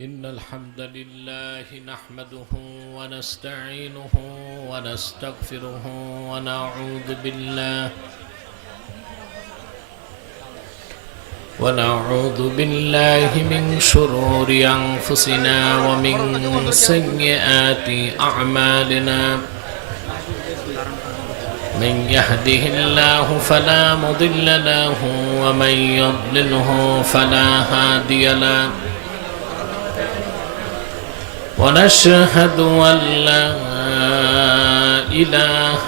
إن الحمد لله نحمده ونستعينه ونستغفره ونعوذ بالله من شرور أنفسنا ومن سيئات أعمالنا من يهده الله فلا مضل له ومن يضلله فلا هادي له ونشهد أن لا إله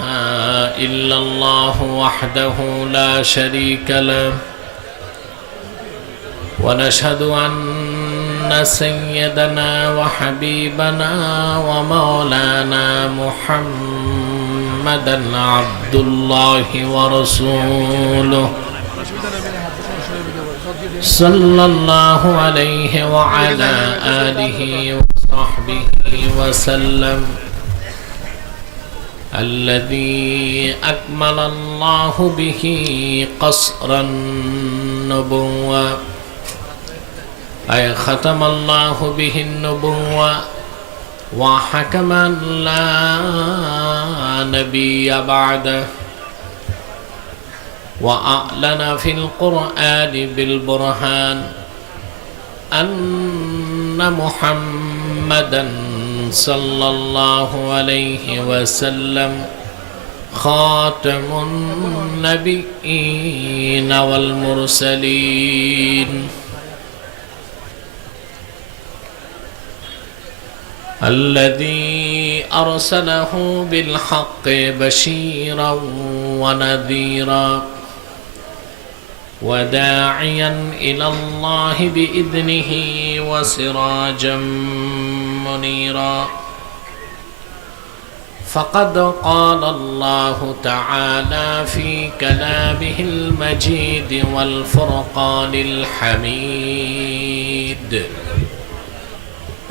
إلا الله وحده لا شريك له ونشهد أن سيدنا وحبيبنا ومولانا محمدا عبد الله ورسوله صلى الله عليه وعلى آله وصحبه وسلم الذي أكمل الله به قصر النبوة أي ختم الله به النبوة وحكم أن لا نبي بعده وأعلن في القرآن بالبرهان أن محمدا صلى الله عليه وسلم خاتم النبيين والمرسلين الذي أرسله بالحق بشيرا ونذيرا وداعيا إلى الله بإذنه وسراجا منيرا فقد قال الله تعالى في كلامه المجيد والفرقان الحميد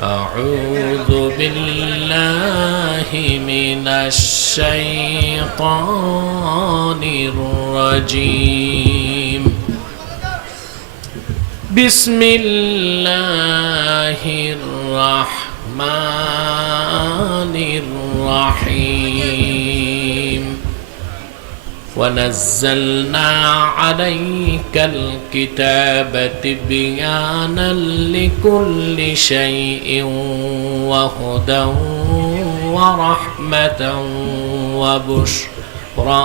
أعوذ بالله من الشيطان الرجيم بسم الله الرحمن الرحيم ونزلنا عليك الكتاب تبيانا لكل شيء وهدى ورحمة وبشرى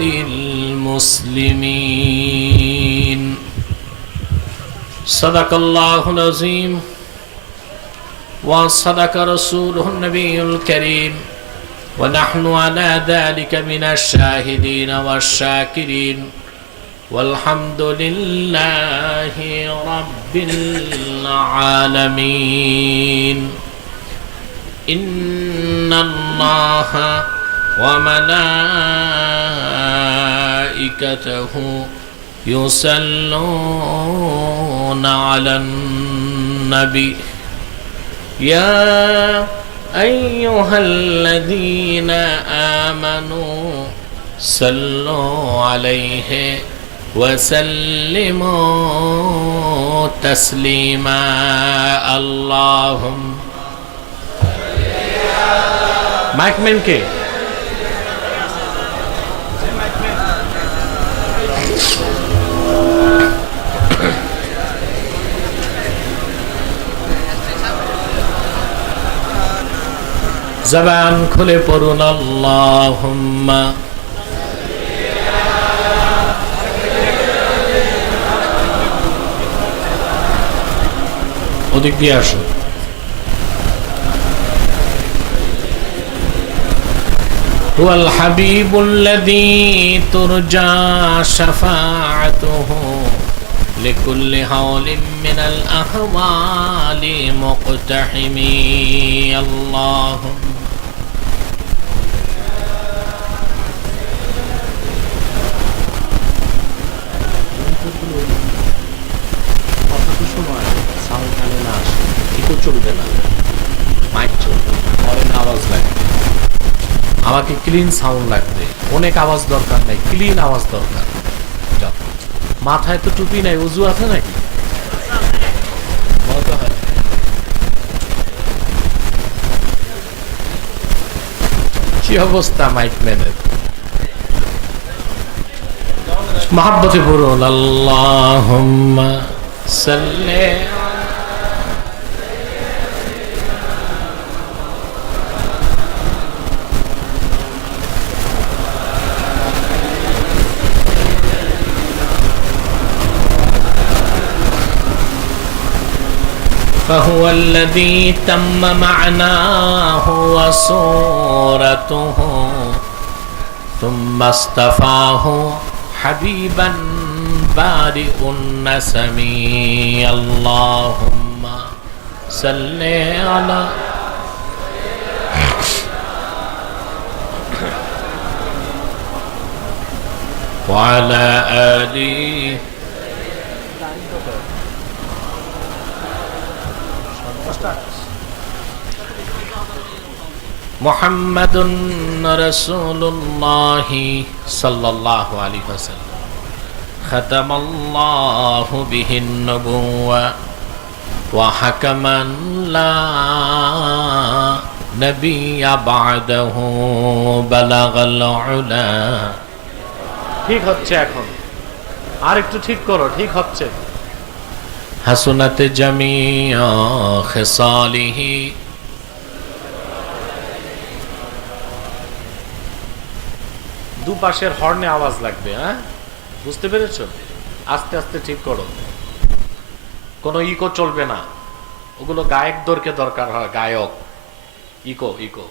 للمسلمين صدق الله العظيم وصدق رسوله النبي الكريم ونحن على ذلك من الشاهدين والشاكرين والحمد لله رب العالمين إن الله وملائكته يصلون على النبي يا أيها الذين آمنوا صلوا عليه وسلموا تسليما اللهم مايك من के জবান খুলে পড়ুন আল্লাহুম্মা ওদিক দিয়ে আসুন হুয়াল হাবিবুল্লাযী তুরজা শাফাআতুহু লিকুল্লি হাওলিন মিনাল আহওয়ালি মুকতাহিমি আল্লাহুম্মা চলবে না মাইক চলবে ফরেন আওয়াজ লাগবে আমাকে ক্লিন সাউন্ড লাগবে অনেক আওয়াজ দরকার নাই ক্লিন আওয়াজ দরকার মাথায় তো টুপি নাই উজু আছে নাকি বলতে হয় কি অবস্থা মাইক ম্যানের? মহাব্বতে বলুন আল্লাহুম্মা সাল্লি فهو الذي تم معناه وصورته ثم اصطفاه حبيبا بارئ النسم اللهم صل على وعلى آله محمد رسول الله صلى الله عليه وسلم ختم الله به النبوة وحكما لا نبي بعده بلغ العلا ঠিক হচ্ছে এখন আর একটু ঠিক করো ঠিক হচ্ছে حسنت جميع خصاله দুপাশের হর্নে আওয়াজ লাগবে হ্যাঁ বুঝতে পেরেছো আস্তে আস্তে ঠিক করো কোনো ইকো চলবে না ওগুলো গায়কদেরকে দরকার হয় গায়ক ইকো ইকো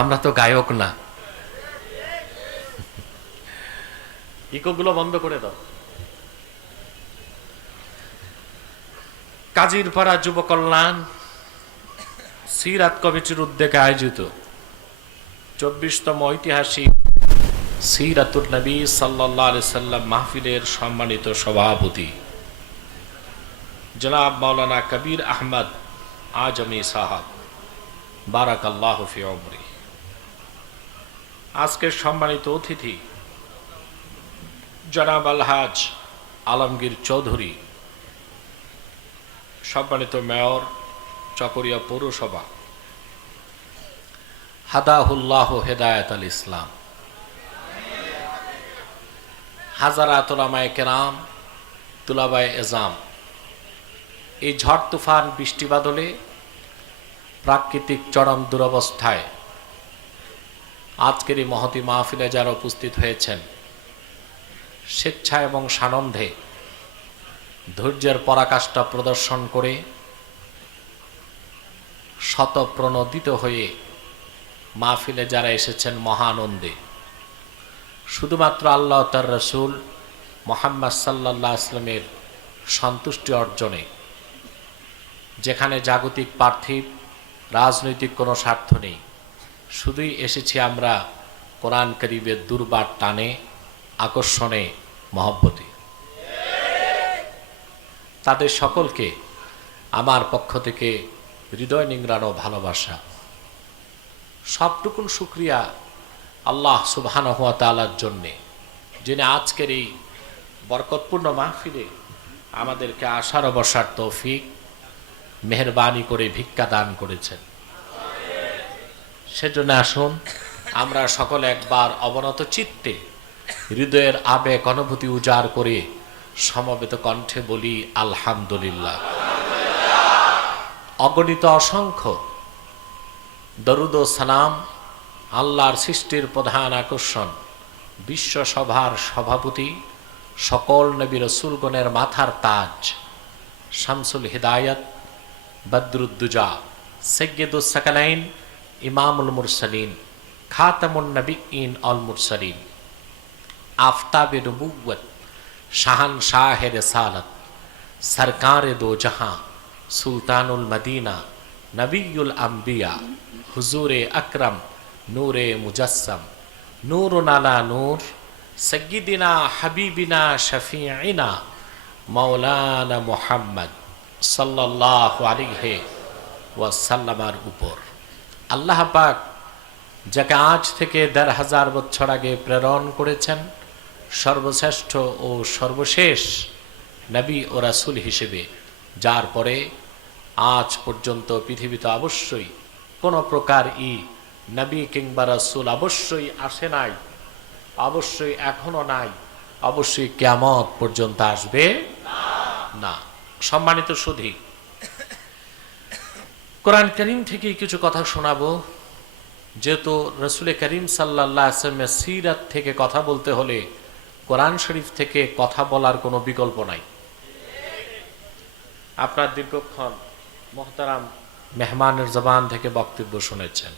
আমরা তো গায়ক না ইকো গুলো বন্ধ করে দাও কাজীরপাড়া যুব কল্যাণ সিরাত কমিটির উদ্যোগে আয়োজিত 24তম ঐতিহাসিক সিরাতুন নবী সাল্লাল্লাহু আলাইহি সাল্লাম মাহফিলের সম্মানিত সভাপতি জনাব মাওলানা কবির আহমদ আজমি সাহাব বারাকাল্লাহু ফি উমরি আজকের সম্মানিত অতিথি জনাব আলহাজ আলমগীর চৌধুরী সম্মানিত মেয়র চকরিয়া পৌরসভা হাদাহুল্লাহ হেদায়েত আল ইসলাম হাজারাত উলামায়ে কেরাম তুলাবায়ে এজাম এই ঝড় তুফান বৃষ্টি বাদলে প্রাকৃতিক চরম দুরবস্থায় আজকের এই মহতি মাহফিলে যারা উপস্থিত হয়েছেন স্বেচ্ছা এবং সানন্দে ধৈর্যের পরাকাষ্ঠা প্রদর্শন করে শতপ্রণোদিত হয়ে মাহফিলে যারা এসেছেন মহানন্দে শুধুমাত্র আল্লাহ তার রসুল মুহাম্মদ সাল্লাল্লাহু আলাইহি ওয়াসাল্লামের সন্তুষ্টি অর্জনে যেখানে জাগতিক পার্থিব রাজনৈতিক কোনো স্বার্থ নেই শুধুই এসেছি আমরা কোরআন কারীমের দুর্বার টানে আকর্ষণে মহব্বতে তাদের সকলকে আমার পক্ষ থেকে হৃদয় নিংড়ানো ভালোবাসা সবটুকুন শুকরিয়া আল্লাহ সুবহানাহু ওয়া তাআলার জন্যে যিনি আজকের এই বরকতপূর্ণ মাহফিলে আমাদেরকে আসার বসার তৌফিক মেহেরবানি করে ভিক্ষা দান করেছেন সেজন্য আসুন আমরা সকলে একবার অবনত চিত্তে হৃদয়ের আবেগ অনুভূতি উজাড় করে সমবেত কণ্ঠে বলি আলহামদুলিল্লাহ অগণিত অসংখ্য দরুদ ও সালাম আল্লাহর সৃষ্টির প্রধান আকর্ষণ বিশ্বসভার সভাপতি সকল নবী রাসূলগণের মাথার তাজ শামসুল হিদায়াত বদরুদ্দুজা সাইয়্যিদুস সাকালাইন ইমামুল মুরসালিন খাতামুন নবিয়্যিন আল মুরসালিন আফতাবে নবুওয়াত শাহানশাহে রিসালাত সরকারে দো জাহাं সুলতানুল মদিনা নবিয়ুল আম্বিয়া হুজুরে আকরম নূরে মুজাসসম নূরুন আলা নূর সাইয়্যিদিনা হাবিবিনা শফিঈনা মাওলানা মুহাম্মদ সাল্লাল্লাহু আলাইহি ওয়াসাল্লামের উপর আল্লাহ পাক যাকে আজ থেকে ১৫০০ বছর আগে প্রেরণ করেছেন সর্বশ্রেষ্ঠ ও সর্বশেষ নবী ও রাসূল হিসেবে যার পরে আজ পর্যন্ত পৃথিবীতে অবশ্যই কোনো প্রকার নবী কিংবা রাসূল অবশ্যই আসে নাই, অবশ্যই এখনো নাই, অবশ্যই কিয়ামত পর্যন্ত আসবে না। সম্মানিত সুধী, কোরআন কারীম থেকে কিছু কথা শোনাবো। যেহেতু রাসূল করিম সাল্লাল্লাহু আলাইহি ওয়াসাল্লামের সিরাত থেকে কথা বলতে হলে কোরআন শরীফ থেকে কথা বলার কোনো বিকল্প নাই। আপনার দীর্ঘক্ষণ মুহতারাম মেহমানের জবান থেকে বক্তব্য শুনেছেন,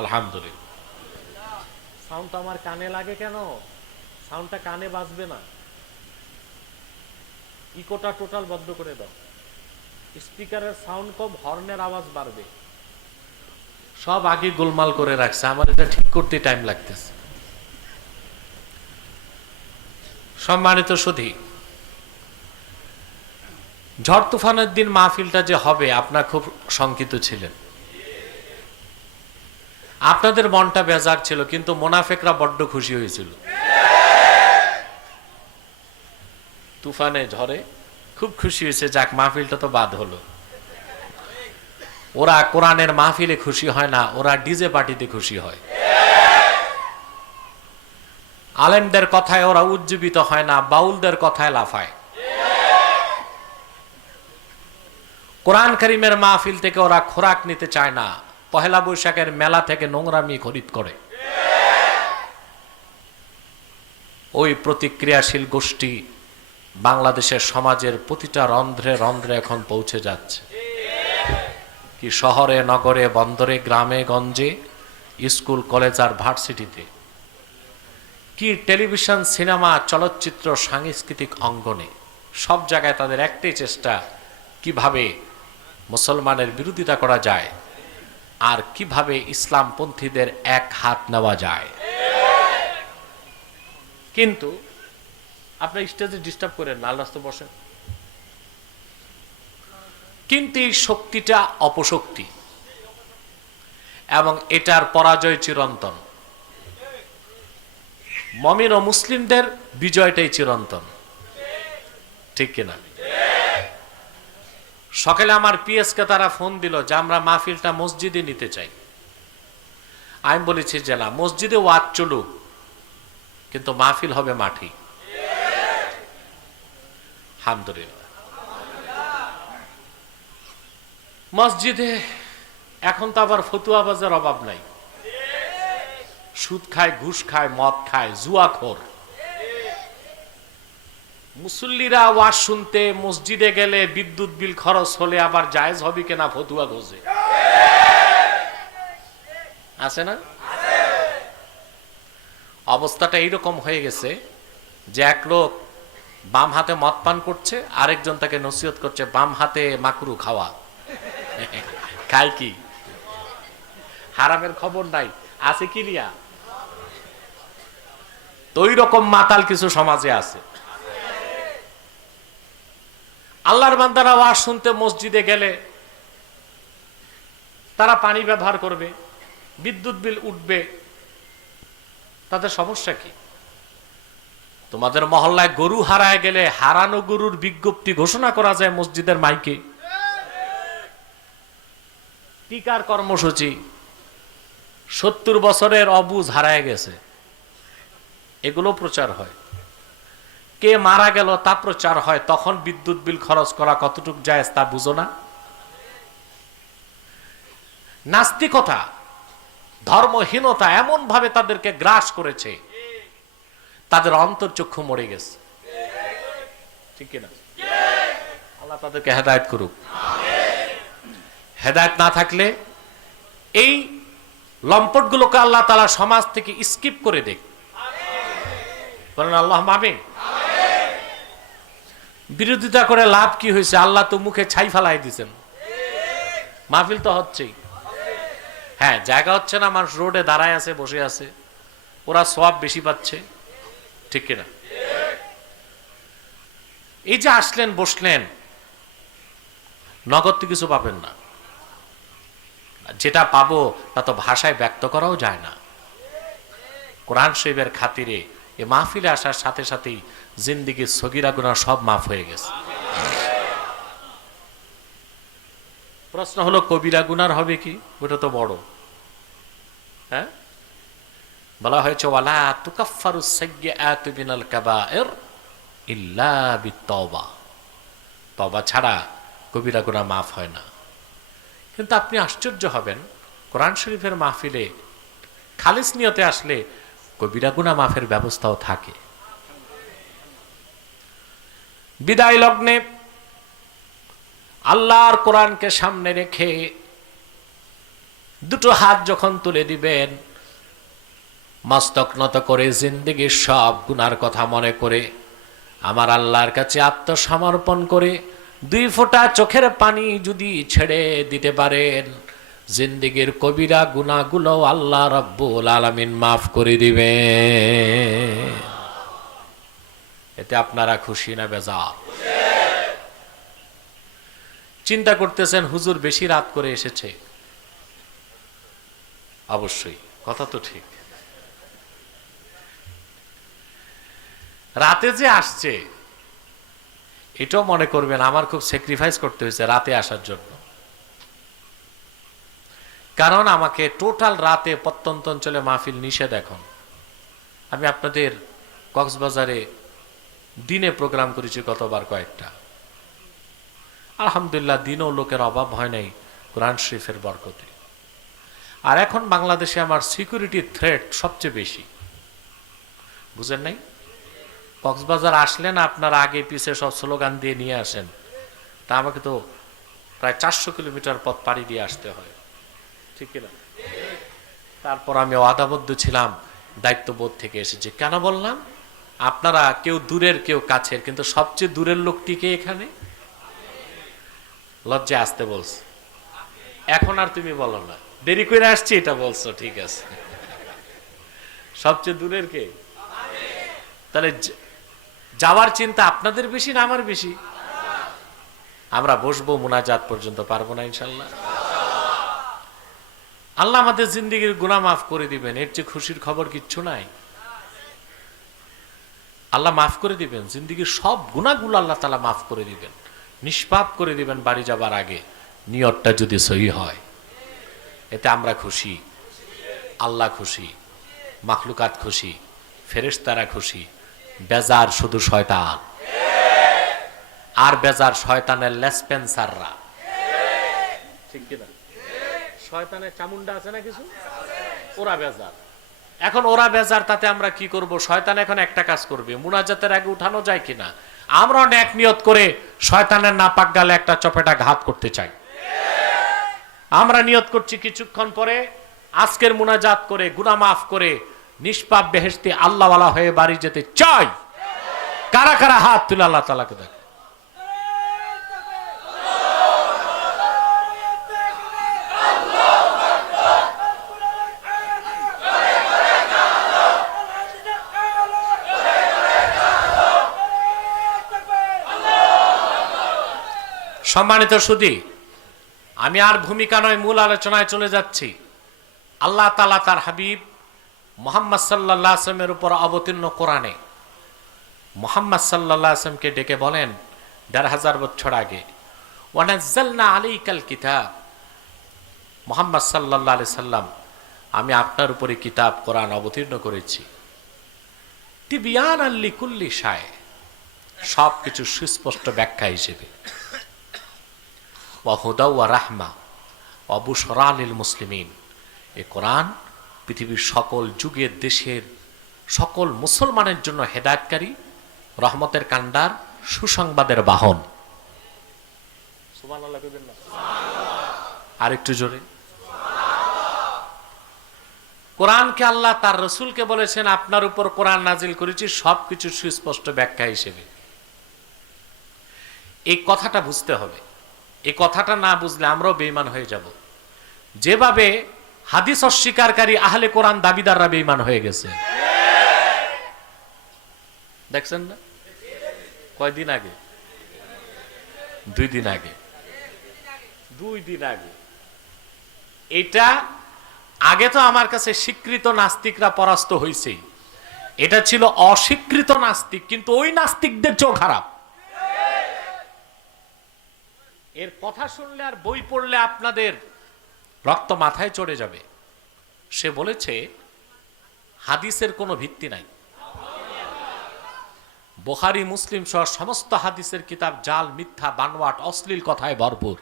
আলহামদুলিল্লাহ। সাউন্ড আমার কানে লাগে কেন? সাউন্ডটা কানে বাজবে না, ইকোটা টোটাল বন্ধ করে দাও। স্পিকারের সাউন্ড কম, হর্নের আওয়াজ বাড়বে। সব আগে গোলমাল করে রাখছে, আমার এটা ঠিক করতে টাইম লাগতেছে। সম্মানিত সুধী, ঝড় তুফানের দিন মাহফিলটা যে হবে আপনার খুব শঙ্কিত ছিলেন, আপনাদের মনটা বেজার ছিল, কিন্তু মুনাফিকরা বড্ড খুশি হয়েছিল। তুফানে ঝড়ে খুব খুশি হয়েছে, যাক মাহফিলটা তো বাদ হলো। ওরা কোরআনের মাহফিলে খুশি হয় না, ওরা ডিজে পার্টিতে খুশি হয়। আলেমদের কথায় ওরা উজ্জীবিত হয় না, বাউলদের কথায় লাফায়। কোরআন কারীমের মাহফিল থেকে ওরা খোরাক নিতে চায় না, পহেলা বৈশাখের মেলা থেকে নোংরামি খরিদ করে। ওই প্রতিক্রিয়াশীল গোষ্ঠী বাংলাদেশের সমাজের প্রতিটা রন্ধ্রে রন্ধ্রে এখন পৌঁছে যাচ্ছে। কি শহরে, নগরে, বন্দরে, গ্রামে, গঞ্জে, স্কুল, কলেজ আর ভার্সিটিতে, কি টেলিভিশন, সিনেমা, চলচ্চিত্র, সাংস্কৃতিক অঙ্গনে, সব জায়গায় তাদের একটাই চেষ্টা, কিভাবে মুসলমানের বিরোধিতা করা যায় আর কিভাবে ইসলামপন্থীদের এক হাত নেওয়া যায়। কিন্তু আপনার স্টেজে ডিস্টার্ব করেন না, আল্লাহ তো বসেন। কিন্তু এই শক্তিটা অপশক্তি এবং এটার পরাজয় চিরন্তন। মুমিন ও মুসলিমদের বিজয়টাই চিরন্তন, ঠিক কিনা? সকালে আমার পিএসকে তারা ফোন দিল যে আমরা মাহফিলটা মসজিদে নিতে চাই। আমি বলেছি যে না, মসজিদে ওয়াজ চলুক, কিন্তু মাহফিল হবে মাঠে। আলহামদুলিল্লাহ। মসজিদে এখন তো আবার ফতুয়াবাজের অভাব নাই। সুদ খায়, ঘুষ খায়, মদ খায়, জুয়াখোর। মুসল্লিরা ওয়াজ শুনতে মসজিদে গেলে বিদ্যুৎ বিল খরচ হলে আবার জায়েজ হবে কিনা ফতুয়া গোজে, আছে না? অবস্থাটা এইরকম হয়ে গেছে যে এক লোক বাম হাতে মদ পান করছে, আরেকজন তাকে নসিহত করছে বাম হাতে মাকরু খাওয়া। খায় কি? হারামের খবর নাই, আছে কি লিয়া? তো ওই রকম মাতাল কিছু সমাজে আছে। আল্লাহর বান্দারা ওয়াজ শুনতে মসজিদে গেলে তারা পানি ব্যবহার করবে, বিদ্যুৎ বিল উঠবে, তাদের সমস্যা কি? তোমাদের মহল্লায় গরু হারায় গেলে হারানো গরুর বিজ্ঞপ্তি ঘোষণা করা যায় মসজিদের মাইকে। টিকার কর্মসূচি, 70 বছরের অবুঝ হারায় গেছে, এগুলো প্রচার হয়। কে মারা গেল তা প্রচার হয়, তখন বিদ্যুৎ বিল খরচ করা কতটুক জায়েজ তা বুঝো না? নাস্তিকতা, ধর্মহীনতা এমন ভাবে তাদেরকে গ্রাস করেছে, তাদের অন্তর্চক্ষু মরে গেছে, ঠিক কিনা? আল্লাহ তাদেরকে হেদায়েত করুক। হেদায়েত না থাকলে এই লম্পটগুলোকে আল্লাহ তাআলা সমাজ থেকে স্কিপ করে দেখ। বলেন আল্লাহুম্মা আমিন। বিরোধিতা করে লাভ কি হয়েছে? আল্লাহ তো মুখে ছাই ফালাই দিয়েছেন, মাহফিল তো হচ্ছেই। হ্যাঁ, জায়গা হচ্ছে না, মানুষ রোডে দাঁড়ায় আছে, বসে আছে, ওরা সওয়াব বেশি পাচ্ছে, ঠিক কিনা? এই যে আসলেন, বসলেন, নগদ তো কিছু পাবেন না। যেটা পাবো তা তো ভাষায় ব্যক্ত করাও যায় না। কোরআন শরীফের খাতিরে এ মাহফিলে আসার সাথে সাথেই জিন্দেগির সগীরা গুনাহ সব মাফ হয়ে গেছে। প্রশ্ন হলো কবিরা গুনার হবে কি? ওটা তো বড়। হ্যাঁ, বলা হয়েছে ওয়ালা তুকাফফারুস সাইয়্যাতু মিনাল কাবায়ের ইল্লা বিত্তওবা, তওবা ছাড়া কবিরা গুনাহ মাফ হয় না। কিন্তু আপনি আশ্চর্য হবেন, কোরআন শরীফের মাহফিলে খালিস নিয়তে আসলে কবিরা গুনাহ মাফের ব্যবস্থাও থাকে। বিদায় লগ্নে আল্লাহর কোরআনকে সামনে রেখে দুটো হাত যখন তুলে দিবেন, মস্তক নত করে জিন্দেগীর সব গুনার কথা মনে করে আমার আল্লাহর কাছে আত্মসমর্পণ করে 2 ফোঁটা চোখের পানি যদি ছেড়ে দিতে পারেন, জিন্দেগীর কবিরা গুনাহগুলো আল্লাহ রাব্বুল আলামিন মাফ করে দিবে। এতে আপনারা খুশি না বেজার? চিন্তা করতেছেন হুজুর বেশি রাত করে এসেছে। অবশ্যই, কথা তো ঠিক। রাতে যে আসছে এটাও মনে করবেন আমার খুব স্যাক্রিফাইস করতে হয়েছে রাতে আসার জন্য। কারণ আমাকে টোটাল রাতে প্রত্যন্ত অঞ্চলে মাহফিল নিষেধ। এখন আমি আপনাদের কক্সবাজারে দিনে প্রোগ্রাম করেছি গতবার কয়েকটা, আলহামদুলিল্লাহ দিনও লোকের অভাব হয় নাই কোরআন শরীফের বরকতে। আর এখন বাংলাদেশে আমার সিকিউরিটি থ্রেট সবচেয়ে বেশি, বুঝেন নাই? কক্সবাজার আসলেন আপনার আগে পিছে সব স্লোগান দিয়ে নিয়ে আসেন, তা আমাকে তো প্রায় 400 কিলোমিটার পথ পাড়ি দিয়ে আসতে হয়, ঠিক কিনা? তারপর আমি ওয়াদাবদ্ধ ছিলাম, দায়িত্ববোধ থেকে এসেছি। কেন বললাম? আপনারা কেউ দূরের কেউ কাছের, কিন্তু সবচেয়ে দূরের লোকটিকে এখানে লজ্জায় আসতে বলছে। এখন আর তুমি বলো না, দেরি করে আসছি এটা বলছো, ঠিক আছে। সবচেয়ে দূরের কে? তাহলে যাওয়ার চিন্তা আপনাদের বেশি না আমার বেশি? আমরা বসবো মুনাজাত পর্যন্ত, পারবো না ইনশাল্লাহ? আল্লাহ আমাদের জিন্দেগির গুনাহ মাফ করে দিবেন, এর চেয়ে খুশির খবর কিচ্ছু নাই। আল্লাহ মাফ করে দিবেন, জিন্দেগির সব গুনাহগুলো আল্লাহ তাআলা মাফ করে দিবেন, নিষ্পাপ করে দিবেন বাড়ি যাবার আগে, নিয়তটা যদি সহি হয়। এতে আমরা খুশি, আল্লাহ খুশি, মাখলুকাত খুশি, ফেরেশতারা খুশি। বেজার শুধু শয়তান, আর বেজার শয়তানের লেসপেন্সাররা, ঠিক কিনা? শয়তানের চামুন্ডা আছে না কিছু, ওরা বেজার। এখন ওরা বেজার, তাতে আমরা কি করব? শয়তান এখন একটা কাজ করবে, মুনাজাতের আগে উঠানো যায় কিনা আমরা নেক নিয়ত করে শয়তানের নাপাক গালে একটা চপেটা ঘাত করতে চাই। আমরা নিয়ত করছি কিছুক্ষণ পরে আজকের মুনাজাত করে গুনাহ মাফ করে নিষ্পাপ বেহেশতি আল্লাহওয়ালা হয়ে বাড়ি যেতে চাই। কারা কারা হাত তুলে আল্লাহ তাআলাকে দেখ। সম্মানিত সুধী, আমি আর ভূমিকা নয় মূল আলোচনায় চলে যাচ্ছি। আল্লাহ তাআলা তার হাবিব মুহাম্মদ সাল্লাল্লাহু আলাইহি ওয়াসাল্লামের উপর অবতীর্ণ কোরআনে মুহাম্মদ সাল্লাল্লাহু আলাইহি ওয়াসাল্লামকে ডেকে বলেন ১৫০০ বছর আগে, ওয়ানাজ্জালনা আলাইকাল কিতাব, মুহাম্মদ সাল্লাল্লাহু আলাইহি সাল্লাম আমি আপনার উপরে কিতাব কোরআন অবতীর্ণ করেছি, তিবিয়ানাল লিকুল্লি শাই, সব কিছু সুস্পষ্ট ব্যাখ্যা হিসেবে, ওয়া হুদা ওয়া রাহমা ওয়া বুশরা লিল মুসলিমিন। এই কোরআন পৃথিবীর সকল যুগের দেশের সকল মুসলমানের জন্য হেদায়েতকারী, রহমতের কান্ডার, সুসংবাদের বাহন। সুবহানাল্লাহ কইবেন না? আর একটু জোরে। কোরআনকে আল্লাহ তার রাসূলকে বলেছেন আপনার উপর কোরআন নাজিল করেছি সবকিছু সুস্পষ্ট ব্যাখ্যা হিসেবে। এই কথাটা বুঝতে হবে। এই কথাটা না বুঝলে আমরাও বেঈমান হয়ে যাব। যেভাবে হাদিস অস্বীকারী আহলে কোরআন দাবিদাররা বেঈমান হয়ে গেছে, দেখছেন না? কয়দিন আগে? 2 দিন আগে। 2 দিন আগে। এটা আগে তো আমার কাছে স্বীকৃত নাস্তিকরা পরাস্ত হয়েছে, এটা ছিল অস্বীকৃত নাস্তিক, কিন্তু ওই নাস্তিকদের চেয়েও খারাপ। এর কথা শুনলে আর বই পড়লে আপনাদের রক্ত মাথায় চড়ে যাবে। সে বলেছে হাদিসের কোনো ভিত্তি নাই, বুখারী মুসলিম সহ সমস্ত হাদিসের কিতাব জাল, মিথ্যা, বানোয়াট, অশ্লীল কথায় ভরপুর।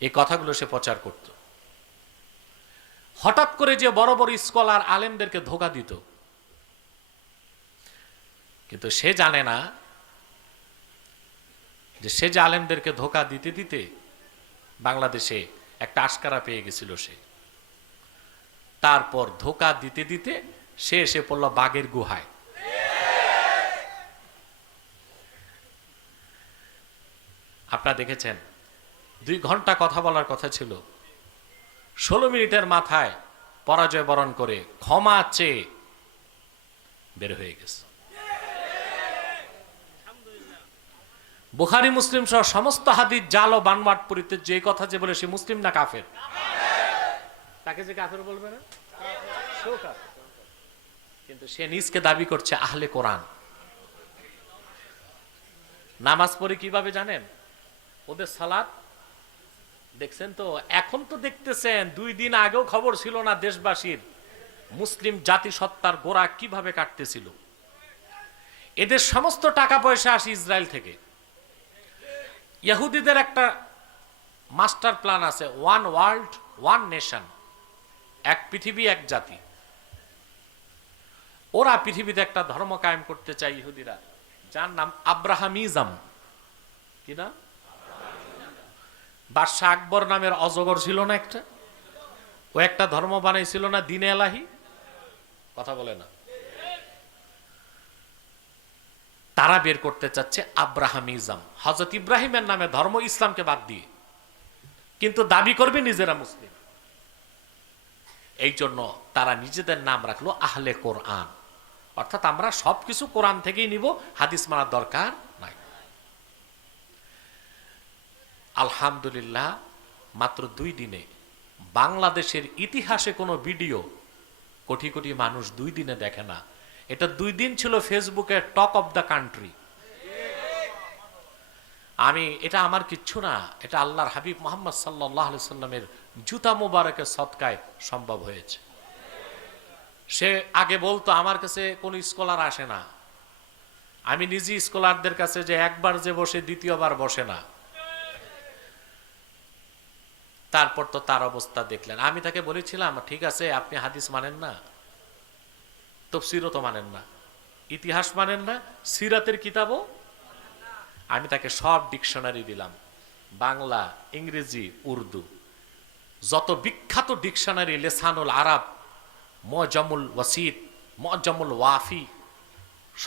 এই কথাগুলো সে প্রচার করত। হঠাৎ করে যে বড় বড় স্কলার আলেমদেরকে ধোঁকা দিত, কিন্তু সে জানে না যে সে যে আলেমদেরকে ধোঁকা দিতে দিতে বাংলাদেশে একটা আশকারা পেয়ে গেছিল সে। তারপর ধোঁকা দিতে দিতে সে এসে পড়ল বাঘের গুহায়। আপনারা দেখেছেন 2 ঘন্টা কথা বলার কথা ছিল, 16 মিনিটের মাথায় পরাজয় বরণ করে ক্ষমা চেয়ে বের হয়ে গেছে। বুখারী মুসলিম সহ সমস্ত হাদিস জাল ও বানোয়াট পরিত্যাজ্য, যে কথা যে বলে সে মুসলিম না কাফের? তাকে যে কাফের বলবে না, কিন্তু সে নিজকে দাবি করছে আহলে কোরআন। নামাজ পড়ে কিভাবে জানেন? ওদের সালাত দেখছেন তো, এখন তো দেখতেছেন, 2 দিন আগেও খবর ছিল না দেশবাসীর মুসলিম জাতিসত্তার গোড়া কিভাবে কাটতেছিল। এদের সমস্ত টাকা পয়সা আসে ইসরায়েল থেকে। ইহুদিদের একটা মাস্টার প্ল্যান আছে, 1 ওয়ার্ল্ড 1 নেশন, এক পৃথিবী এক জাতি। ওরা পৃথিবীতে একটা ধর্ম কায়েম করতে চায় ইহুদিরা, যার নাম আব্রাহামিজম। কি নাম? বাদশাহ আকবর নামের অজগর ছিল না একটা, ও একটা ধর্ম বানাইছিল না, দ্বীন এলাহি। কথা বলে না? তারা বের করতে চাচ্ছে আব্রাহামিজম, হযরত ইব্রাহিমের নামে ধর্ম, ইসলামকে বাদ দিয়ে, কিন্তু দাবি করবে নিজেরা মুসলিম। এই জন্য তারা নিজেদের নাম রাখলো আহলে কোরআন, অর্থাৎ আমরা সবকিছু কোরআন থেকেই নিব, হাদিস মানার দরকার নাই। আলহামদুলিল্লাহ, মাত্র 2 দিনে বাংলাদেশের ইতিহাসে কোনো ভিডিও কোটি কোটি মানুষ 2 দিনে দেখে না। এটা 2 দিন ছিল ফেসবুকে টক অফ দ্য কান্ট্রি। এটা আমার কিচ্ছু না, এটা আল্লাহর হাবিব মুহাম্মদ সাল্লাল্লাহু আলাইহি সাল্লামের জুতা মুবারকের সদকায় সম্ভব হয়েছে। সে আগে বলতো আমার কাছে কোন স্কলার আসে না, আমি নিজে স্কলারদের কাছে যে একবার যে বসে দ্বিতীয়বার বসে না। তারপর তো তার অবস্থা দেখলেন। আমি তাকে বলেছিলাম, ঠিক আছে আপনি হাদিস মানেন না, তাফসীরও তো মানেন না, ইতিহাস মানেন না, সিরাতের কিতাবও। আমি তাকে সব ডিকশনারি দিলাম, বাংলা, ইংরেজি, উর্দু, যত বিখ্যাত ডিকশনারি, লেসানুল আরব, মুজামুল ওয়াসিত, মুজামুল ওয়াফি,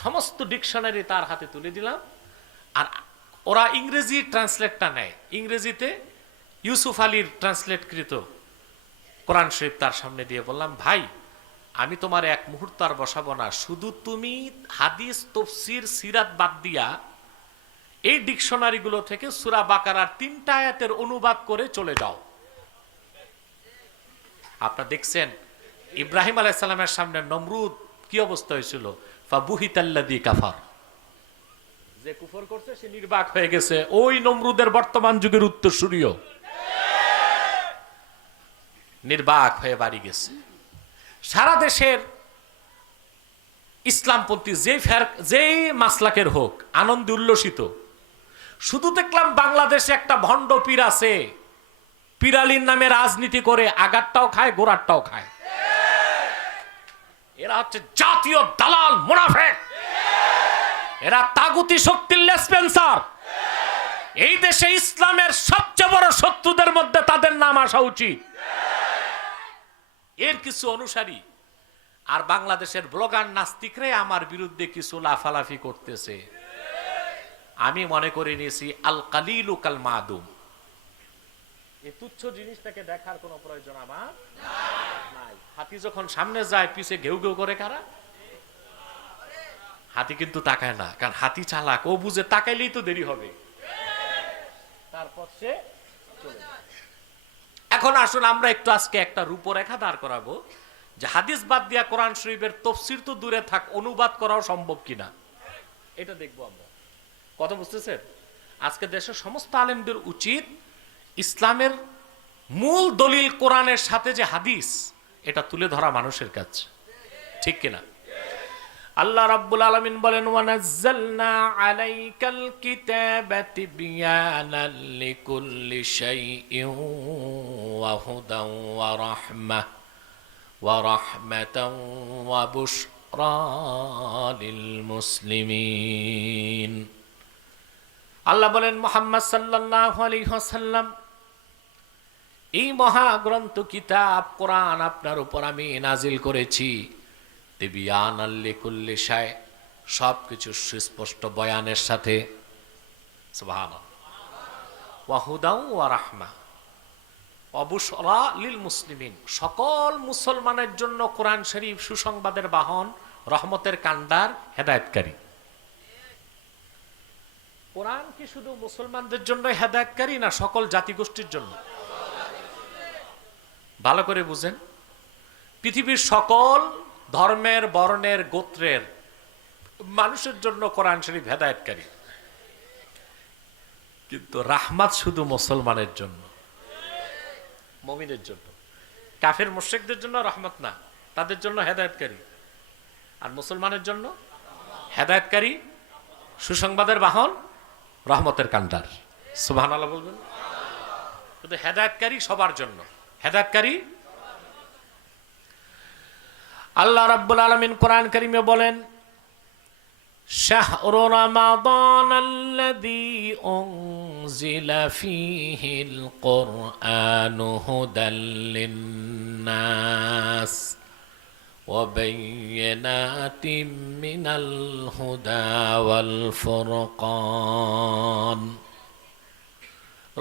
সমস্ত ডিকশনারি তার হাতে তুলে দিলাম। আর ওরা ইংরেজি ট্রান্সলেটটা নেয়, ইংরেজিতে ইউসুফ আলীর ট্রান্সলেটকৃত কোরআন শরীফ তার সামনে দিয়ে বললাম, ভাই আমি তোমার এক মুহূর্ত আর বসাবো না, শুধু তুমি হাদিস, তাফসীর, সিরাত বাদ দিয়া এই ডিকশনারিগুলো থেকে সূরা বাকারার 3টা আয়াতের অনুবাদ করে চলে যাও। আপনারা দেখছেন ইব্রাহিম আলাইহিস সালামের সামনে নমরুদ কি অবস্থা হয়েছিল, ফাবুহিতাল্লাযী কাফার, যে কুফর করছে সে নির্বাক হয়ে গেছে। ওই নমরুদের বর্তমান যুগের উত্তরসূরিও নির্বাক হয়ে বাড়ি গেছে। সারা দেশের ইসলামপন্থী যেই মাসলাকের হোক আনন্দে উল্লসিত। শুধু দেখলাম বাংলাদেশে একটা ভণ্ড পীর আছে, পীরালির নামে রাজনীতি করে আগারটাও খায়, গোড়ারটাও খায়। এরা হচ্ছে জাতীয় দালাল, মুনাফিক, এরা তাগুতি শক্তির লেসপেন্সার। এই দেশে ইসলামের সবচেয়ে বড় শত্রুদের মধ্যে তাদের নাম আসা উচিত। এর কিছু অনুসারী আর বাংলাদেশের ব্লগার নাস্তিকরে আমার বিরুদ্ধে কিছু লাফালাফি করতেছে। আমি মনে করে নিয়েছি আল কালিলু কাল মাদুম, এই তুচ্ছ জিনিসটাকে দেখার কোনো প্রয়োজন আমার নাই। হাতি যখন সামনে যায় পিছে ঘেউ ঘেউ করে কারা? হাতি কিন্তু তাকায় না, কারণ হাতি চালাক, ও বুঝে তাকাইলেই তো দেরি হবে, তারপর সে চলে যায়। এখন আসুন আমরা একটু আজকে একটা রূপরেখা দাঁড় করাবো যে হাদিস বাদ দিয়া কোরআন শরীফের তাফসীর তো দূরে থাক, অনুবাদ করাও সম্ভব কিনা, এটা দেখবো আমরা। কথা বুঝতেছেন? আজকে দেশের সমস্ত আলেমদের উচিত ইসলামের মূল দলিল কোরআনের সাথে যে হাদিস, এটা তুলে ধরা মানুষের কাছে, ঠিক কিনা? আল্লাহ রাব্বুল আলামিন বলেন, ওয়ানাজ্জালনা আলাইকাল কিতাবা তিবয়ানাল লিকুল্লি শাইইন ওয়া হুদান ওয়া রাহমাতান ওয়া বুশরা লিল মুসলিমিন। আল্লাহ বলেন, মুহাম্মদ সাল্লাল্লাহু আলাইহি ওয়াসাল্লাম, এই মহাগ্রন্থ কিতাব কোরআন আপনার উপর আমি নাজিল করেছি তিবয়ানাল লিকুল্লি শাই, সবকিছু সুস্পষ্ট বয়ানের সাথে, সুবহানাল্লাহ, ওয়া হুদান ওয়া রাহমা ওয়া বুশরা লিল মুসলিমিন, সকল মুসলমানের জন্য কোরআন শরীফ সুসংবাদের বাহন, রহমতের কান্ডার, হেদায়েতকারী। কোরআন কি শুধু মুসলমানদের জন্য হেদায়েতকারী, না সকল জাতিগোষ্ঠীর জন্য? ভালো করে বুঝেন, পৃথিবীর সকল ধর্মের, বর্ণের, গোত্রের মানুষের জন্য কোরআন শরীফ হেদায়েতকারী, কিন্তু রাহমাত শুধু মুসলমানের জন্য, মুমিনের জন্য। কাফের মুশরিকদের জন্য রহমত না, তাদের জন্য হেদায়েতকারী। আর মুসলমানের জন্য হেদায়েতকারী, সুসংবাদের বাহন, রহমতের কান্ডার। সুবহানাল্লাহ বলবেন। কিন্তু হেদায়েতকারী সবার জন্য, হেদায়েতকারী। আল্লাহ রাব্বুল আলামিন কোরআন কারীমে বলেন, শাহরু রমাদানাল্লাযী উনজিলা ফীহিল কুরআনু হুদাল লিন্নাস ওয়া বায়্যিনাতিম মিনাল হুদা ওয়াল ফুরকান।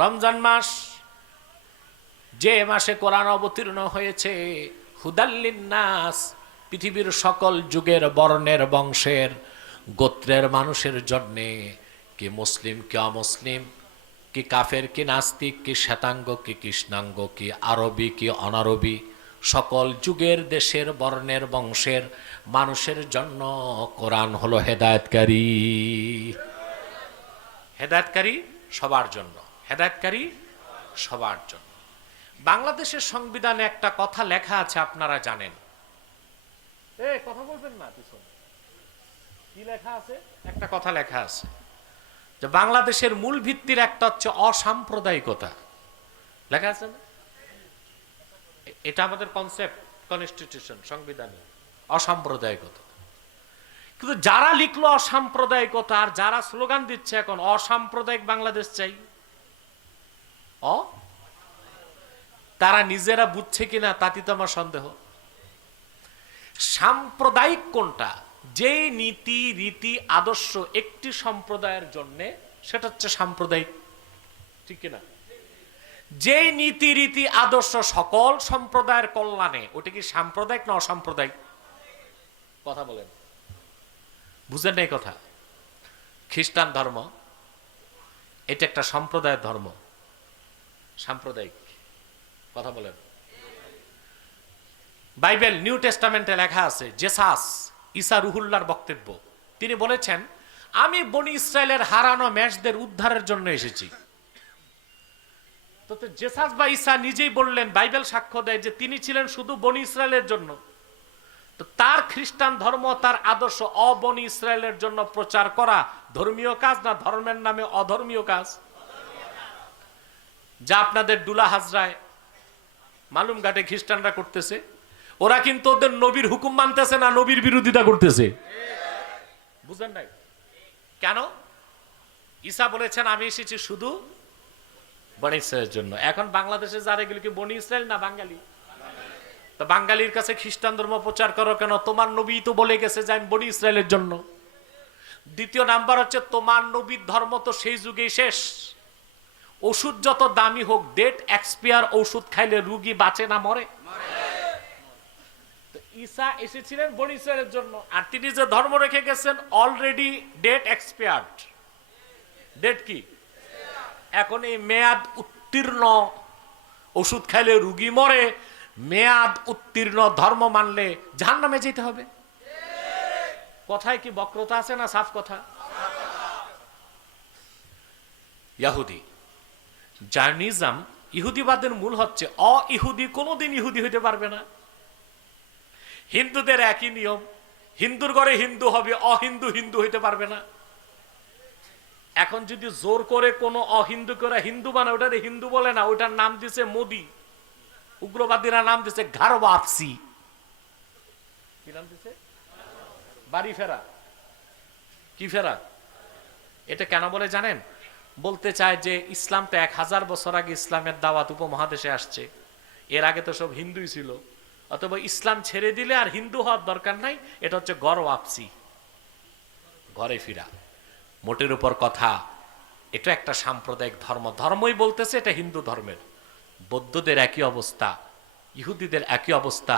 রমজান মাস, যে মাসে কোরআন অবতীর্ণ হয়েছে, হুদাল লিন্নাস, পৃথিবীর সকল যুগের, বর্ণের, বংশের, গোত্রের মানুষের জন্যে, কি মুসলিম কি অমুসলিম, কি কাফের কি নাস্তিক, কি শ্বেতাঙ্গ কি কৃষ্ণাঙ্গ, কি আরবি কি অনারবি, সকল যুগের, দেশের, বর্ণের, বংশের মানুষের জন্য কোরআন হলো হেদায়েতকারী। হেদায়েতকারী সবার জন্য, হেদায়েতকারী সবার জন্য। বাংলাদেশের সংবিধানে একটা কথা লেখা আছে, আপনারা জানেন। কথা বলবেন না, কি লেখা আছে? একটা কথা লেখা আছে যে বাংলাদেশের মূল ভিত্তির একটা হচ্ছে অসাম্প্রদায়িকতা, লেখা আছে না? এটা আমাদের কনসেপ্ট, কনস্টিটিউশন, সংবিধানে অসাম্প্রদায়িকতা। কিন্তু যারা লিখলো অসাম্প্রদায়িকতা, আর যারা স্লোগান দিচ্ছে এখন অসাম্প্রদায়িক বাংলাদেশ চাই, তারা নিজেরা বুঝছে কিনা তাতে তো আমার সন্দেহ। সাম্প্রদায়িক কোনটা? যে নীতি রীতি আদর্শ একটি সম্প্রদায়ের জন্য, সেটা হচ্ছে সাম্প্রদায়িক, ঠিক কিনা? যে নীতি রীতি আদর্শ সকল সম্প্রদায়ের কল্যাণে, ওটা কি সাম্প্রদায়িক না অসাম্প্রদায়িক? কথা বলেন, বুঝেন নাই কথা? খ্রিস্টান ধর্ম এটা একটা সম্প্রদায়ের ধর্ম, সাম্প্রদায়িক। কথা বলেন। বাইবেল নিউ টেস্টামেন্টে লেখা আছে, জেসাস, ঈসা রুহুল্লাহর বক্তব্য, তিনি বলেছেন, আমি বনি ইসরায়েলের হারানো মেষদের উদ্ধারের জন্য এসেছি। তো জেসাস বা ঈসা নিজেই বললেন, বাইবেল সাক্ষ্য দেয় যে তিনি ছিলেন শুধু বনি ইসরায়েলের জন্য। তো তার খ্রিস্টান ধর্ম, তার আদর্শ অবনি ইসরায়েলের জন্য প্রচার করা ধর্মীয় কাজ না ধর্মের নামে অধর্মীয় কাজ? যা আপনাদের ডুলা হাজরায়, মালুম ঘাটে খ্রিস্টানরা করতেছে, ওরা কিন্তু ওদের নবীর হুকুম মানতেছে না, নবীর বিরোধিতা করতেছে। বুঝেন নাই কেন? ঈসা বলেছেন, আমি এসেছি শুধু বনি ইসরায়েলের জন্য। এখন বাংলাদেশে যারা, এগুলো কি বনি ইসরায়েল না বাঙালি? তো বাঙালির কাছে খ্রিস্টান ধর্ম প্রচার করো কেন? তোমার নবী তো বলে গেছে যে আমি বনি ইসরায়েলের জন্য। দ্বিতীয় নাম্বার হচ্ছে, তোমার নবীর ধর্ম তো সেই যুগেই শেষ। ওষুধ যত দামি হোক, ডেট এক্সপায়ার ওষুধ খাইলে রুগী বাঁচে না মরে? ঈসা এসেছিলেন বনি ইসরায়েলের জন্য, আর তিনি যে ধর্ম রেখে গেছেন অলরেডি ডেট এক্সপায়ার্ড। ডেট কি? এখন এই মেয়াদ উত্তীর্ণ ওষুধ খাইলে রুগী মরে, মেয়াদ উত্তীর্ণ ধর্ম মানলে জাহান্নামে যেতে হবে। কথায় কি বক্রতা আছে না সাফ কথা? ইহুদি জায়নিজম ইহুদিবাদের মূল হচ্ছে ইহুদি কোনোদিন ইহুদি হইতে পারবে না। হিন্দুদের একই নিয়ম, হিন্দুর ঘরে হিন্দু হবে, অহিন্দু হিন্দু হইতে পারবে না। এখন যদি জোর করে কোনো অহিন্দু করে হিন্দু বানায়, ওটারে হিন্দু বলে না, ওটার নাম দিছে মোদি। উগ্রবাদীরা নাম দিছে ঘর ওয়াপসি। কি নাম দিছে? বাড়ি ফেরা। কি ফেরা? এটা কেন বলে জানেন? বলতে চায় যে ইসলাম তো 1000 বছর আগে ইসলামের দাওয়াত উপমহাদেশে আসছে, এর আগে তো সব হিন্দুই ছিল, অথবা ইসলাম ছেড়ে দিলে আর হিন্দু হওয়ার দরকার নাই। এটা হচ্ছে ঘর ওয়াপসি, ঘরে ফিরা। মোটের উপর কথা, এটা একটা সাম্প্রদায়িক ধর্ম, ধর্মই বলতেছে এটা হিন্দু ধর্মের। বৌদ্ধদের একই অবস্থা, ইহুদিদের একই অবস্থা।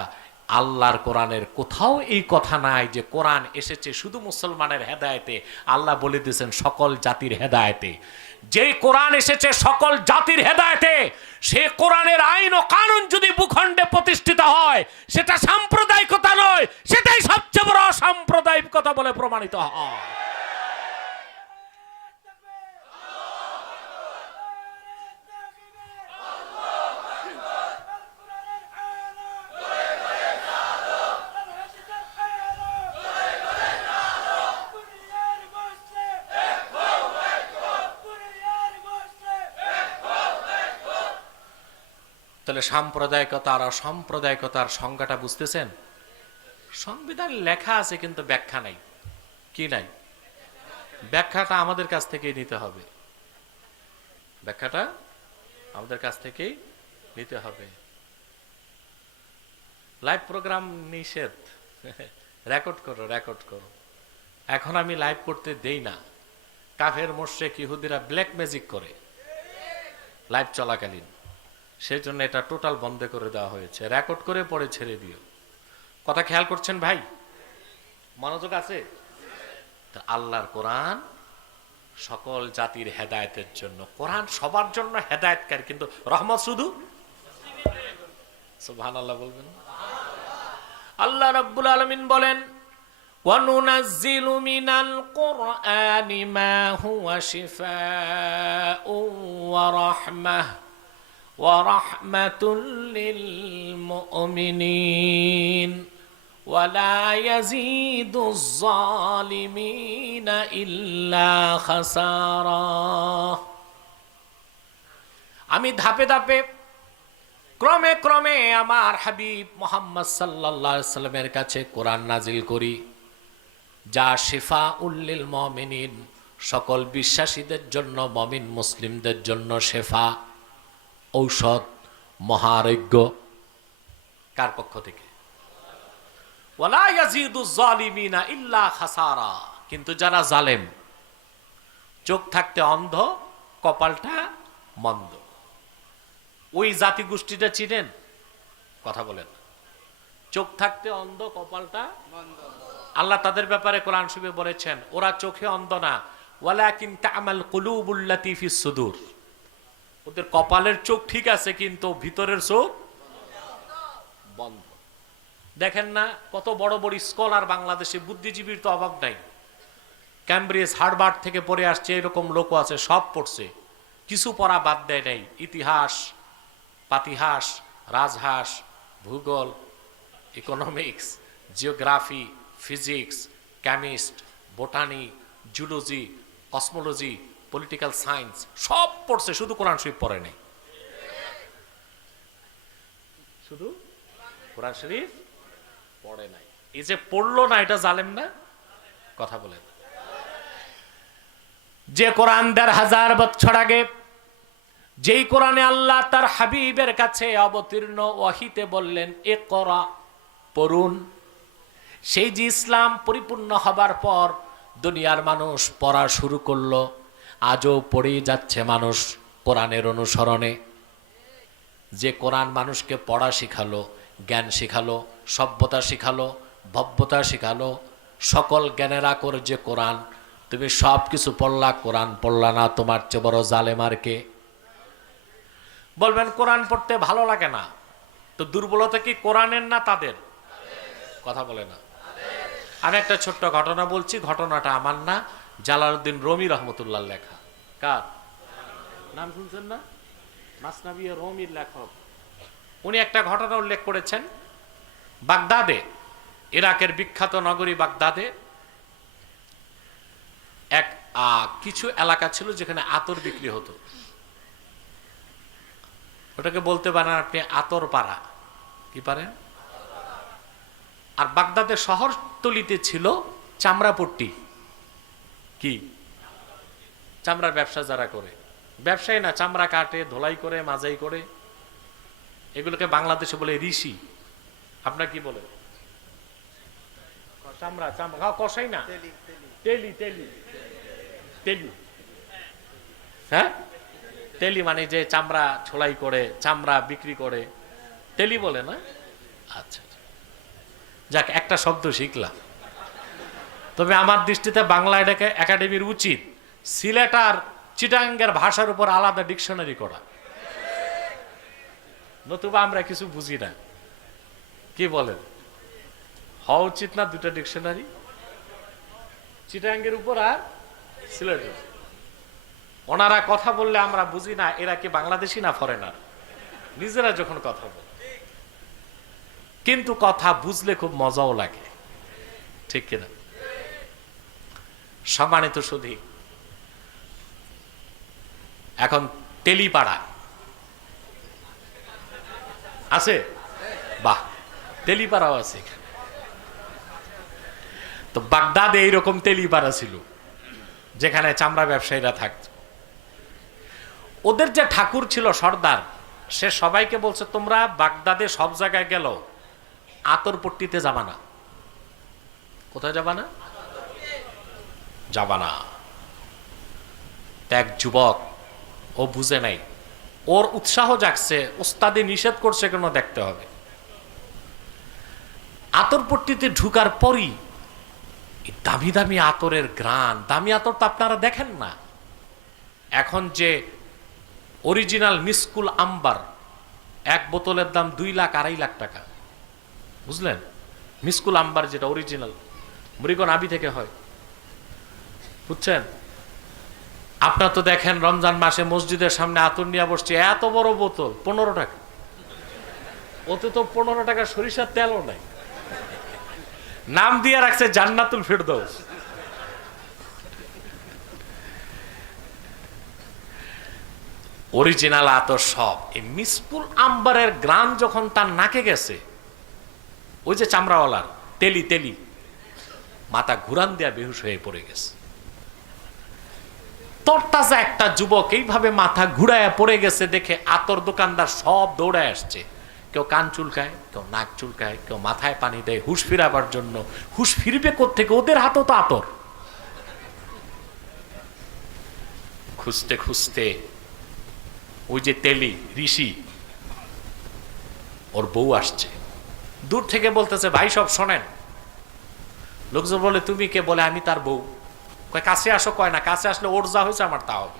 আল্লাহর কোরআনের কোথাও এই কথা নাই যে কোরআন এসেছে শুধু মুসলমানের হেদায়েতে। আল্লাহ বলে দিয়েছেন সকল জাতির হেদায়েতে। যে কোরআন এসেছে সকল জাতির হেদায়েতে, সে কোরআনের আইন ও কানুন যদি ভূখণ্ডে প্রতিষ্ঠিত হয়, সেটা সাম্প্রদায়িকতা নয়, সেটাই সবচেয়ে বড় অসাম্প্রদায়িকতা বলে প্রমাণিত হয়। তাহলে সাম্প্রদায়িকতা আর অসাম্প্রদায়িকতার সংজ্ঞাটা বুঝতেছেন? সংবিধান লেখা আছে কিন্তু ব্যাখ্যা নাই। কি নাই? ব্যাখ্যাটা আমাদের কাছ থেকেই নিতে হবে। ব্যাখ্যাটা আমাদের কাছ থেকেই নিতে হবে। লাইভ প্রোগ্রাম নিষেধ, রেকর্ড করো, রেকর্ড করো। এখন আমি লাইভ করতে দেই না। কাফের মোশরিক ইহুদিরা ব্ল্যাক ম্যাজিক করে লাইভ চলাকালীন, সেই জন্য এটা টোটাল বন্ধ করে দেওয়া হয়েছে। রেকর্ড করে পরে ছেড়ে দিও। কথা খেয়াল করছেন ভাই? মনোযোগ আছে? আল্লাহর কোরআন সকল জাতির হেদায়েতের জন্য। কোরআন সবার জন্য হেদায়েতকারী, কিন্তু রহমত শুধু। সুবহানাল্লাহ বলবেন। আল্লাহ রাব্বুল আলামিন বলেন, وَنُنَزِّلُ مِنَ الْقُرْآنِ مَا هُوَ شِفَاءٌ وَرَحْمَةٌ لِّلْمُؤْمِنِينَ وَلَا يَزِيدُ الظَّالِمِينَ إِلَّا خَسَارًا। আমি ধাপে ধাপে ক্রমে ক্রমে আমার হাবিব মুহাম্মদ সাল্লাল্লাহু আলাইহি সাল্লামের কাছে কোরআন নাজিল করি, যা শিফাউল লিল মুমিনিন, সকল বিশ্বাসীদের জন্য, মুমিন মুসলিমদের জন্য শেফা, ঔষধ, মহারোগ্য। কার পক্ষ থেকে? ওয়ালা ইয়াজিদুজ জালিমিনা ইল্লা খাসারা। কিন্তু যারা জালেম, চোখ থাকতে অন্ধ, কপালটা মন্দ, ওই জাতি গোষ্ঠীটা চিনেন? কথা বলেন। চোখ থাকতে অন্ধ, কপালটা মন্দ। আল্লাহ তাদের ব্যাপারে কোরআন শরীফে বলেছেন, ওরা চোখে অন্ধ না, ওয়ালাকিন তা'মাল কুলুবুল্লাতী ফিস সুদূর। ওদের কপালের চোখ ঠিক আছে, কিন্তু ভিতরের চোখ বন্ধ। দেখেন না কত বড় বড় স্কলার বাংলাদেশে, বুদ্ধিজীবীর তো অভাব নাই। ক্যামব্রিজ, হার্ভার্ড থেকে পড়ে আসছে, এরকম লোকও আছে, সব পড়ছে, কিছু পড়া বাদ দেয় নাই। ইতিহাস, পাতিহাস, রাজহাঁস, ভূগোল, economics, geography, physics, chemist, botany, zoology, cosmology, political science, সব পড়ছে, শুধু কোরআন শরীফ পড়ে নাই। শুধু কোরআন শরীফ পড়ে নাই। এই যে পড়লো না, এটা জালেম না? কথা বলেন। যে কোরআন ১৫০০ বছর আগে, যেই কোরআনে আল্লাহ তার হাবিবের কাছে অবতীর্ণ ওয়াহিতে বললেন ইকরা, পড়ুন, সেই যে ইসলাম পরিপূর্ণ হবার পর দুনিয়ার মানুষ পড়া শুরু করলো, আজও পড়েই যাচ্ছে মানুষ কোরআনের অনুসরণে। যে কোরআন মানুষকে পড়া শিখালো, জ্ঞান শিখালো, সভ্যতা শিখালো, ভব্যতা শিখালো, সকল জ্ঞানের আকর যে কোরআন, তুমি সব কিছু পড়লা, কোরআন পড়লা না, তোমার চেয়ে বড় জালেম আর কে? বলবেন কোরআন পড়তে ভালো লাগে না, তো দুর্বলতা কি কোরআনের না তাদের? কথা বলে না। আমি একটা ছোট্ট ঘটনা বলছি, ঘটনাটা আমার না, জালালউদ্দিন রুমি রহমতুল্লাহ লেখা। কার নাম শুনছেন না? মাসনাবি রুমির লেখক, উনি একটা ঘটনা উল্লেখ করেছেন। বাগদাদে, ইরাকের বিখ্যাত নগরী বাগদাদে এক কিছু এলাকা ছিল যেখানে আতর বিক্রি হতো। ওটাকে বলতে পারেন আপনি আতর পাড়া, কি পারেন। আর বাগদাদের শহরতলিতে ছিল চামড়াপট্টি। কি চামড়ার ব্যবসা যারা করে, ব্যবসায়ী না, চামড়া কাটে, ধোলাই করে, মাজাই করে, এগুলোকে বাংলাদেশে বলে ঋষি। আপনার কি বলে? চামড়া, চামড়া কষাই না, তেলি তেলি তেলি। হ্যাঁ, তেলি মানে যে চামড়া ছোলাই করে, চামড়া বিক্রি করে, তেলি বলে না? আচ্ছা, যাক, একটা শব্দ শিখলাম। তবে আমার দৃষ্টিতে বাংলা একাডেমির উচিত সিলেট আর চিটাঙ্গের ভাষার উপর আলাদা ডিকশনারি করা, নতুবা আমরা কিছু বুঝি না। কি বলেন, হওয়া উচিত না দুটা ডিকশনারি, চিটাঙ্গের উপর আর সিলেটের। ওনারা কথা বললে আমরা বুঝি না এরা কি বাংলাদেশি না ফরেনার, নিজেরা যখন কথা বলে। কিন্তু কথা বুঝলে খুব মজাও লাগে, ঠিক কিনা? সম্মানিত সুধী, এখন তেলিপাড়া আছে, বাহ, তেলিপাড়াও আছে। তো বাগদাদে এইরকম তেলিপাড়া ছিল যেখানে চামড়া ব্যবসায়ীরা থাকত। ওদের যে ঠাকুর ছিল সর্দার, সে সবাইকে বলছে তোমরা বাগদাদে সব জায়গায় গেল, আতরপট্টিতে যাবা না। কোথায় যাবা না? যাবা না। এক যুবক, ও বুঝে নাই, ওর উৎসাহ জাগছে, ওস্তাদে নিষেধ করছে কেন দেখতে হবে। আতরপট্টিতে ঢুকার পরই দামি দামি আতরের গ্রান, দামি আতর তো আপনারা দেখেন না। এখন যে অরিজিনাল মিসকুল আম্বার, এক বোতলের দাম 2 লাখ 2.5 লাখ টাকা, বুঝলেন? মিসকুল আম্বার যেটা অরিজিনাল মৃগন আবি থেকে হয়, বুঝছেন? আপনার তো দেখেন রমজান মাসে মসজিদের সামনে আতর নিয়ে বসছে, এত বড় বোতল 15 টাকা। ওতে তো 15 টাকা সরিষার তেলও নাই, নাম দিয়ে রাখছে জান্নাতুল ফিরদৌস। অরিজিনাল আতর সব। এই মিসকুল আম্বারের গ্রান যখন তার নাকে গেছে, ওই যে চামড়াওয়ালার তেলি তেলি, মাথা ঘুরান দেয়া বেহুশ হয়ে পড়ে গেছে। তরতাজা একটা যুবক এইভাবে মাথা ঘুরায় পড়ে গেছে দেখে আতর দোকানদার সব দৌড়ায় আসছে। কেউ কান চুলকায়, কেউ নাক চুলকায়, কেউ মাথায় পানি দেয় হুশ ফিরাবার জন্য। হুশ ফিরবে কোত্থেকে? ওদের হাতও তো আতর। খুঁজতে খুঁজতে ওই যে তেলি ঋষি, ওর বউ আসছে, দূর থেকে বলতেছে ভাই সব শোনেন। লোকজন বলে তুমি কে? বলে আমি তার বউ। কয় কাছে আসো। কয় না, কাছে আসলে ওর যা হয়েছে আমার তা হবে।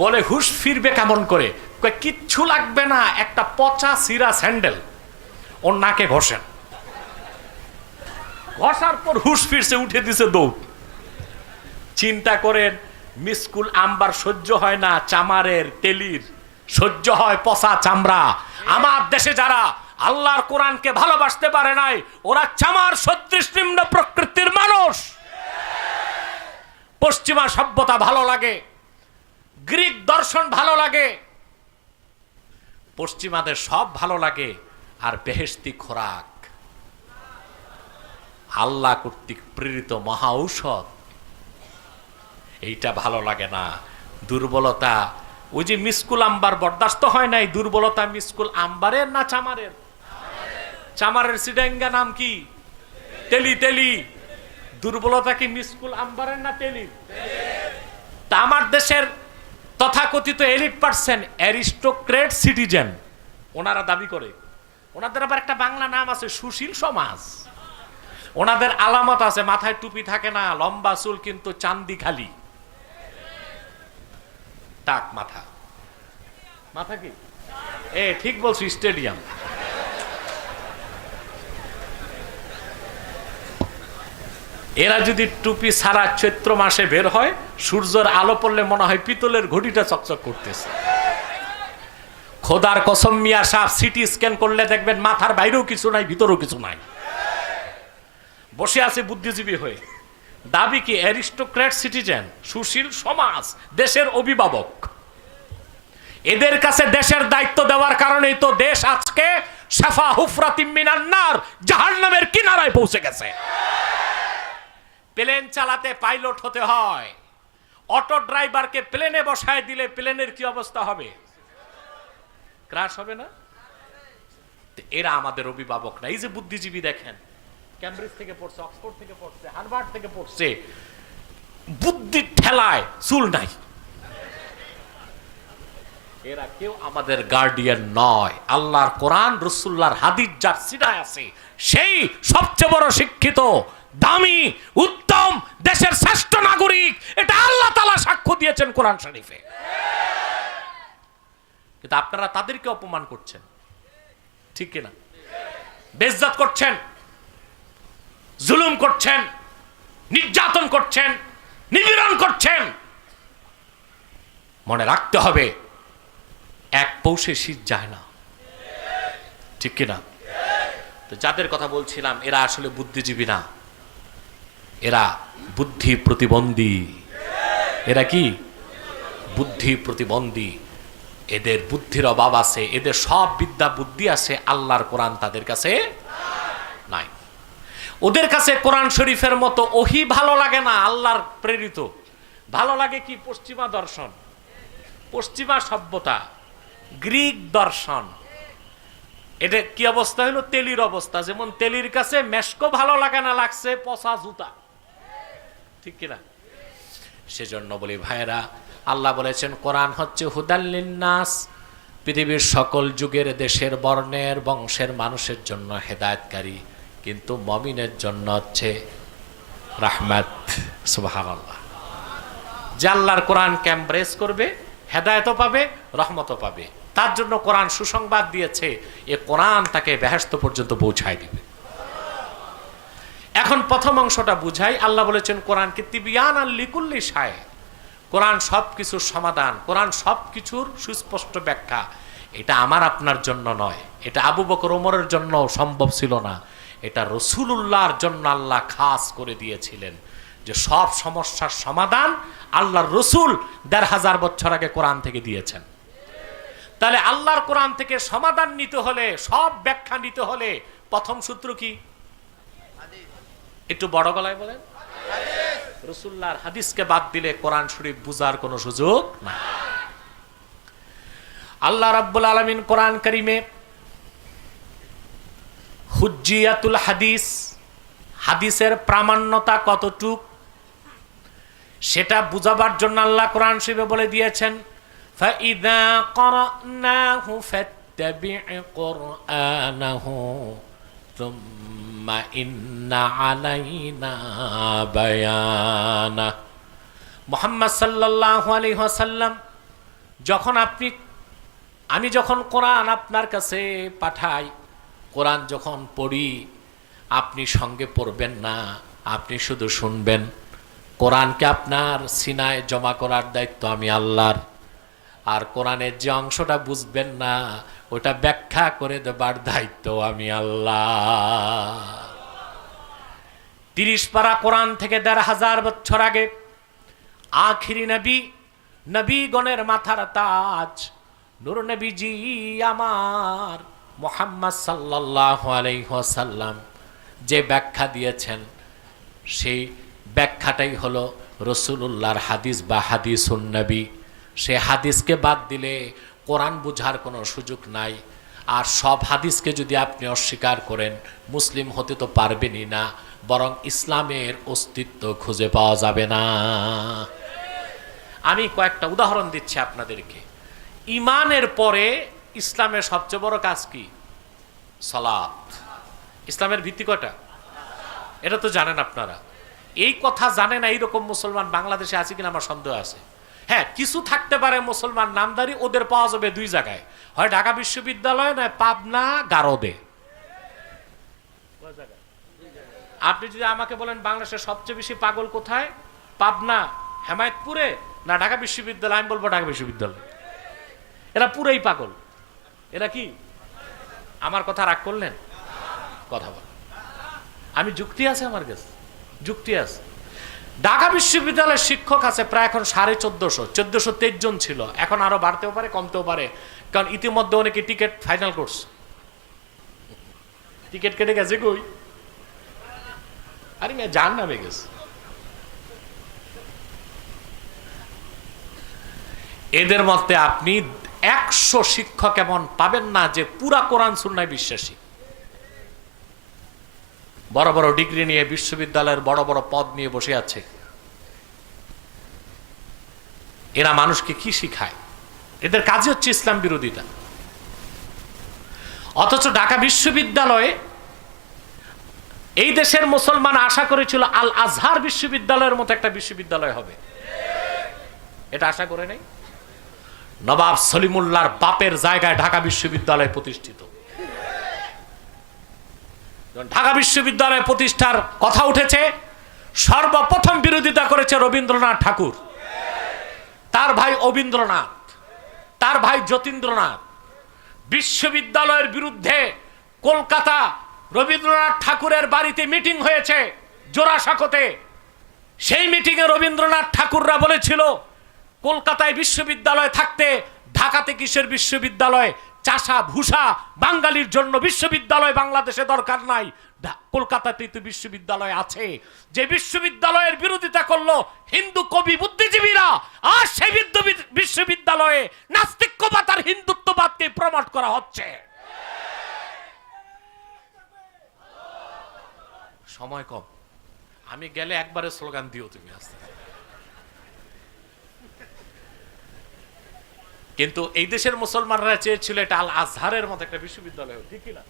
বলে হুশ ফিরবে কেমন করে? কয় কিচ্ছু লাগবে না, একটা পচা সিরা স্যান্ডেল ওর নাকে ঘষেন। ঘষার পর হুশ ফিরছে, উঠে দিছে দৌড়। চিন্তা করেন, মিসকুল আম্বার সহ্য হয় না চামারের তেলির, সহ্য হয় পচা চামড়া। আমার দেশে যারা আল্লাহর কোরআনকে ভালোবাসতে পারে নাই, ওরা চামার সদৃশ নিম্ন প্রকৃতির মানুষ। পশ্চিমা সভ্যতা ভালো লাগে, গ্রিক দর্শন ভালো লাগে, পশ্চিমাদের সব ভালো লাগে। আর বেহেশতি খোরাক, আল্লাহ কর্তৃক প্রেরিত মহা ঔষধ, এইটা ভালো লাগে না। দুর্বলতা, ওই যে মিসকুল আম্বার বরদাস্ত হয় নাই। দুর্বলতা মিসকুল আম্বারের না চামারের? চামারের সিডাঙ্গা নাম কি? তেলি তেলি। দুর্বলতা কি মিসকুল আম্বারের না তেলির? তা আমার দেশের তথাকথিত এলিট পার্সন, অ্যারিস্টোক্রেট সিটিজেন, ওনারা দাবি করে, ওনাদের আবার একটা বাংলা নাম আছে সুশীল সমাজ। ওনাদের আলামত আছে, মাথায় টুপি থাকে না, লম্বা চুল কিন্তু চান্দি খালি, টাক মাথা। মাথা কি? ঠিক বলছি, স্টেডিয়াম। এরা যদি টুপি ছাড়া চৈত্র মাসে বের হয়, সূর্যের আলো পড়লে মনে হয় পিতলের ঘটিটা চকচক করতেছে। খোদার কসম মিয়া সাহেব, সিটি স্ক্যান করলে দেখবেন মাথার বাইরেও কিছু নাই, ভিতরেও কিছু নাই, বসে আছে বুদ্ধিজীবী হয়ে। দাবি কি অ্যারিস্টোক্র্যাট সিটিজেন, সুশীল সমাজ, দেশের অভিভাবক। এদের কাছে দেশের দায়িত্ব দেওয়ার কারণেই তো দেশ আজকে শাফা হুফরাতিম মিনান নার, জাহান্নামের কিনারায় পৌঁছে গেছে। প্লেন চালাতে পাইলট হতে হয়, অটো ড্রাইভারকে প্লেনে বসায় দিলে প্লেনের কি অবস্থা হবে? ক্রাশ হবে না? এরা আমাদের অভিভাবক না। এই যে বুদ্ধিজীবী দেখেন, ক্যামব্রিজ থেকে পড়ছে, অক্সফোর্ড থেকে পড়ছে, হার্ভার্ড থেকে পড়ছে, বুদ্ধির ঠেলায় চুল নাই। এরা কেউ আমাদের গার্ডিয়ান নয়। আল্লাহর কোরআন, রাসূলুল্লাহর হাদিস যার সিনায় আছে, সেই সবচেয়ে বড় শিক্ষিত, দামি, উত্তম, দেশের শ্রেষ্ঠ নাগরিক। এটা আল্লাহ তাআলা সাক্ষ্য দিয়েছেন কোরআন শরীফে। কিন্তু আপনারা তাদেরকে অপমান করছেন, ঠিক কিনা? বেইজ্জত করছেন, জুলুম করছেন, নির্যাতন করছেন, নিপীড়ন করছেন। মনে রাখতে হবে, এক পৌষে শীত যায় না, ঠিক কিনা? তো যাদের কথা বলছিলাম, এরা আসলে বুদ্ধিজীবী না, এরা বুদ্ধি প্রতিবন্ধী। এরা কি? বুদ্ধি প্রতিবন্ধী। এদের বুদ্ধির অভাব আছে, এদের সব বিদ্যা বুদ্ধি আছে, আল্লাহর কোরআন তাদের কাছে নাই। ওদের কাছে কোরআন শরীফের মতো ওহী ভালো লাগে না, আল্লাহর প্রেরিত। ভালো লাগে কি? পশ্চিমা দর্শন, পশ্চিমা সভ্যতা, গ্রিক দর্শন। এটা কি অবস্থা হলো? তেলির অবস্থা। যেমন তেলির কাছে মেশকো ভালো লাগে না, লাগছে পচা জুতা, ঠিক কিনা? সেজন্য বলি ভাইরা, আল্লাহ বলেছেন কোরআন হচ্ছে হুদাল লিন্নাস, পৃথিবীর সকল যুগের, দেশের, বর্ণের, বংশের মানুষের জন্য হেদায়েতকারী, কিন্তু মুমিনের জন্য হচ্ছে রাহমাত। সুবহানাল্লাহ। যে আল্লাহর কোরআনকে এমব্রেস করবে, হেদায়েতও পাবে, রহমতও পাবে। তার জন্য কোরআন সুসংবাদ দিয়েছে, এ কোরআন তাকে বেহেশত পর্যন্ত পৌঁছায় দিবে। এখন প্রথম অংশটা বুঝাই। আল্লাহ বলেছেন কোরআনকে তিবিয়ানাল লিকুল্লি শাই, কোরআন সবকিছুর সমাধান, কোরআন সবকিছুর সুস্পষ্ট ব্যাখ্যা। এটা আমার আপনার জন্য নয়, এটা আবু বকর ওমরের জন্য সম্ভব ছিল না, এটা রাসূলুল্লাহর জন্য আল্লাহ খাস করে দিয়েছিলেন, যে সব সমস্যার সমাধান আল্লাহর রাসূল ১৫০০ বছর আগে কোরআন থেকে দিয়েছেন। তাহলে আল্লাহর কোরআন থেকে সমাধান নিতে হলে, সব ব্যাখ্যা নিতে হলে প্রথম সূত্র কি? একটু বড় গলায় বলেন। রাসূলুল্লাহর হাদিসকে বাদ দিলে কোরআন শরীফ বুঝার কোনো সুযোগ নাই। আল্লাহ রাব্বুল আলামিন কোরআন কারীমে হুজ্জিয়াতুল হাদিস, হাদিসের প্রামাণ্যতা কতটুক, সেটা বুঝাবার জন্য আল্লাহ কোরআন শরীফে বলে দিয়েছেন, ফাইযা ক্বরানাহু ফাত্তাবি' কুরআনাহু সুম্মা ইন্না আলাইনা বায়ানা। মুহাম্মদ সাল্লাল্লাহু আলাইহি ওয়াসাল্লাম, যখন আমি যখন কোরআন আপনার কাছে পাঠাই, কোরআন যখন পড়ি, আপনি সঙ্গে পড়বেন না, আপনি শুধু শুনবেন। কোরআনকে আপনার সিনায় জমা করার দায়িত্ব আমি আল্লাহর। আর কোরআনের যে অংশটা বুঝবেন না, ওটা ব্যাখ্যা করে দেবার দায়িত্ব আমি আল্লাহ। ৩০ পারা কোরআন থেকে ১৫০০ বছর আগে আখিরি নবী, নবীগণের মাথার তাজ, নূর নবীজি আমার মুহাম্মদ সাল্লাল্লাহু আলাইহি ওয়াসাল্লাম যে ব্যাখ্যা দিয়েছেন, সেই ব্যাখ্যাটাই হলো রাসূলুল্লাহর হাদিস বা হাদিসুন নবী। সে হাদিসকে বাদ দিলে কোরআন বুঝার কোনো সুযোগ নাই। আর সব হাদিসকে যদি আপনি অস্বীকার করেন, মুসলিম হতে তো পারবেনই না, বরং ইসলামের অস্তিত্ব খুঁজে পাওয়া যাবে না। আমি কয়েকটা উদাহরণ দিচ্ছি আপনাদেরকে। ঈমানের পরে ইসলামের সবচেয়ে বড় কাজ কি? সালাত। ইসলামের ভিত্তি কয়টা? এটা তো জানেন আপনারা। এই কথা জানে না এইরকম মুসলমান বাংলাদেশে আছে কিনা আমার সন্দেহ আছে। হ্যাঁ, কিছু থাকতে পারে মুসলমান নামদারি, ওদের পাওয়া যাবে দুই জায়গায়, হয় ঢাকা বিশ্ববিদ্যালয়, নয় পাবনা গারদে। আপনি যদি আমাকে বলেন বাংলাদেশের সবচেয়ে বেশি পাগল কোথায়, পাবনা, হেমায়েতপুরে না ঢাকা বিশ্ববিদ্যালয়, আমি বলবো ঢাকা বিশ্ববিদ্যালয়। এরা পুরাই পাগল। এরা কি আমার কথা রাগ করলেন? কথা বল, আমি যুক্তি আছে, আমার কাছে যুক্তি আছে। ঢাকা বিশ্ববিদ্যালয়ের শিক্ষক আছে প্রায় এখন 1450 জন ছিল, এখন আরো বাড়তেও পারে কমতেও পারে, কারণ ইতিমধ্যে অনেকে টিকিট ফাইনাল করছে। টিকিট কেটে গেছে কই? আরে মেয়ে জান নামে গেছে। এদের মধ্যে আপনি 100 শিক্ষক এমন পাবেন না যে পুরা কোরআন সুন্নায় বিশ্বাসী। বড় বড় ডিগ্রি নিয়ে বিশ্ববিদ্যালয়ের বড় বড় পদ নিয়ে বসে আছে। এরা মানুষকে কি শিখায়? এদের কাজই হচ্ছে ইসলাম বিরোধিতা। অথচ ঢাকা বিশ্ববিদ্যালয়ে এই দেশের মুসলমান আশা করেছিল আল আজহার বিশ্ববিদ্যালয়ের মতো একটা বিশ্ববিদ্যালয় হবে। এটা আশা করে নাই। নবাব সলিমুল্লাহর বাপের জায়গায় ঢাকা বিশ্ববিদ্যালয় প্রতিষ্ঠিত। ঢাকা বিশ্ববিদ্যালয় প্রতিষ্ঠার কথা উঠেছে, সর্বপ্রথম বিরোধিতা করেছে রবীন্দ্রনাথ ঠাকুর, তার ভাই অবীন্দ্রনাথ, তার ভাই যতীন্দ্রনাথ। বিশ্ববিদ্যালয়ের বিরুদ্ধে কলকাতা রবীন্দ্রনাথ ঠাকুরের বাড়িতে মিটিং হয়েছে জোড়াসাঁকোতে। সেই মিটিংয়ে রবীন্দ্রনাথ ঠাকুররা বলেছিল কলকাতায় বিশ্ববিদ্যালয় থাকতে ঢাকাতে কিসের বিশ্ববিদ্যালয়? চাষা ভূষা বাঙালির জন্য বিশ্ববিদ্যালয় বাংলাদেশে দরকার নাই, কলকাতাতেই তো বিশ্ববিদ্যালয় আছে। যে বিশ্ববিদ্যালয়ের বিরোধিতা করলো হিন্দু কবি বুদ্ধিজীবীরা, আর সেই বিশ্ববিদ্যালয়ে নাস্তিক্যবাদ আর হিন্দুত্ববাদকে প্রমোট করা হচ্ছে। সময় কম, আমি গেলে একবারে স্লোগান দিও তুমি আসতে। কিন্তু এই দেশের মুসলমানরা চেয়েছিল এটা আল আজহারের মতো একটা বিশ্ববিদ্যালয়, ঠিক কিনা?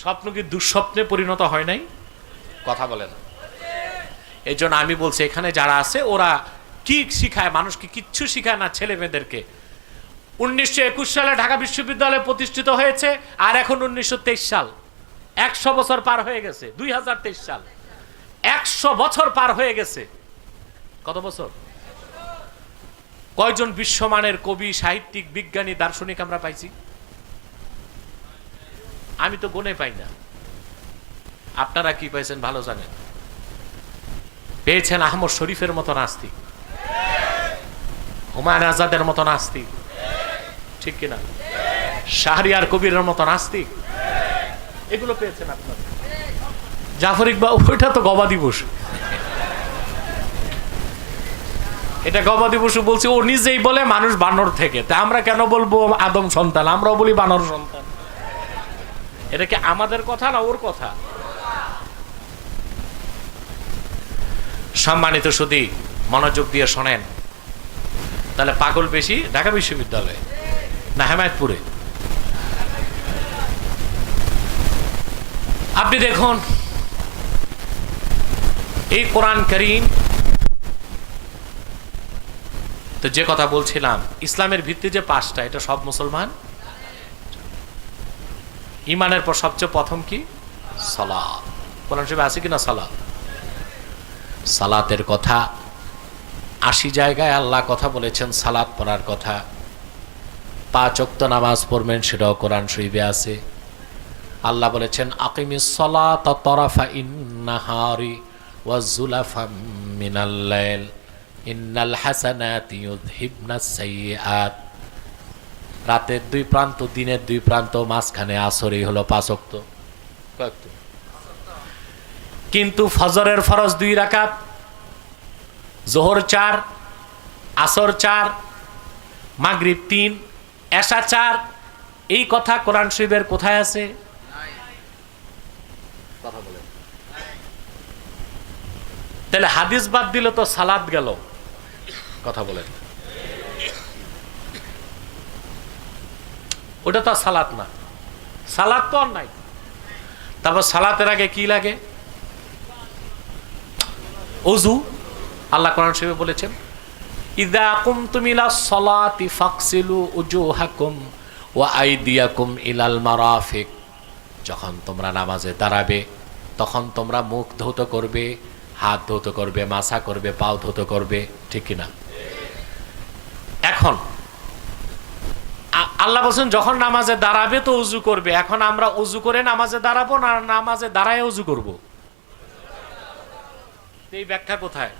স্বপ্ন কি দুঃস্বপ্নে পরিণত হয় নাই? কথা বলে না। এই জন্য আমি বলছি এখানে যারা আছে ওরা কি শিখায় মানুষকে? কিচ্ছু শিখায় না ছেলে মেয়েদেরকে। 1921 সালে ঢাকা বিশ্ববিদ্যালয় প্রতিষ্ঠিত হয়েছে, আর এখন 1923 সাল, 100 বছর পার হয়ে গেছে। 2023 সাল, 100 বছর পার হয়ে গেছে। কত বছর? কয়জন বিশ্বমানের কবি, সাহিত্যিক, বিজ্ঞানী, দার্শনিক আমরা পাইছি? আমি তো গুনে পাই না। আপনারা কি পাইছেন ভালো জানেন। পেয়েছেন আহমদ শরীফের মতো নাস্তিক, হুমায়ুন আজাদের মতো নাস্তিক, ঠিক কিনা? শাহরিয়ার কবিরের মতো নাস্তিক, এগুলো পেয়েছেন আপনারা। জাফর ইকবাল, ওইটা তো গবাদি পশু। এটা গবাদি পশু বলছে, ও নিজেই বলে মানুষ বানর থেকে, তা আমরা কেন বলবো আদম সন্তান? আমরাও বলি বানর সন্তান। এটা কি আমাদের কথা না ওর কথা? সম্মানিত সুধী, মনোযোগ দিয়ে শোনেন। তাহলে পাগল বেশি ঢাকা বিশ্ববিদ্যালয়ে না হেমায়েতপুরে? আপনি দেখুন এই কোরআন কারীম, তো যে কথা বলছিলাম ইসলামের ভিত্তি যে 5টা, এটা সব মুসলমান। ইমানের পর সবচেয়ে প্রথম কি? সালাত। কোরআন শরীফে আছে কিনা সালাত? সালাতের কথা 80 জায়গায় আল্লাহ কথা বলেছেন সালাত পড়ার কথা। 5 ওয়াক্ত নামাজ পড়বেন, সেটাও কোরআন শরীফে আছে। আল্লাহ বলেছেন আকিমিস সালাতা তারাফা ইন্নাহারি ওয়া যুলাফা মিনাল লাইল ইন্নাল হাসানাতি ইউযহিবনাস সাইয়্যাত। রাতের 2 প্রান্ত, দিনের 2 প্রান্ত, মাঝখানে আসরই হলো 5 ওয়াক্ত। কিন্তু ফজরের ফরজ 2 রাকাত, যোহর 4, আসর 4, মাগরিব 3, এশা 4। এই কথা কোরআন শরীফের কোথায় আছে? কথা বলেন। তাহলে হাদিস বাদ দিলে তো সালাত গেল। কথা বলেন। ওটা তো সালাত না, সালাত তো আর নাই। তারপর সালাতের আগে কি লাগে? ওযু। আল্লাহ কোরআন শরীফে বলেছেন ইযা কুমতুম ইলাস সালাতি ফাগসিলু উজুহাকুম ওয়া আইদিয়াকুম ইলাল মারাফিক। যখন তোমরা নামাজে দাঁড়াবে তখন তোমরা মুখ ধৌত করবে, হাত ধৌত করবে, মাসা করবে, পাও ধৌত করবে, ঠিক কিনা? এখন আল্লাহ বলছেন যখন নামাজে দাঁড়াবে তো উজু করবে। এখন আমরা উজু করে নামাজে দাঁড়াবো না নামাজে দাঁড়ায় উজু করব? এই ব্যাখ্যা কোথায়?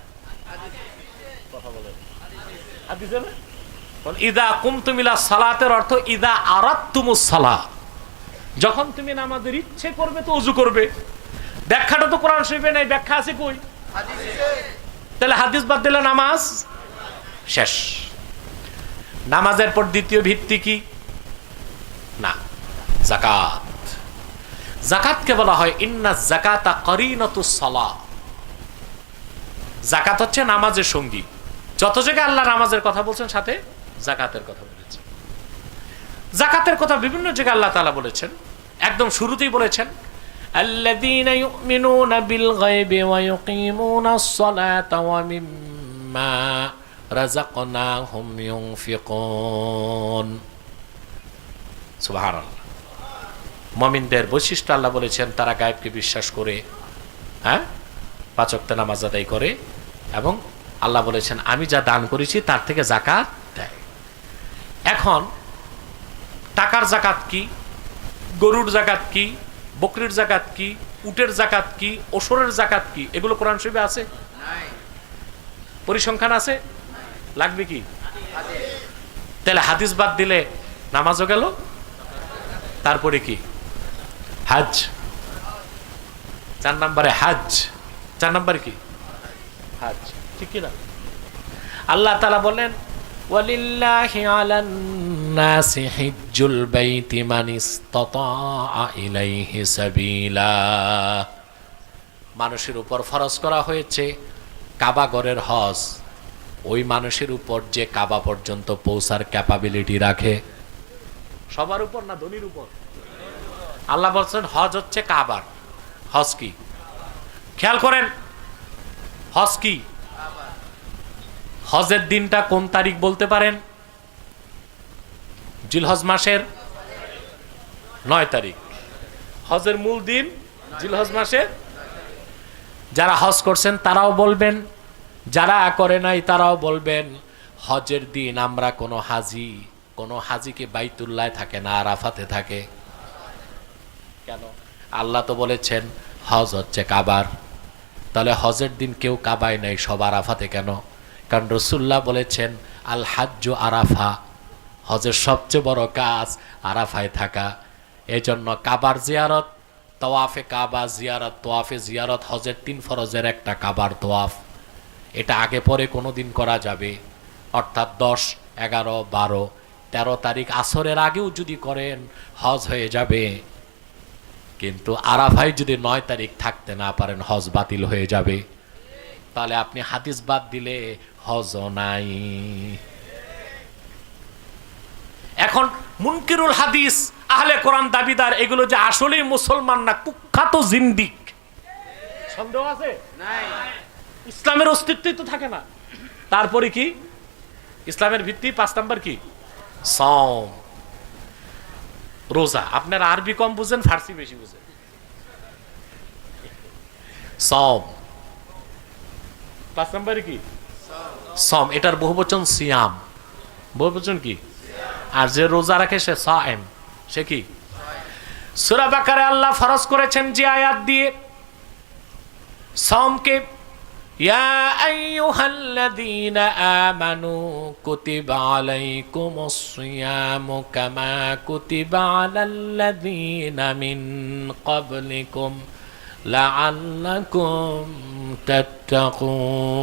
কথা বলেন। হাদিসে না? ইদা কুমতুম ইলা সালাতের অর্থ ইদা আরাদতুমুস সালাহ, যখন তুমি নামাজের ইচ্ছে করবে তো উজু করবে। ব্যাখ্যাটা তো কোরআন শরীফে নাই, ব্যাখ্যা আছে কই? হাদিসে। তাহলে হাদিস বাদ দিলে নামাজ শেষ। নামাজের পর দ্বিতীয় ভিত্তি কি? না, যাকাত। যাকাতকে বলা হয় ইন্না যাকাতা কারিনাতুস সালাহ। যাকাত হচ্ছে নামাজের সঙ্গী। যত জায়গায় আল্লাহ নামাজের কথা বলছেন সাথে যাকাতের কথা বলেছেন। যাকাতের কথা বিভিন্ন জায়গায় আল্লাহ তাআলা বলেছেন। একদম শুরুতেই বলেছেন আল্লাযীনা ইউমিনুনা বিল গায়বি ওয়া ইউকিমুনাস সালাতা ওয়া মিম্মা রাযাকনাহুম ইউনফিকুন। সুবহানাল্লাহ। মুমিনদের বৈশিষ্ট্য আল্লাহ বলেছেন তারা গায়বকে বিশ্বাস করে, হ্যাঁ, 5 ওয়াক্ত নামাজ আদায় করে, এবং আল্লাহ বলেছেন আমি যা দান করেছি তার থেকে যাকাত দেয়। এখন টাকার যাকাত কি, গরুর যাকাত কি, বকরির যাকাত কি, উটের যাকাত কি, ওসরের যাকাত কি, এগুলো কোরআন শরীফে আছে? নাই। পরিসংখ্যান আছে? লাগবে কি? তাহলে হাদিস বাদ দিলে নামাজও গেল। তারপরে কি? হজ। 4 নম্বরে হজ। 4 নম্বরে কি? হজ, ঠিক কি না? আল্লাহ তাআলা বলেন ওয়ালিল্লাহি আলান নাসি হিজ্জুল বাইতি মান ইসতাতা ইলাইহি সাবিলা। মানুষের উপর ফরজ করা হয়েছে কাবা ঘরের হজ ওই মানুষের উপর যে কাবা পর্যন্ত পৌঁছার ক্যাপাবিলিটি রাখে। সবার উপর না ধনীর উপর? আল্লাহ বলছেন হজ হচ্ছে কাবার। হজ কি? খেয়াল করেন, হজ কি? হজের দিনটা কোন তারিখ বলতে পারেন? জিলহজ মাসের 9 তারিখ। হজের মূল দিন জিলহজ মাসের। যারা হজ করছেন তারাও বলবেন, যারা করে নাই তারাও বলবেন হজের দিন আমরা কোনো হাজিকে বাইতুল্লাহ থাকে না, আরাফাতে থাকে। কেন? আল্লাহ তো বলেছেন হজ হচ্ছে কাবার। তাহলে হজের দিন কেউ কাবায় নাই, সব আরাফাতে কেন? কারণ রাসূলুল্লাহ বলেছেন আল হাজ্জু আরাফা, হজের সবচেয়ে বড় কাজ আরাফায় থাকা। এজন্য কাবার জিয়ারত, তওয়াফে কাবা জিয়ারত, তোয়াফে জিয়ারত হজের 3 ফরজের একটা কাবার তোয়াফ। এটা আগে পরে কোনোদিন করা যাবে, অর্থাৎ 10, 11, 12, 13 তারিখ আসরের আগেও যদি করেন হজ হয়ে যাবে। কিন্তু আরাফায় যদি 9 তারিখ থাকতে না পারেন হজ বাতিল হয়ে যাবে। তাহলে আপনি হাদিস বাদ দিলে হজও নাই। এখন মুনকিরুল হাদিস, আহলে কোরআন দাবিদার, এগুলো যে আসলেই মুসলমান না কুখ্যাত জিন্দিক, সন্দেহ আছে? নাই। ইসলামের অস্তিত্বই তো থাকে না। তারপরে কি? ইসলামের ভিত্তি 5 নাম্বার কি? সাওম, রোজা। আপনারা আরবি কম বুঝেন, ফার্সি বেশি বুঝেন। সাওম 5 নাম্বারে কি? সাওম। এটার বহুবচন সিয়াম। বহুবচন কি? আর যে রোজা রাখে সে সায়েম, সে কি? সূরা বাকারায় আল্লাহ ফরজ করেছেন যে আয়াত দিয়ে সাওমকে, ইয়া আইয়ুহাল্লাযীনা আমানু কুতিবা আলাইকুমুস সিয়ামু কামা কুতিবা আলাল্লাযীনা মিন ক্বাবলিকুম লাআল্লাকুম তাত্তাকুন।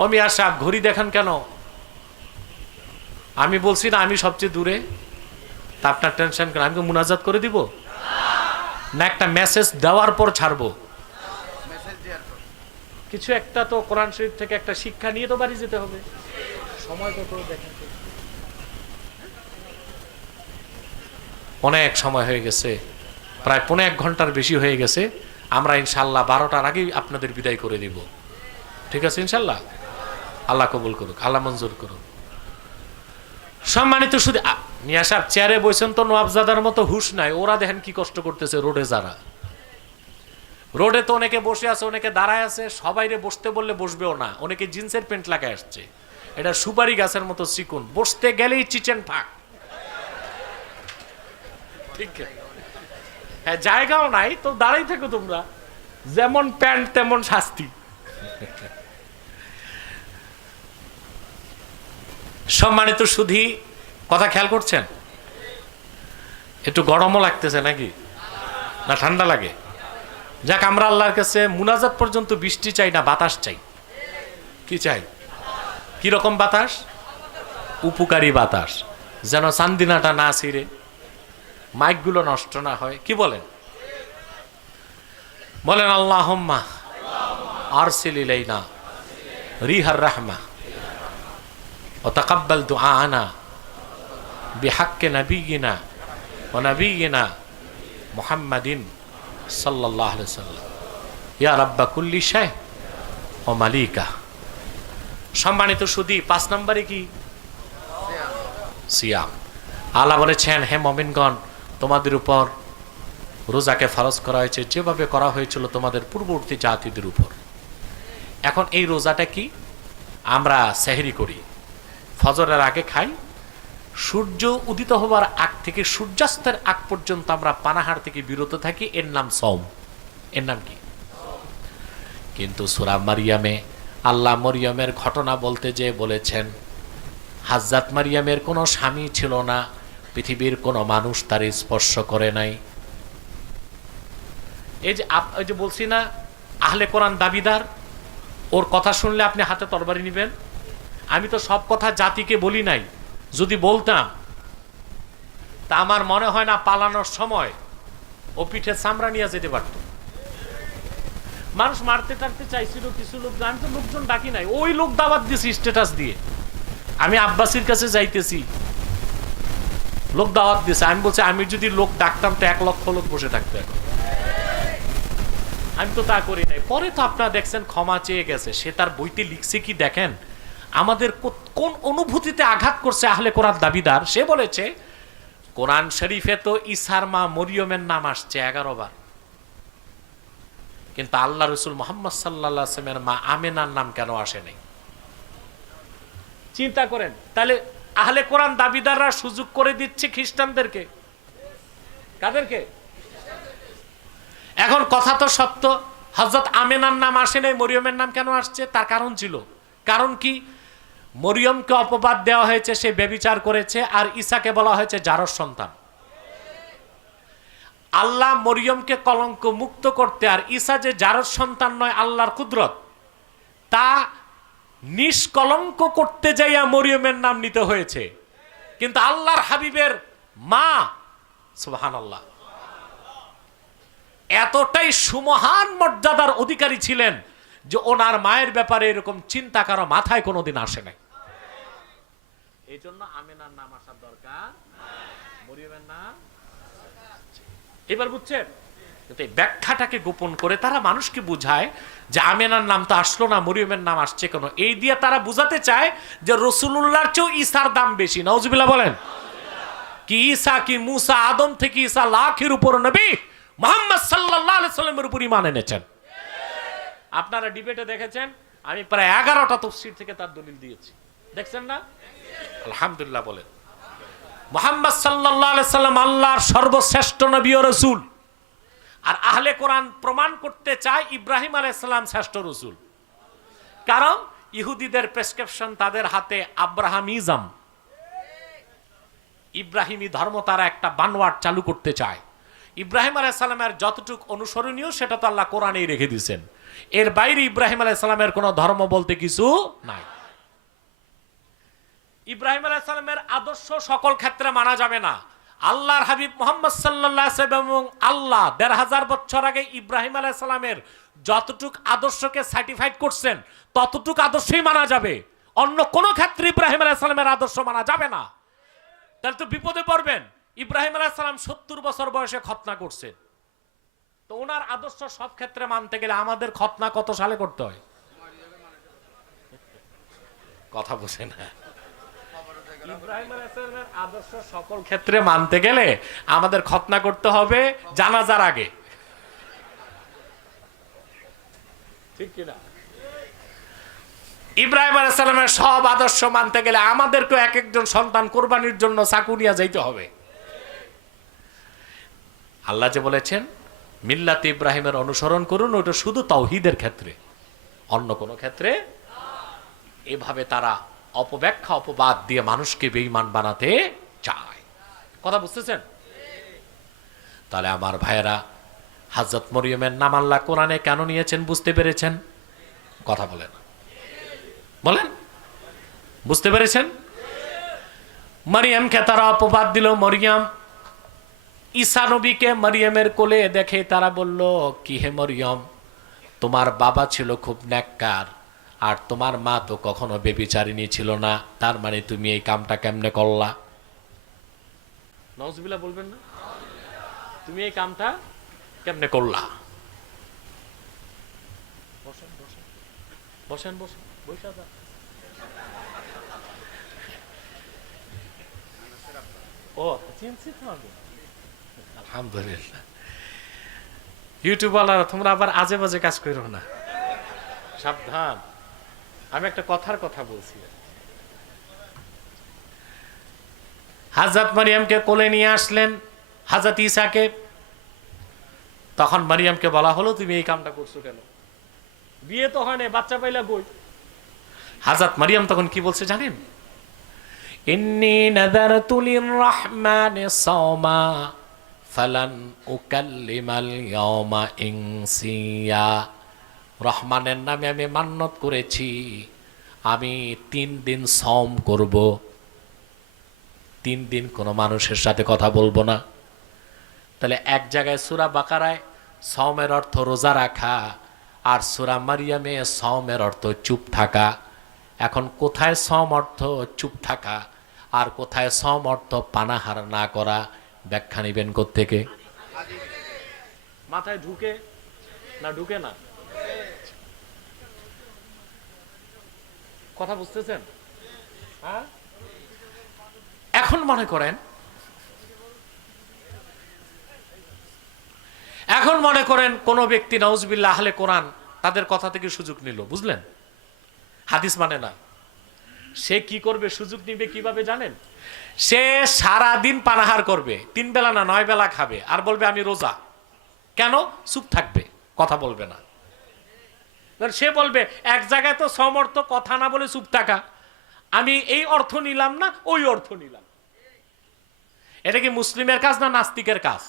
ও মিয়া সাহেব, ঘড়ি দেখেন কেন? আমি বলছি না আমি সবচেয়ে দূরে, তা আপনার টেনশন কেন? আমি মুনাজাত করে দিব না একটা মেসেজ দেওয়ার পর ছাড়বো? কিছু একটা তো কোরআন শরীফ থেকে একটা শিক্ষা নিয়ে তো বাড়ি যেতে হবে। সময় কত দেখেন, অনেক সময় হয়ে গেছে, প্রায় 1.5 ঘন্টার বেশি হয়ে গেছে। আমরা ইনশাল্লাহ 12টার আগেই আপনাদের বিদায় করে দিব। ঠিক আছে ইনশাল্লাহ? আল্লাহ কবুল করুক, আল্লাহ মঞ্জুর করুক। সম্মানিত শুধু মিয়া সাহেব চেয়ারে বসেন তো নওয়াবজাদার মতো হুশ নাই। ওরা দেখেন কি কষ্ট করতেছে রোডে যারা। রোডে তো অনেকে বসে আছে, অনেকে দাঁড়ায় আছে, সবাইরে বসতে বললে বসবেও না, অনেকে জিন্সের প্যান্ট লাগায় আসছে, এটা সুপারি গাছের মতো চিকুন, বসতে গেলেই চিচেন ফাঁক। ঠিক, হ্যাঁ, জায়গাও নাই তো দাঁড়াই থাকো তোমরা, যেমন প্যান্ট তেমন শাস্তি। সম্মানিত সুধী, কথা খেয়াল করছেন? একটু গরমও লাগতেছে নাকি, না ঠান্ডা লাগে? যাক, আমরা আল্লাহর কাছে মুনাজাত পর্যন্ত বৃষ্টি চাই না, বাতাস চাই। কি চাই? কি রকম বাতাস? উপকারী বাতাস, যেন চান্দিনাটা না ছিঁড়ে, মাইকগুলো নষ্ট না হয়। কি বলেন? বলেন আল্লাহুম্মা আরসিল ইলাইনা রিহার রাহমা ওয়া তাকাব্বাল দুআনা বিহাক্কি নাবিয়িনা ওয়া নাবিয়িনা মুহাম্মাদিন সাল্লাল্লাহু আলাইহি ওয়াসাল্লাম ইয়া রাব্বা কুল্লি শাই ওয়া মালিকা। সম্মানিত সুধী, 5 নম্বরে কি? সিয়াম। আল্লাহ বলেছেন, হে মুমিনগণ, তোমাদের উপর রোজাকে ফরজ করা হয়েছে যেভাবে করা হয়েছিল তোমাদের পূর্ববর্তী জাতিদের উপর। এখন এই রোজাটা কি? আমরা সেহরি করি, ফজরের আগে খাই, সূর্য উদিত হবার আগ থেকে সূর্যাস্তের আগ পর্যন্ত আমরা পানাহার থেকে বিরত থাকি, এর নাম সওম। এর নাম কি? কিন্তু সূরা মারিয়ামে আল্লাহ মরিয়মের ঘটনা বলতে যে বলেছেন, হাজরাত মারিয়ামের কোনো স্বামী ছিল না, পৃথিবীর কোনো মানুষ তার স্পর্শ করে নাই। এই যে বলছি না, আহলে কোরআন দাবিদার, ওর কথা শুনলে আপনি হাতে তরবারি নেবেন। আমি তো সব কথা জাতিকে বলি নাই, যদি বলতাম তা আমার মনে হয় না পালানোর সময় ও পিঠে চামড়া নিয়ে যেতে পারত। মানুষ মারতে টারতে চাইছিল কিছু লোক, আমি তো লোকজন ডাকি নাই, ওই লোক দাওয়াত দিয়েছি স্ট্যাটাস দিয়ে। আমি আব্বাসির কাছে যাইতেছি, লোক দাওয়াত দিয়েছে, আমি বলছি আমি যদি লোক ডাকতাম তো 1 লক্ষ লোক বসে থাকতো এখন। আমি তো তা করি নাই। পরে তো আপনারা দেখছেন ক্ষমা চেয়ে গেছে, সে তার বইতে লিখছে কি দেখেন, আমাদের কোন অনুভূতিতে আঘাত করছে আহলে কোরআন দাবিদার। সে বলেছে, কোরআন শরীফে তো ঈসার মা মরিয়মের নাম আসছে 11 বার, কিন্তু আল্লাহ রসুল মুহাম্মদ সাল্লাল্লাহু আলাইহি ওয়াসাল্লামের মা আমেনার নাম কেন আসে নাই? চিন্তা করেন। তাহলে আহলে কোরআন দাবিদাররা সুযোগ করে দিচ্ছে খ্রিস্টানদেরকে। কাদেরকে? এখন কথা তো সত্য, হযরত আমেনার নাম আসে নাই, মরিয়মের নাম কেন আসছে? তার কারণ ছিল। কারণ কি? মরিয়মকে অপবাদ দেওয়া হয়েছে সে ব্যভিচার করেছে, আর ঈসাকে বলা হয়েছে জারজ সন্তান। আল্লাহ মরিয়মকে কলঙ্ক মুক্ত করতে, আর ঈসা যে জারজ সন্তান নয় আল্লাহর কুদরত, তা নিষ্কলঙ্ক করতে যাইয়া মরিয়মের নাম নিতে হয়েছে। কিন্তু আল্লাহর হাবিবের মা সুবহানাল্লাহ এতটাই সুমহান মর্যাদার অধিকারী ছিলেন যে ওনার মায়ের ব্যাপারে এরকম চিন্তা কারো মাথায় কোনোদিন আসে নাই। এই জন্য আমেনার নাম আসার দরকার, মরিয়মের নাম। এবার বুঝছেন? ব্যাখ্যাটাকে গোপন করে তারা মানুষকে বুঝায় যে আমেনার নাম তো আসলো না, মরিয়মের নাম আসছে কেন? এই দিয়ে তারা বুঝাতে চায় যে রাসূলুল্লাহর চেয়েও ঈসার দাম বেশি। নাউজুবিল্লাহ বলেন। কি ঈসা কি মুসা, আদম থেকে ঈসা লাখের উপর নবী মুহাম্মদ সাল্লাল্লাহু আলাইহি সাল্লামের উপর ঈমান এনেছেন। আপনারা ডিবেটে দেখেছেন, আমি প্রায় 11টা তাফসীর থেকে তার দলিল দিয়েছি, দেখছেন না? আলহামদুলিল্লাহ বলেন। মুহাম্মদ সাল্লাল্লাহু আলাইহি সাল্লাম আল্লাহর সর্বশ্রেষ্ঠ নবী ও রাসূল। আর আহলে কোরআন প্রমাণ করতে চায় ইব্রাহিম আলাইহিস সালাম শ্রেষ্ঠ রাসূল। কারণ ইহুদিদের প্রেসক্রিপশন তাদের হাতে আব্রাহামিজম, ইব্রাহিমী ধর্ম তারা একটা বানোয়াট চালু করতে চায়। ইব্রাহিম আলাইহিস সালামের যতটুকু অনুসরণীয় সেটা তো আল্লাহ কোরআনেই রেখে দিয়েছেন, এর বাইরে ইব্রাহিম আলাইহিস সালামের কোনো ধর্ম বলতে কিছু নাই। ইব্রাহিম আলাইহিস সালামের আদর্শ সকল ক্ষেত্রে মানা যাবে না। আল্লাহর হাবিব মুহাম্মদ সাল্লাল্লাহু আলাইহি ওয়াসাল্লাম এবং আল্লাহ 1500 বছর আগে ইব্রাহিম আলাইহিস সালামের যতটুক আদর্শকে সার্টিফাইড করছেন ততটুক আদর্শই মানা যাবে, অন্য কোন ক্ষেত্রে ইব্রাহিম আলাইহিস সালামের আদর্শ মানা যাবে না। তাহলে তো বিপদে পড়বেন। ইব্রাহিম আলাইহিস সালাম 70 বছর বয়সে খতনা করছেন, তো ওনার আদর্শ সব ক্ষেত্রে মানতে গেলে আমাদের খতনা কত সালে করতে হয়? কথা বুঝে না। ইব্রাহিম আলাইহিস সালামের আদর্শ সকল ক্ষেত্রে মানতে গেলে আমাদের খতনা করতে হবে জানাজার আগে। ঠিক কিনা? ইব্রাহিম আলাইহিস সালামের সব আদর্শ মানতে গেলে আমাদেরকে এক একজন সন্তান কোরবানির জন্য চাকু নিয়ে যাইতে হবে। আল্লাহ যে বলেছেন মিল্লাত ইব্রাহিমের অনুসরণ করুন, ওটা শুধু তাওহীদের ক্ষেত্রে, অন্য কোনো ক্ষেত্রে। এভাবে তারা অপব্যাখ্যা অপবাদ দিয়ে মানুষকে বেঈমান বানাতে চায়। কথা বুঝতেছেন? তাহলে আমার ভাইয়েরা, হযরত মরিয়মের নাম আল্লাহ কোরআনে কেন নিয়েছেন বুঝতে পেরেছেন? কথা বলেন, বলেন, বুঝতে পেরেছেন? মরিয়মকে তারা অপবাদ দিল। মরিয়ম, ঈসা নবীকে মরিয়মের কোলে দেখে তারা বলল, কি হে মরিয়ম, তোমার বাবা ছিল খুব নেককার, আর তোমার মা তো কখনো বেবিচারিণী ছিল না, তার মানে তুমি এই কামটা কেমনে করলা? নাউজুবিল্লাহ বলবেন না? তুমি এই কামটা কেমনে করলা? বসেন বসেন বসেন বসেন, বসে যান। ও চিনছি তোমাকে, আলহামদুলিল্লাহ। ইউটিউবওয়ালারা তোমরা আবার আজে বাজে কাজ করো না, সাবধান। আমি একটা কথার কথা বলছি। হযরত মারিয়ামকে কোলে নিয়ে আসলেন হযরত ঈসাকে। তখন মারিয়ামকে বলা হলো, তুমি এই কামটা করছো কেন? বিয়ে তো হয় না, বাচ্চা পাইলা কই? হযরত মারিয়াম তখন কি বলছে জানেন? ইন্নী নাযারতু লির-রাহমানি সাওমা ফালান উকাল্লিমাল ইয়াওমা ইনসিয়া। রহমানের নামে আমি মান্নত করেছি, আমি 3 দিন সওম করব, 3 দিন কোনো মানুষের সাথে কথা বলবো না। তাহলে এক জায়গায় সূরা বাকারায় সওমের অর্থ রোজা রাখা, আর সূরা মারিয়ামে সওমের অর্থ চুপ থাকা। এখন কোথায় সওম অর্থ চুপ থাকা আর কোথায় সওম অর্থ পানাহার না করা? ব্যাখ্যা নিবেন কোত্থেকে? মাথায় ঢুকে না ঢুকে না? কথা বুঝতেছেন? হ্যাঁ, এখন মনে করেন, কোন ব্যক্তি নাউজুবিল্লাহ আহলে কোরআন তাদের কথা থেকে সুযোগ নিল, বুঝলেন? হাদিস মানে না, সে কি করবে? সুযোগ নিবে কিভাবে জানেন? সে সারা দিন পানাহার করবে, 3 বেলা না 9 বেলা খাবে, আর বলবে আমি রোজা। কেন? চুপ থাকবে, কথা বলবে না। সে বলবে এক জায়গায় তো সমর্থ কথা না বলে চুপ থাকা, আমি এই অর্থ নিলাম না, ওই অর্থ নিলাম। এটা কি মুসলিমের কাজ না নাস্তিকের কাজ?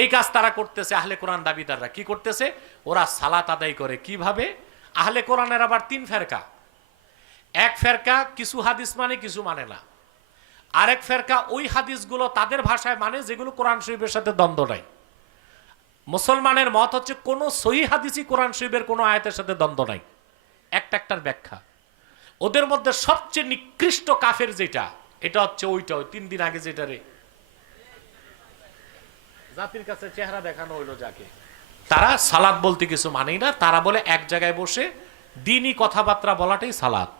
এই কাজ তারা করতেছে। আহলে কোরআন দাবিদাররা কি করতেছে? ওরা সালাত আদায় করে কিভাবে? আহলে কোরআনের আবার 3 ফেরকা। এক ফেরকা কিছু হাদিস মানে, কিছু মানে না। আরেক ফেরকা ওই হাদিসগুলো তাদের ভাষায় মানে যেগুলো কোরআন শরীফের সাথে দ্বন্দ্ব নাই। মুসলমানের মত হচ্ছে কোন সহিহ হাদিসই কোরআন শরীফের কোন আয়াতের সাথে দ্বন্দ্ব নাই, একটার ব্যাখ্যা। ওদের মধ্যে সবচেয়ে নিকৃষ্ট কাফের যেটা, এটা হচ্ছে ওইটা, ওই 3 দিন আগে যেটা রে জাতির কাছে চেহারা দেখানো হইলো যাকে, তারা সালাত বলতে কিছু মানেই না। তারা বলে এক জায়গায় বসে দিনই কথাবার্তা বলাটাই সালাত।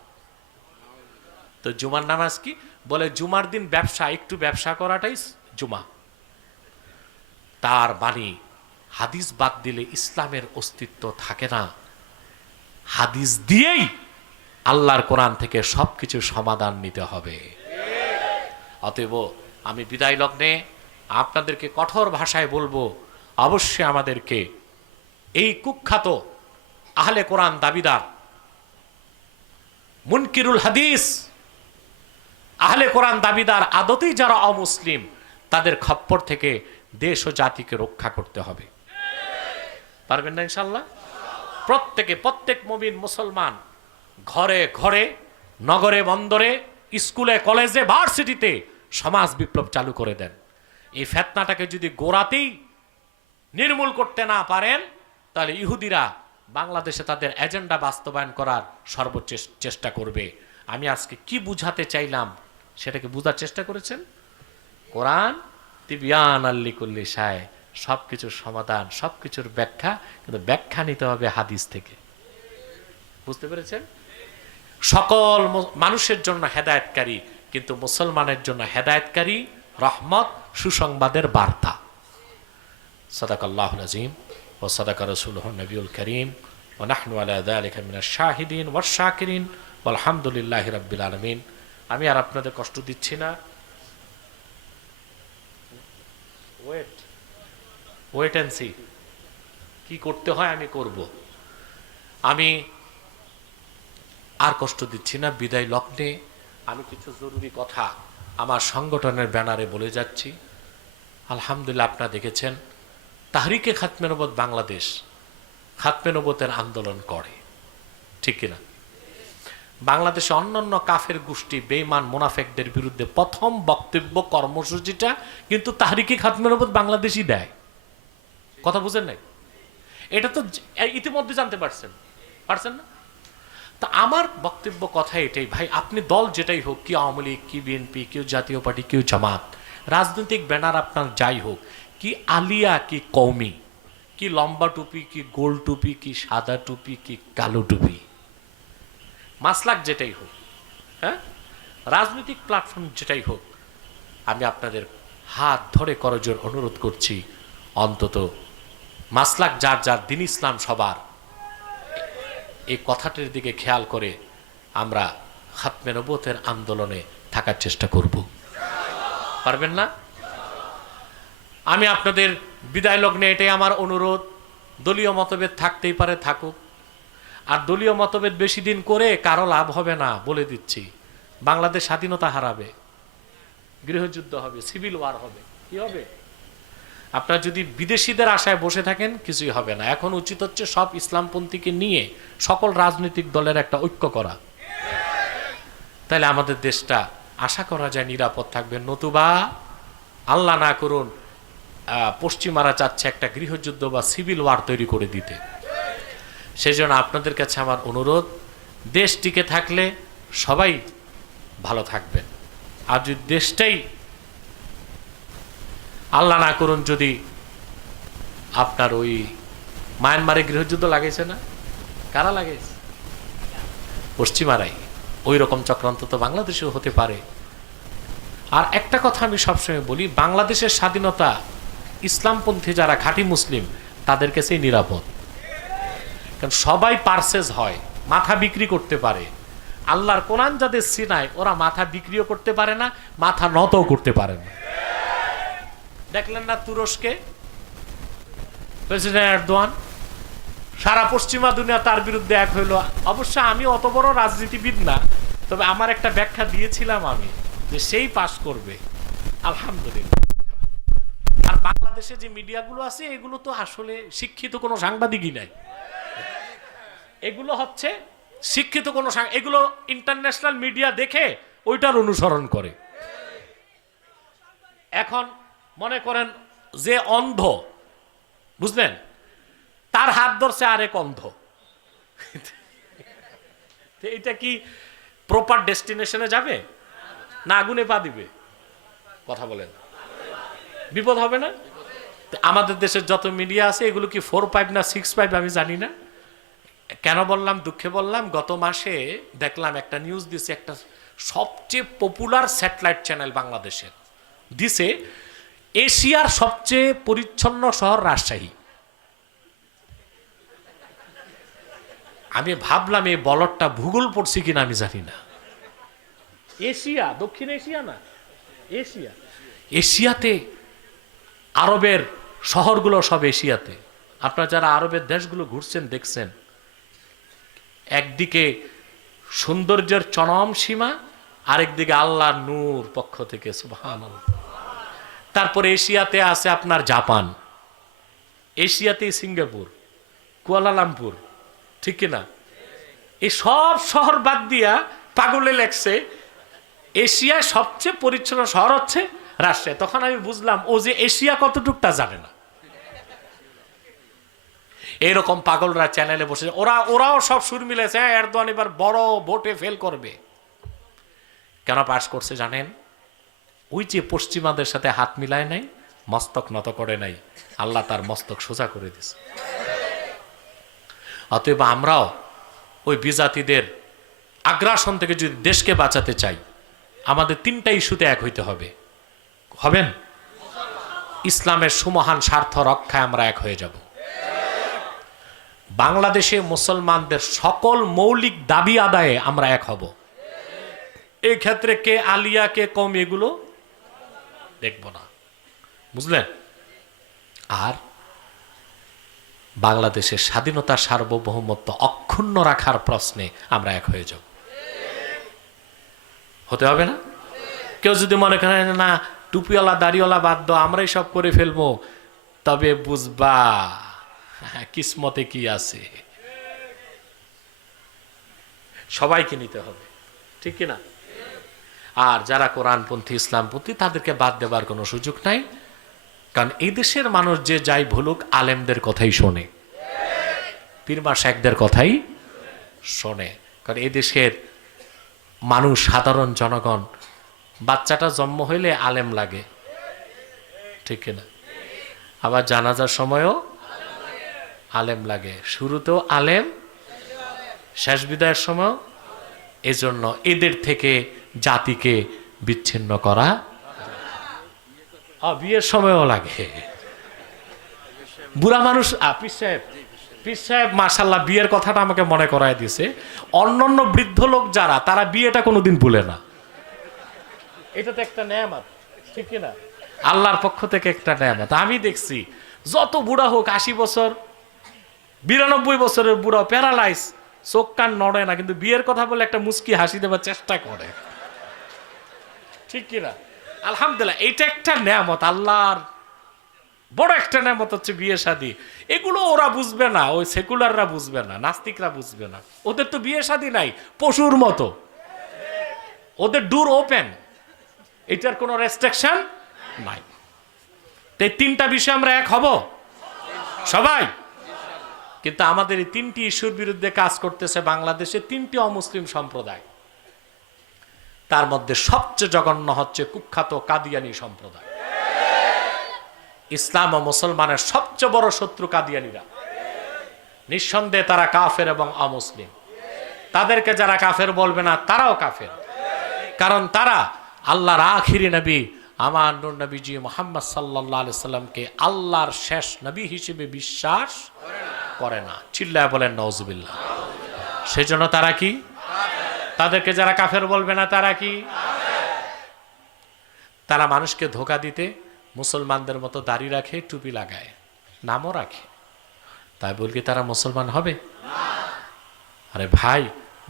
তো জুমার নামাজ কি? বলে জুমার দিন ব্যবসা, একটু ব্যবসা করাটাই জুমা। তার বাণী হাদিস বাদ দিলে ইসলামের অস্তিত্ব থাকে না। হাদিস দিয়েই আল্লাহর কোরআন থেকে সবকিছু সমাধান নিতে হবে। অতএব আমি বিদায় লগ্নে আপনাদেরকে কঠোর ভাষায় বলবো, অবশ্যই আমাদেরকে এই কুখ্যাত আহলে কোরআন দাবিদার মুনকিরুল হাদিস, আহলে কোরআন দাবিদার আদতেই যারা অমুসলিম, তাদের খপ্পর থেকে দেশ ও জাতিকে রক্ষা করতে হবে। পারবেন না ইনশাআল্লাহ? প্রত্যেক মুমিন মুসলমান ঘরে ঘরে, নগরে বন্দরে, স্কুলে কলেজে, ভার্সিটিতে সমাজ বিপ্লব চালু করে দেন। এই ফিতনাটাকে যদি গোড়াতেই নির্মূল করতে না পারেন, তাহলে ইহুদিরা বাংলাদেশে তাদের এজেন্ডা বাস্তবায়ন করার সর্বোচ্চ চেষ্টা করবে। আমি আজকে কি বুঝাতে চাইলাম সেটাকে বুঝার চেষ্টা করেছেন? কোরআন তিবিয়ান লিকুল্লি শায়, সবকিছুর সমাধান, সবকিছুর ব্যাখ্যা, কিন্তু ব্যাখ্যা নিতে হবে হাদিস থেকে। বুঝতে পেরেছেন? সকল মানুষের জন্য হেদায়েতকারী, কিন্তু মুসলমানের জন্য হেদায়েতকারী, রহমত, সুসংবাদের বার্তা। সাদাকাল্লাহুল আযীম ওয়া সাদাকা রাসূলুহুন নবিয়ুল কারীম। ওয়া নাহনু আলা যালিকা মিনাশ শাহিদিন ওয়াশ শাকিরিন আলহামদুলিল্লাহি রাব্বিল আলামিন। আমি আর আপনাদের কষ্ট দিচ্ছি না। ওয়েট অ্যান্ড সি, কি করতে হয় আমি করব। আমি আর কষ্ট দিচ্ছি না। বিদায় লগ্নে আমি কিছু জরুরি কথা আমার সংগঠনের ব্যানারে বলে যাচ্ছি। আলহামদুলিল্লাহ, আপনারা দেখেছেন তাহরিকে খাতমে নবুয়ত বাংলাদেশ খাতমে নবুয়তের আন্দোলন করে, ঠিক কিনা? বাংলাদেশে অন্যান্য কাফের গোষ্ঠী বেঈমান মুনাফিকদের বিরুদ্ধে প্রথম বক্তব্য কর্মসূচিটা কিন্তু তাহরিকে খাতমে নবুয়ত বাংলাদেশই দেয়। কথা বুঝেন নাই? এটা তো ইতিমধ্যে জানতে পারছেন না? তা আমার বক্তব্য কথা এটাই, ভাই আপনি দল যেটাই হোক, কি আওয়ামী লীগ, কি বিএনপি, কেউ জাতীয় পার্টি, কেউ জামাত, রাজনৈতিক ব্যানার আপনার যাই হোক, কি আলিয়া কি কওমি, কি লম্বা টুপি, কি গোল টুপি, কি সাদা টুপি, কি কালো টুপি, মাসলাক যেটাই হোক, হ্যাঁ, রাজনৈতিক প্ল্যাটফর্ম যেটাই হোক, আমি আপনাদের হাত ধরে করজোর অনুরোধ করছি, অন্তত মাসলাক যার যার, দিন ইসলাম সবার, এই কথাটির দিকে খেয়াল করে আমরা খাতমে নবুয়তের আন্দোলনে থাকার চেষ্টা করব। পারবেন না? আমি আপনাদের বিদায় লগ্নে এটাই আমার অনুরোধ। দলীয় মতভেদ থাকতেই পারে, থাকুক। আর দলীয় মতভেদ বেশি দিন করে কারো লাভ হবে না, বলে দিচ্ছি। বাংলাদেশ স্বাধীনতা হারাবে, গৃহযুদ্ধ হবে, সিভিল ওয়ার হবে। কি হবে? আপনারা যদি বিদেশিদের আশায় বসে থাকেন, কিছুই হবে না। এখন উচিত হচ্ছে সব ইসলামপন্থীকে নিয়ে সকল রাজনৈতিক দলের একটা ঐক্য করা। তাহলে আমাদের দেশটা আশা করা যায় নিরাপদ থাকবে। নতুবা আল্লাহ না করুন, পশ্চিমারা চাচ্ছে একটা গৃহযুদ্ধ বা সিভিল ওয়ার তৈরি করে দিতে। সেই জন্য আপনাদের কাছে আমার অনুরোধ, দেশ টিকে থাকলে সবাই ভালো থাকবেন। আর যদি দেশটাই আল্লাহ না করুন, যদি আপনার ওই মায়ানমারে গৃহযুদ্ধ লাগাইছে না, কারা লাগাইছে? পশ্চিমারাই। ওই রকম চক্রান্ত তো বাংলাদেশেও হতে পারে। আর একটা কথা আমি সবসময় বলি, বাংলাদেশের স্বাধীনতা ইসলামপন্থী যারা খাঁটি মুসলিম তাদের কাছেই নিরাপদ। কারণ সবাই পারচেজ হয়, মাথা বিক্রি করতে পারে। আল্লাহর কোরআন যাদের সিনায়, ওরা মাথা বিক্রিও করতে পারে না, মাথা নতও করতে পারে না। দেখলেন না তুরস্কে প্রেসিডেন্ট এরদোয়ান, সারা পশ্চিমা দুনিয়া তার বিরুদ্ধে এক হইল। অবশ্য আমি অত বড় রাজনীতিবিদ না, তবে আমার একটা ব্যাখ্যা দিয়েছিলাম আমি, যে সেই পাস করবে, আলহামদুলিল্লাহ। আর বাংলাদেশে যে মিডিয়াগুলো আছে, এগুলো তো আসলে শিক্ষিত কোনো সাংবাদিকই নাই। এগুলো হচ্ছে শিক্ষিত কোনো, এগুলো ইন্টারন্যাশনাল মিডিয়া দেখে ওইটার অনুসরণ করে। এখন মনে করেন যে অন্ধ, বুঝলেন, তার হাত ধরছে আরেক অন্ধ, এটা কি প্রপার ডেস্টিনেশনে যাবে না আগুনে পা দিবে? কথা বলেন, বিপদ হবে না? আমাদের দেশের যত মিডিয়া আছে, এগুলো কি 4-5 না 6-5 আমি জানি না। কেন বললাম, দুঃখে বললাম, গত মাসে দেখলাম একটা নিউজ দিছে, একটা সবচেয়ে পপুলার স্যাটেলাইট চ্যানেল বাংলাদেশের দিছে, এশিয়ার সবচেয়ে পরিচ্ছন্ন শহর রাজশাহী। আমি ভাবলাম এই বলরটা ভূগোল পড়ছি কিনা আমি জানি না। এশিয়া, দক্ষিণ এশিয়া না, এশিয়া। এশিয়াতে আরবের শহরগুলো সব এশিয়াতে। আপনারা যারা আরবের দেশগুলো ঘুরছেন দেখছেন, একদিকে সৌন্দর্যের চরম সীমা, আরেকদিকে আল্লাহর নূর পক্ষ থেকে, সুবহানাল্লাহ। তারপরে এশিয়াতে আছে আপনার জাপান, এশিয়াতে সিঙ্গাপুর, কুয়ালালামপুর, ঠিক কিনা? এই সব শহর বাদ দিয়া পাগলে লেখছে এশিয়ায় সবচেয়ে পরিচ্ছন্ন শহর হচ্ছে রাজশাহী। তখন আমি বুঝলাম ও যে এশিয়া কতটুকটা জানে না। এইরকম পাগলরা চ্যানেলে বসে, ওরাও সব সুর মিলেছে, এরদোয়ান এবার বড় ভোটে ফেল করবে। কেন পাস করছে জানেন? ওই যে পশ্চিমাদের সাথে হাত মিলায় নাই, মস্তক নত করে নাই, আল্লাহ তার মস্তক সোজা করে দিছে। অতএব আমরাও ওই বিজাতিদের আগ্রাসন থেকে যদি দেশকে বাঁচাতে চাই, আমাদের 3টা ইস্যুতে এক হইতে হবে। হবেন? ইসলামের সুমহান স্বার্থ রক্ষায় আমরা এক হয়ে যাব। বাংলাদেশে মুসলমানদের সকল মৌলিক দাবি আদায়ে আমরা এক হব। এই ক্ষেত্রে কে আলিয়া কে কম এগুলো দেখব না, বুঝলেন? আর বাংলাদেশের স্বাধীনতা সার্বভৌমত্ব অক্ষুণ্ণ রাখার প্রশ্নে আমরা এক হয়ে যাব। হতে হবে না? কেউ যদি মনে করেন না টুপিওয়ালা দাড়িওয়ালা বাদ দাও, আমরাই সব করে ফেলবো, তবে বুঝবা কিসমতে কি আছে। সবাইকে নিতে হবে, ঠিক কিনা? আর যারা কোরআনপন্থী ইসলামপন্থী তাদেরকে বাদ দেবার কোনো সুযোগ নাই। কারণ এই দেশের মানুষ যে যাই ভুলুক আলেমদের কথাই শোনে, পীরমা শেখদের কথাই শোনে। কারণ এই দেশের মানুষ, সাধারণ জনগণ, বাচ্চাটা জন্ম হইলে আলেম লাগে, ঠিক কিনা? আবার জানাজার সময়ও আলেম লাগে, শুরুতেও আলেম, শেষ বিদায়ের সময়। এজন্য এদের থেকে জাতিকে বিচ্ছিন্ন করা, বিয়ের সময়ও লাগে। বুড়া মানুষ পীর সাহেব মাশাআল্লাহ বিয়ের কথাটা আমাকে মনে করায় দিছে। অন্যান্য বৃদ্ধ লোক যারা, তারা বিয়েটা কোনোদিন ভুলে না। এটা তো একটা নেয়ামত, ঠিক কিনা? আল্লাহর পক্ষ থেকে একটা নেয়ামত। আমি দেখছি যত বুড়া হোক, 80 বছর 92 বছরের বুড়া প্যারালাইজ, চোখ কান নড়ে না, কিন্তু বিয়ের কথা বলে একটা মুস্কি হাসি দেবার চেষ্টা করে, ঠিক কিনা? আলহামদুলিল্লাহ, এটা একটা নেয়ামত, আল্লাহর বড় একটা নেয়ামত হচ্ছে বিয়ে শাদী। এগুলো ওরা বুঝবে না, ওই সেকুলাররা বুঝবে না, নাস্তিকরা বুঝবে না। ওদের তো বিয়ে শাদী নাই, পশুর মতো, ওদের ডোর ওপেন, এটার কোনো রেস্ট্রিকশন নাই। এই তিনটা বিষয় আমরা এক হব সবাই। কিন্তু আমাদের এই তিনটি ইস্যুর বিরুদ্ধে কাজ করতেছে বাংলাদেশে তিনটি অমুসলিম সম্প্রদায়। তার মধ্যে সবচেয়ে জঘন্য হচ্ছে কুখ্যাত কাদিয়ানি সম্প্রদায়। ইসলাম ও মুসলমানের সবচেয়ে বড় শত্রু কাদিয়ানিরা। নিঃসন্দেহে তারা কাফের এবং অমুসলিম। তাদেরকে যারা কাফের বলবে না, তারাও কাফের। কারণ তারা আল্লাহর আখিরি নবী আমার নূর নবীজি মুহাম্মদ সাল্লাল্লাহু আলাইহি সাল্লামকে আল্লাহর শেষ নবী হিসেবে বিশ্বাস করে না। চিল্লায় বলেন নাউজুবিল্লাহ। সেজন্য তারা কি? তাদেরকে যারা কাফের বলবে না, তারা কি? তারা মানুষকে ধোঁকা দিতে মুসলমানদের মতো দাড়ি রাখে, টুপি লাগায়, নামও রাখে। তাই বলকি তারা মুসলমান হবে? আরে ভাই,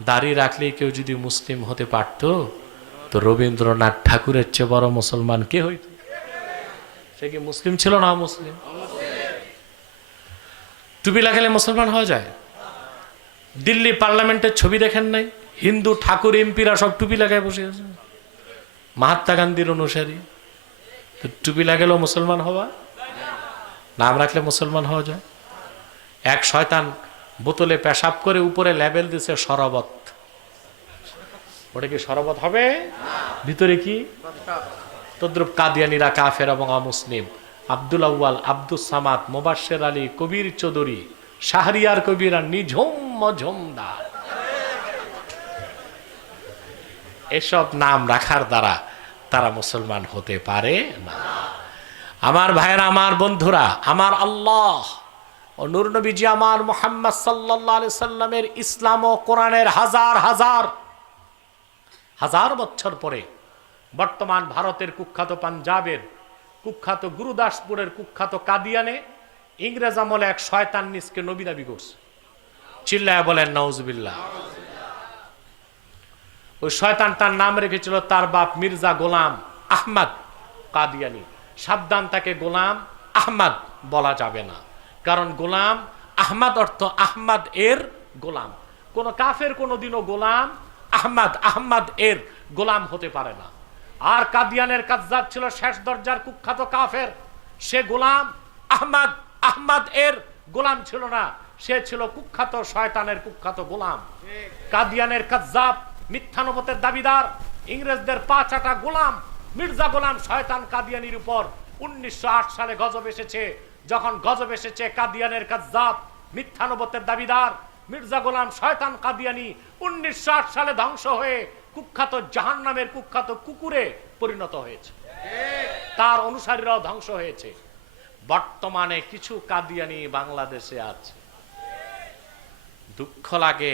দাড়ি রাখলেই কেউ যদি মুসলিম হতে পারত, তো রবীন্দ্রনাথ ঠাকুরের চেয়ে বড় মুসলমান কে হইত? সে কি মুসলিম ছিল না মুসলিম? টুপি লাগালে মুসলমান হওয়া যায়? দিল্লি পার্লামেন্টের ছবি দেখেন নাই? হিন্দু ঠাকুর এমপিরা সব টুপি লাগায় বসে আছে, মহাত্মা গান্ধীর অনুসারী। তো টুপি লাগালেও মুসলমান হওয়া, নাম রাখলে মুসলমান হওয়া যায়? এক শয়তান বোতলে পেশাব করে উপরে লেবেল দিছে শরবত। ওটা কি শরবত হবে? ভিতরে কি? তদ্রুপ কাদিয়ানিরা কাফের এবং অমুসলিম। আব্দুল আউয়াল, আব্দুল সামাদ, মোবাশ্বের আলী, কবির চৌধুরী, শাহরিয়ার কবিরা, নিঝুম মজুমদার, এসব নাম রাখার দ্বারা তারা মুসলমান হতে পারে না। আমার ভাইরা, আমার বন্ধুরা, আমার আল্লাহ ও নূর নবীজি আমার মুহাম্মদ সাল্লাল্লাহু আলাইহি সাল্লামের ইসলাম ও কোরআনের হাজার হাজার হাজার বছর পরে বর্তমান ভারতের কুখ্যাত পাঞ্জাবের কুখ্যাত গুরুদাসপুরের কুখ্যাত কাদিয়ানে ইংরেজ আমলে এক শয়তান নিজকে নবী দাবি করছে। চিল্লায় বলেন নাউজুবিল্লাহ। ওই শয়তান তার নাম রেখেছিল তার বাপ মির্জা গোলাম আহমদ কাদিয়ানি। সাবধান, তাকে গোলাম আহমদ বলা যাবে না, কারণ গোলাম আহমদ অর্থ আহমদ এর গোলাম। কোন কাফের কোনদিনও গোলাম আহমদ এর গোলাম হতে পারে না। আর কাদিয়ানের কাজ্জাব ছিল শেষ দরজার কুখ্যাত কাফের। সে গোলাম আহমদ এর গোলাম ছিল না, সে ছিল কুখ্যাত শয়তানের কুখ্যাত গোলাম। কাদিয়ানের কাজ্জাব, মিথ্যানবতের দাবিদার, ইংরেজদের পা চাটা গোলাম মির্জা গোলাম শয়তান কাদিয়ানির উপর 1908 সালে গজব এসেছে। যখন গজব এসেছে, কাদিয়ানের কাজ্জাব, মিথ্যানবতের দাবিদার মির্জা গোলাম শয়তান কাদিয়ানি 1908 সালে ধ্বংস হয়ে কুখ্যাত জাহান্নামের কুখ্যাত কুকুরে পরিণত হয়েছে। তার অনুসারীরাও ধ্বংস হয়েছে। বর্তমানে কিছু কাদিয়ানি বাংলাদেশে আছে। দুঃখ লাগে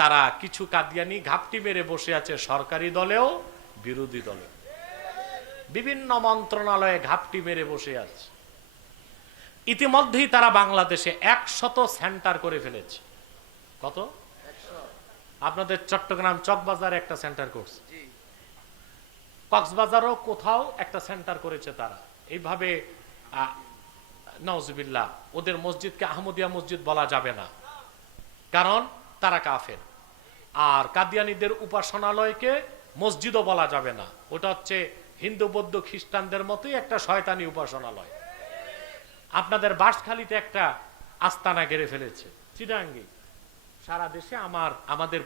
তারা কিছু কাদিয়ানি ঘাপটি মেরে বসে আছে সরকারি দলেও বিরোধী দলে, বিভিন্ন মন্ত্রণালয়ে ঘাপটি মেরে বসে আছে। ইতিমধ্যেই তারা বাংলাদেশে 100 সেন্টার করে ফেলেছে। কত? আপনাদের চট্টগ্রাম চকবাজারে একটা সেন্টার করছে, কক্সবাজারও কোথাও একটা সেন্টার করেছে তারা। এইভাবে নাউজুবিল্লাহ, ওদের মসজিদকে আহমদিয়া মসজিদ বলা যাবে না, কারণ তারা কাফের। আর কাদিয়ানীদের উপাসনালয়কে মসজিদও বলা যাবে না, ওটা হচ্ছে হিন্দু বৌদ্ধ খ্রিস্টানদের মতোই একটা শয়তানি উপাসনালয়। আপনাদের বাঁশখালীতে একটা আস্তানা গেড়ে ফেলেছে, চিটাঙ্গি। সারা দেশে আমাদের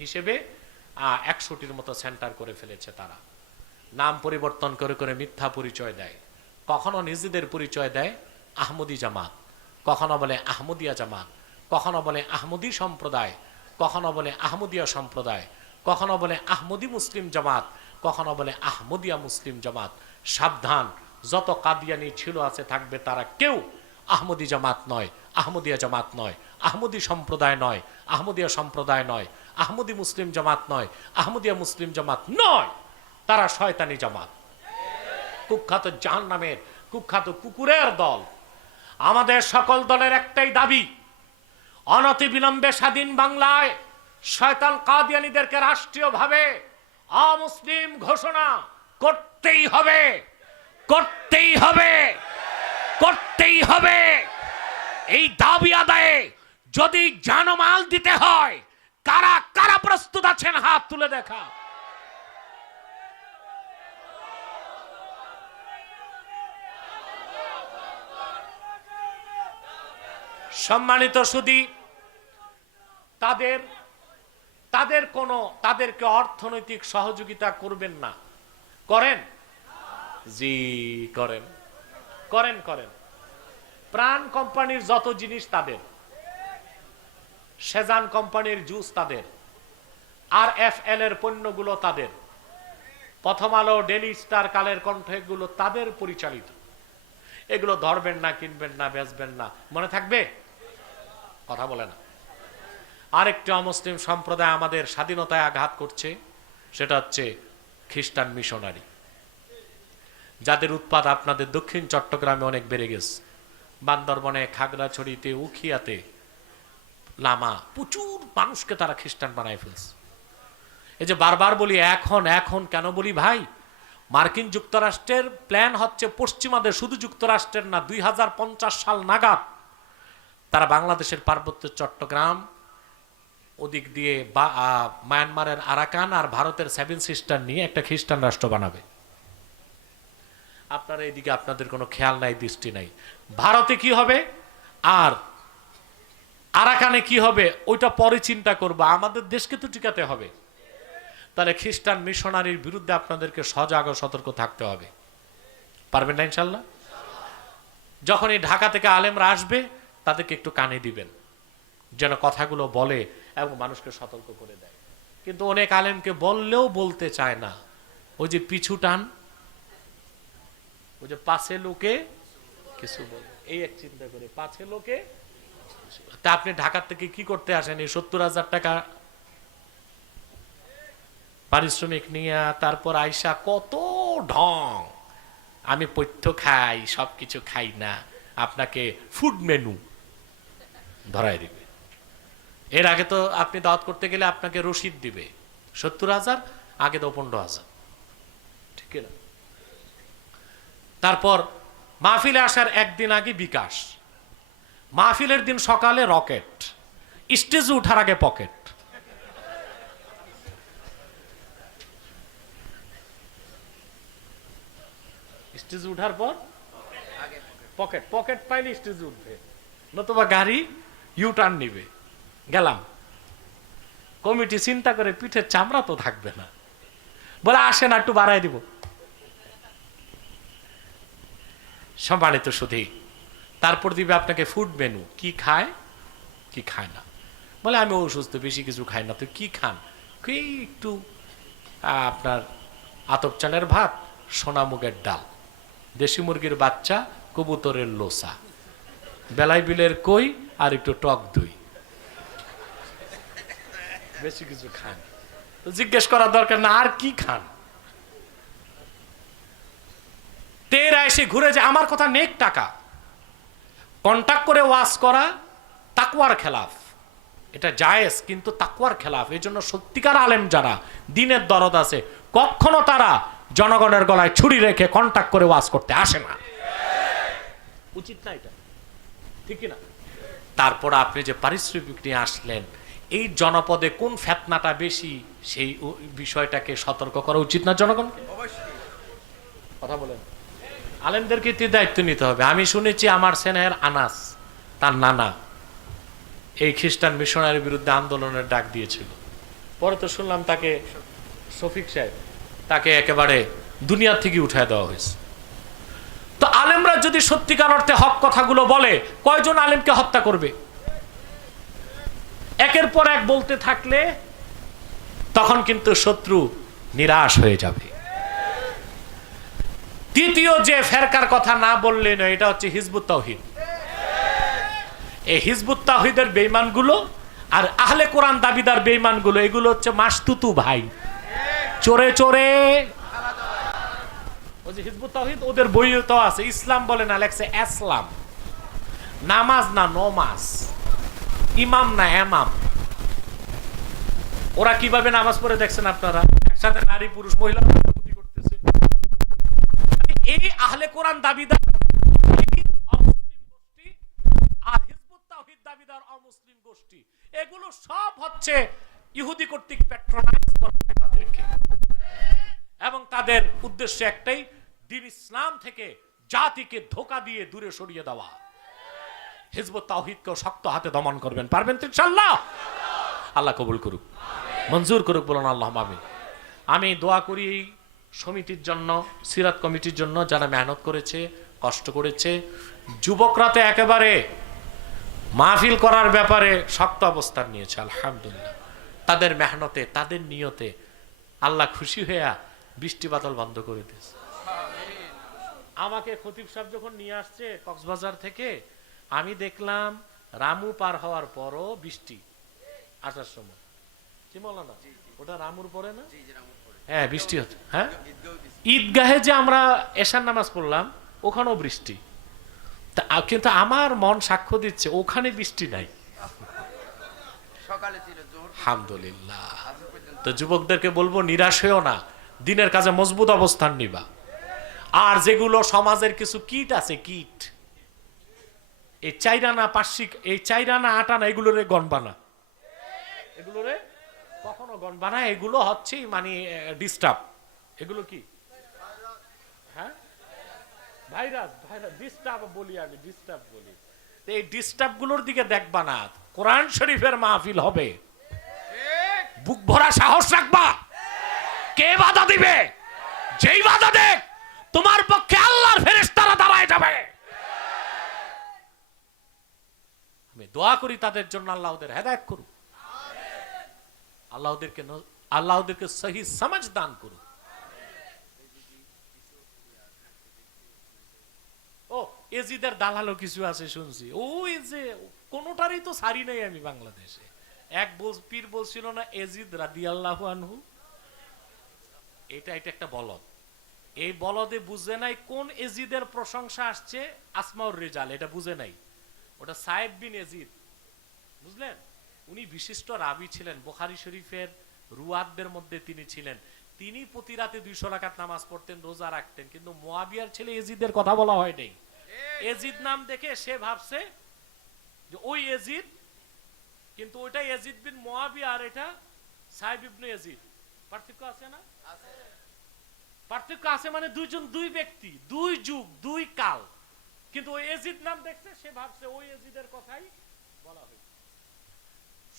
হিসেবে 100টির মতো সেন্টার করে ফেলেছে তারা। নাম পরিবর্তন করে করে মিথ্যা পরিচয় দেয়। কখনো নিজেদের পরিচয় দেয় আহমদি জামাত, কখনো বলে আহমদিয়া জামাত, কখনো বলে আহমদি সম্প্রদায়, কখনো বলে আহমদিয়া সম্প্রদায়, কখনো বলে আহমদি মুসলিম জামাত, কখনো বলে আহমদিয়া মুসলিম জামাত। সাবধান, যত কাদিয়ানি ছিল আছে থাকবে, তারা কেউ আহমদি জামাত নয়, আহমদিয়া জামাত নয়, আহমদি সম্প্রদায় নয়, আহমদিয়া সম্প্রদায় নয়, আহমদি মুসলিম জামাত নয়, আহমদিয়া মুসলিম জামাত নয়, তারা শয়তানি জামাত, কুখ্যাত জাহান্নামের কুখ্যাত কুকুরের দল। আমাদের সকল দলের একটাই দাবি, অনতিবিলম্বে স্বাধীন বাংলায় শয়তান কাদিয়ানীদেরকে রাষ্ট্রীয়ভাবে অমুসলিম ঘোষণা করতেই হবে, করতেই হবে, করতেই হবে। এই দাবি আদায়ে যদি জানমাল দিতে হয়, কারা কারা প্রস্তুত আছেন হাত তুলে দেখা। সম্মানিত সুধী, তাদেরকে অর্থনৈতিক সহযোগিতা করবেন না, করেন? জি করেন, করেন করেন। প্রাণ কোম্পানির যত জিনিস তাদের, সেজান কোম্পানির জুস তাদের, RFL এর পণ্যগুলো তাদের, প্রথম আলো, ডেলি স্টার, কালের কণ্ঠ, এগুলো তাদের পরিচালিত। এগুলো ধরবেন না, কিনবেন না, বেচবেন না, মনে থাকবে? কথা বলে না। আরেকটি অমুসলিম সম্প্রদায় আমাদের স্বাধীনতায় আঘাত করছে, সেটা হচ্ছে খ্রিস্টান মিশনারি, যাদের উৎপাদ আপনাদের দক্ষিণ চট্টগ্রামে অনেক বেড়ে গেছে। বান্দরবনে, খাগড়াছড়িতে, উখিয়াতে, লামা, প্রচুর মানুষকে তারা খ্রিস্টান বানায় ফেলছে। এই যে বারবার বলি এখন এখন কেন বলি ভাই, মার্কিন যুক্তরাষ্ট্রের প্ল্যান হচ্ছে পশ্চিমাদের, শুধু যুক্তরাষ্ট্রের না, 2050 সাল নাগাদ তারা বাংলাদেশের পার্বত্য চট্টগ্রাম, ওদিক দিয়ে মায়ানমারের আরাকান আর ভারতের 7 সিস্টার নিয়ে একটা খ্রিস্টান রাষ্ট্র বানাবে। আপনারা এইদিকে আপনাদের কোনো খেয়াল নাই, দৃষ্টি নাই। ভারতে কি হবে আর আরাকানে কি হবে ওইটা পরে চিন্তা করবো, আমাদের দেশকে তো টিকাতে হবে। তাহলে খ্রিস্টান মিশনারির বিরুদ্ধে আপনাদেরকে সজাগ ও সতর্ক থাকতে হবে। পারবেন না ইনশাল্লাহ? যখন এই ঢাকা থেকে আলেমরা আসবে, তাদেরকে একটু কানে দিবেন, যেন কথাগুলো বলে এবং মানুষকে সতর্ক করে দেয়। কিন্তু অনেক আলেমকে বললেও বলতে চায় না, ওই যে পিছু টান, ওই যে পাছে লোকে কিছু বলে, এই এক চিন্তা করে পাছে লোকে। তা আপনি ঢাকা থেকে কি করতে আসেন? এই 70,000 টাকা পারিশ্রমিক নিয়ে, তারপর আইসা কত ঢং, আমি পথ্য খাই, সবকিছু খাই না, আপনাকে ফুড মেনু ধরাই দিবে। এর আগে তো আপনি দাওয়াত করতে গেলে আপনাকে রসিদ দিবে 70,000, আগে তো 15,000, ঠিক না? তারপর মাহফিলে আসার একদিন আগে বিকাশ, মাহফিলের দিন সকালে রকেট, স্টেজে উঠার আগে পকেট। স্টেজে উঠার পর পকেট, পকেট পাইলে স্টেজে উঠবে, নতুবা গাড়ি ইউটার্ন নিবে। গেলাম, কমিটি চিন্তা করে পিঠের চামড়া তো থাকবে না, বলে আসে না, একটু বাড়াই দিব। সম্মানিত সুধী, তারপর দিবে আপনাকে ফুড মেনু, কি খায় কি খায় না। বলে আমি অসুস্থ, বেশি কিছু খাই না। তো কি খান? কি একটু আপনার আতপ চালের ভাত, সোনা মুগের ডাল, দেশি মুরগির বাচ্চা, কবুতরের লোসা, বেলাই বিলের কই, আর একটু টক দই। বেশি কিছু খান, তো জিজ্ঞেস করার দরকার না আর কি খান। তেরা এসে ঘুরে যে আমার কথা নেক টাকা কন্টাক্ট করে ওয়াজ করা তাকওয়ার খেলাফ, এটা জায়েজ কিন্তু তাকওয়ার খেলাফ। এই জন্য সত্যিকার আলেম যারা দিনের দরদ আছে কখনো তারা জনগণের গলায় ছুরি রেখে কন্টাক্ট করে ওয়াজ করতে আসে না, উচিত না এটা, ঠিক না? তারপর আপনি যে পারিশ্রমিক নিয়ে আসলেন, এই জনপদে কোন ফেতনাটা বেশি সেই বিষয়টাকে সতর্ক করা উচিত না জনগণকে? কথা বলেন, আলেমদেরকে দায়িত্ব নিতে হবে। আমি শুনেছি আমার সেনের আনাস তার নানা এই খ্রিস্টান মিশনারির বিরুদ্ধে আন্দোলনের ডাক দিয়েছিল, পরে তো শুনলাম তাকে শফিক সাহেব তাকে একেবারে দুনিয়া থেকে উঠায় দেওয়া হয়েছে। তো আলেমরা যদি সত্যিকার অর্থে হক কথাগুলো বলে, কয়জন আলেমকে হত্যা করবে? একের পর এক বলতে থাকলে তখন কিন্তু শত্রু নিরাশ হয়ে যাবে। তৃতীয় যে ফেরকার কথা না বললে না, এটা হচ্ছে হিজবুত তাওহীদ। এই হিজবুত তাওহীদের বেঈমানগুলো আর আহলে কোরআন দাবিদার বেঈমানগুলো, এগুলো হচ্ছে মাসতুতু ভাই, চোরে চোরে। ওই যে হিজবুত তাওহীদ ওদের বইয়ে তো আছে, ইসলাম বলে না, লেখছে ইসলাম, নামাজ না নমাজ, ইমাম না এমাম। ওরা কিভাবে নামাজ পড়ে দেখছেন আপনারা? একসাথে নারী পুরুষ মহিলা ক্ষতি করতেছে। এই আহলে কোরআন দাবিদার অমুসলিম গোষ্ঠী আর হিজবুত তাওহীদ দাবিদার অমুসলিম গোষ্ঠী, এগুলো সব হচ্ছে ইহুদি কর্তৃক প্যাট্রোনাইজ করা তাদেরকে, এবং তাদের উদ্দেশ্য একটাই, দ্বীন ইসলাম থেকে জাতিকে ধোঁকা দিয়ে দূরে সরিয়ে দেওয়া। হিজবুত তাওহীদকে শক্ত হাতে দমন করবেন, পারবেন তো ইনশাআল্লাহ? আল্লাহ কবুল করুক, মঞ্জুর করুক, বলুন আল্লাহুম্মা আমিন। আমি দোয়া করি সমিতির জন্য, সিরাত কমিটির জন্য, যারা মেহনত করেছে, কষ্ট করেছে। যুবকরা তো একেবারে মাহফিল করার ব্যাপারে শক্ত অবস্থান নিয়েছে, আলহামদুলিল্লাহ। তাদের মেহনতে, তাদের নিয়তে আল্লাহ খুশি হইয়া বৃষ্টি বাদল বন্ধ করে দিয়েছে। আমাকে খতিব সাহেব যখন নিয়ে আসছে কক্সবাজার থেকে, আমি দেখলাম রামু পার হওয়ার পরও বৃষ্টি আসার সময়। কি বলো না, ওটা রামুর পরে না? হ্যাঁ, বৃষ্টি হচ্ছে। হ্যাঁ, ঈদগাহে যে আমরা এশার নামাজ পড়লাম ওখানেও বৃষ্টি, কিন্তু আমার মন সাক্ষ্য দিচ্ছে ওখানে বৃষ্টি নাই। আলহামদুলিল্লাহ। তো যুবকদেরকে বলবো নিরাশ হয়েও না, দিনের কাজে মজবুত অবস্থান নিবা। আর যেগুলো সমাজের কিছু কিট আছে, কিট, এই চাইরানা পার্শ্বিক, এই চাইরানা আটানা, এগুলোরে গণবা না, এগুলোরে কখনো গণবা না। এগুলো হচ্ছে মানে ডিস্টার্ব। এগুলো কি? হ্যাঁ, ভাইরাস, ভাইরাস ডিস্টার্ব বলি, আমি ডিস্টার্ব বলি। এই ডিস্টার্ব গুলোর দিকে দেখবা না। কোরআন শরীফের মাহফিল হবে, বুক ভরা সাহস রাখবা। কে বাধা দিবে? যেই বাধা দেখ, তোমার পক্ষে আল্লাহর ফেরেশতারা দাঁড়ায় যাবে। আমি দোয়া করি তাদের জন্য, আল্লাহ ওদের হেদায়েত করুন, আল্লাহ ওদেরকে সহি সমঝ দান করুন। ও এজিদের দালালও কিছু আছে শুনছি, ওই যে কোনোটারই তো সারি নেই আমি বাংলাদেশে। এক পীর বলছিল না, এজিদ রাদিয়াল্লাহু আনহু, এটা একটা বলদ। এই বলদে বুঝে নাই কোন এজিদের প্রশংসা আসছে আসমাউর রিজাল, এটা বুঝে নাই। ওটা সাহেব বিন এজিদ, বুঝলেন? উনি বিশিষ্ট রাবি ছিলেন, বুখারী শরীফের রুয়াতদের মধ্যে তিনি ছিলেন। তিনি প্রতি রাতে 200 রাকাত নামাজ পড়তেন, রোজা রাখতেন, কিন্তু মুয়াবিয়ার ছেলে এজিদের কথা বলা হয় নাই। এজিদ নাম দেখে সে ভাবছে যে ওই এজিদ, কিন্তু ওইটা এজিদ বিন মুয়াবিয়া আর এটা সাহেব ইবনে এজিদ। পার্থক্য আছে না? পার্থক্য আছে, মানে দুইজন, দুই ব্যক্তি, দুই যুগ, দুই কাল, কিন্তু ওই এজিদ নাম দেখছে, সে ভাবছে ওই এজিদের কথাই বলা হয়েছে।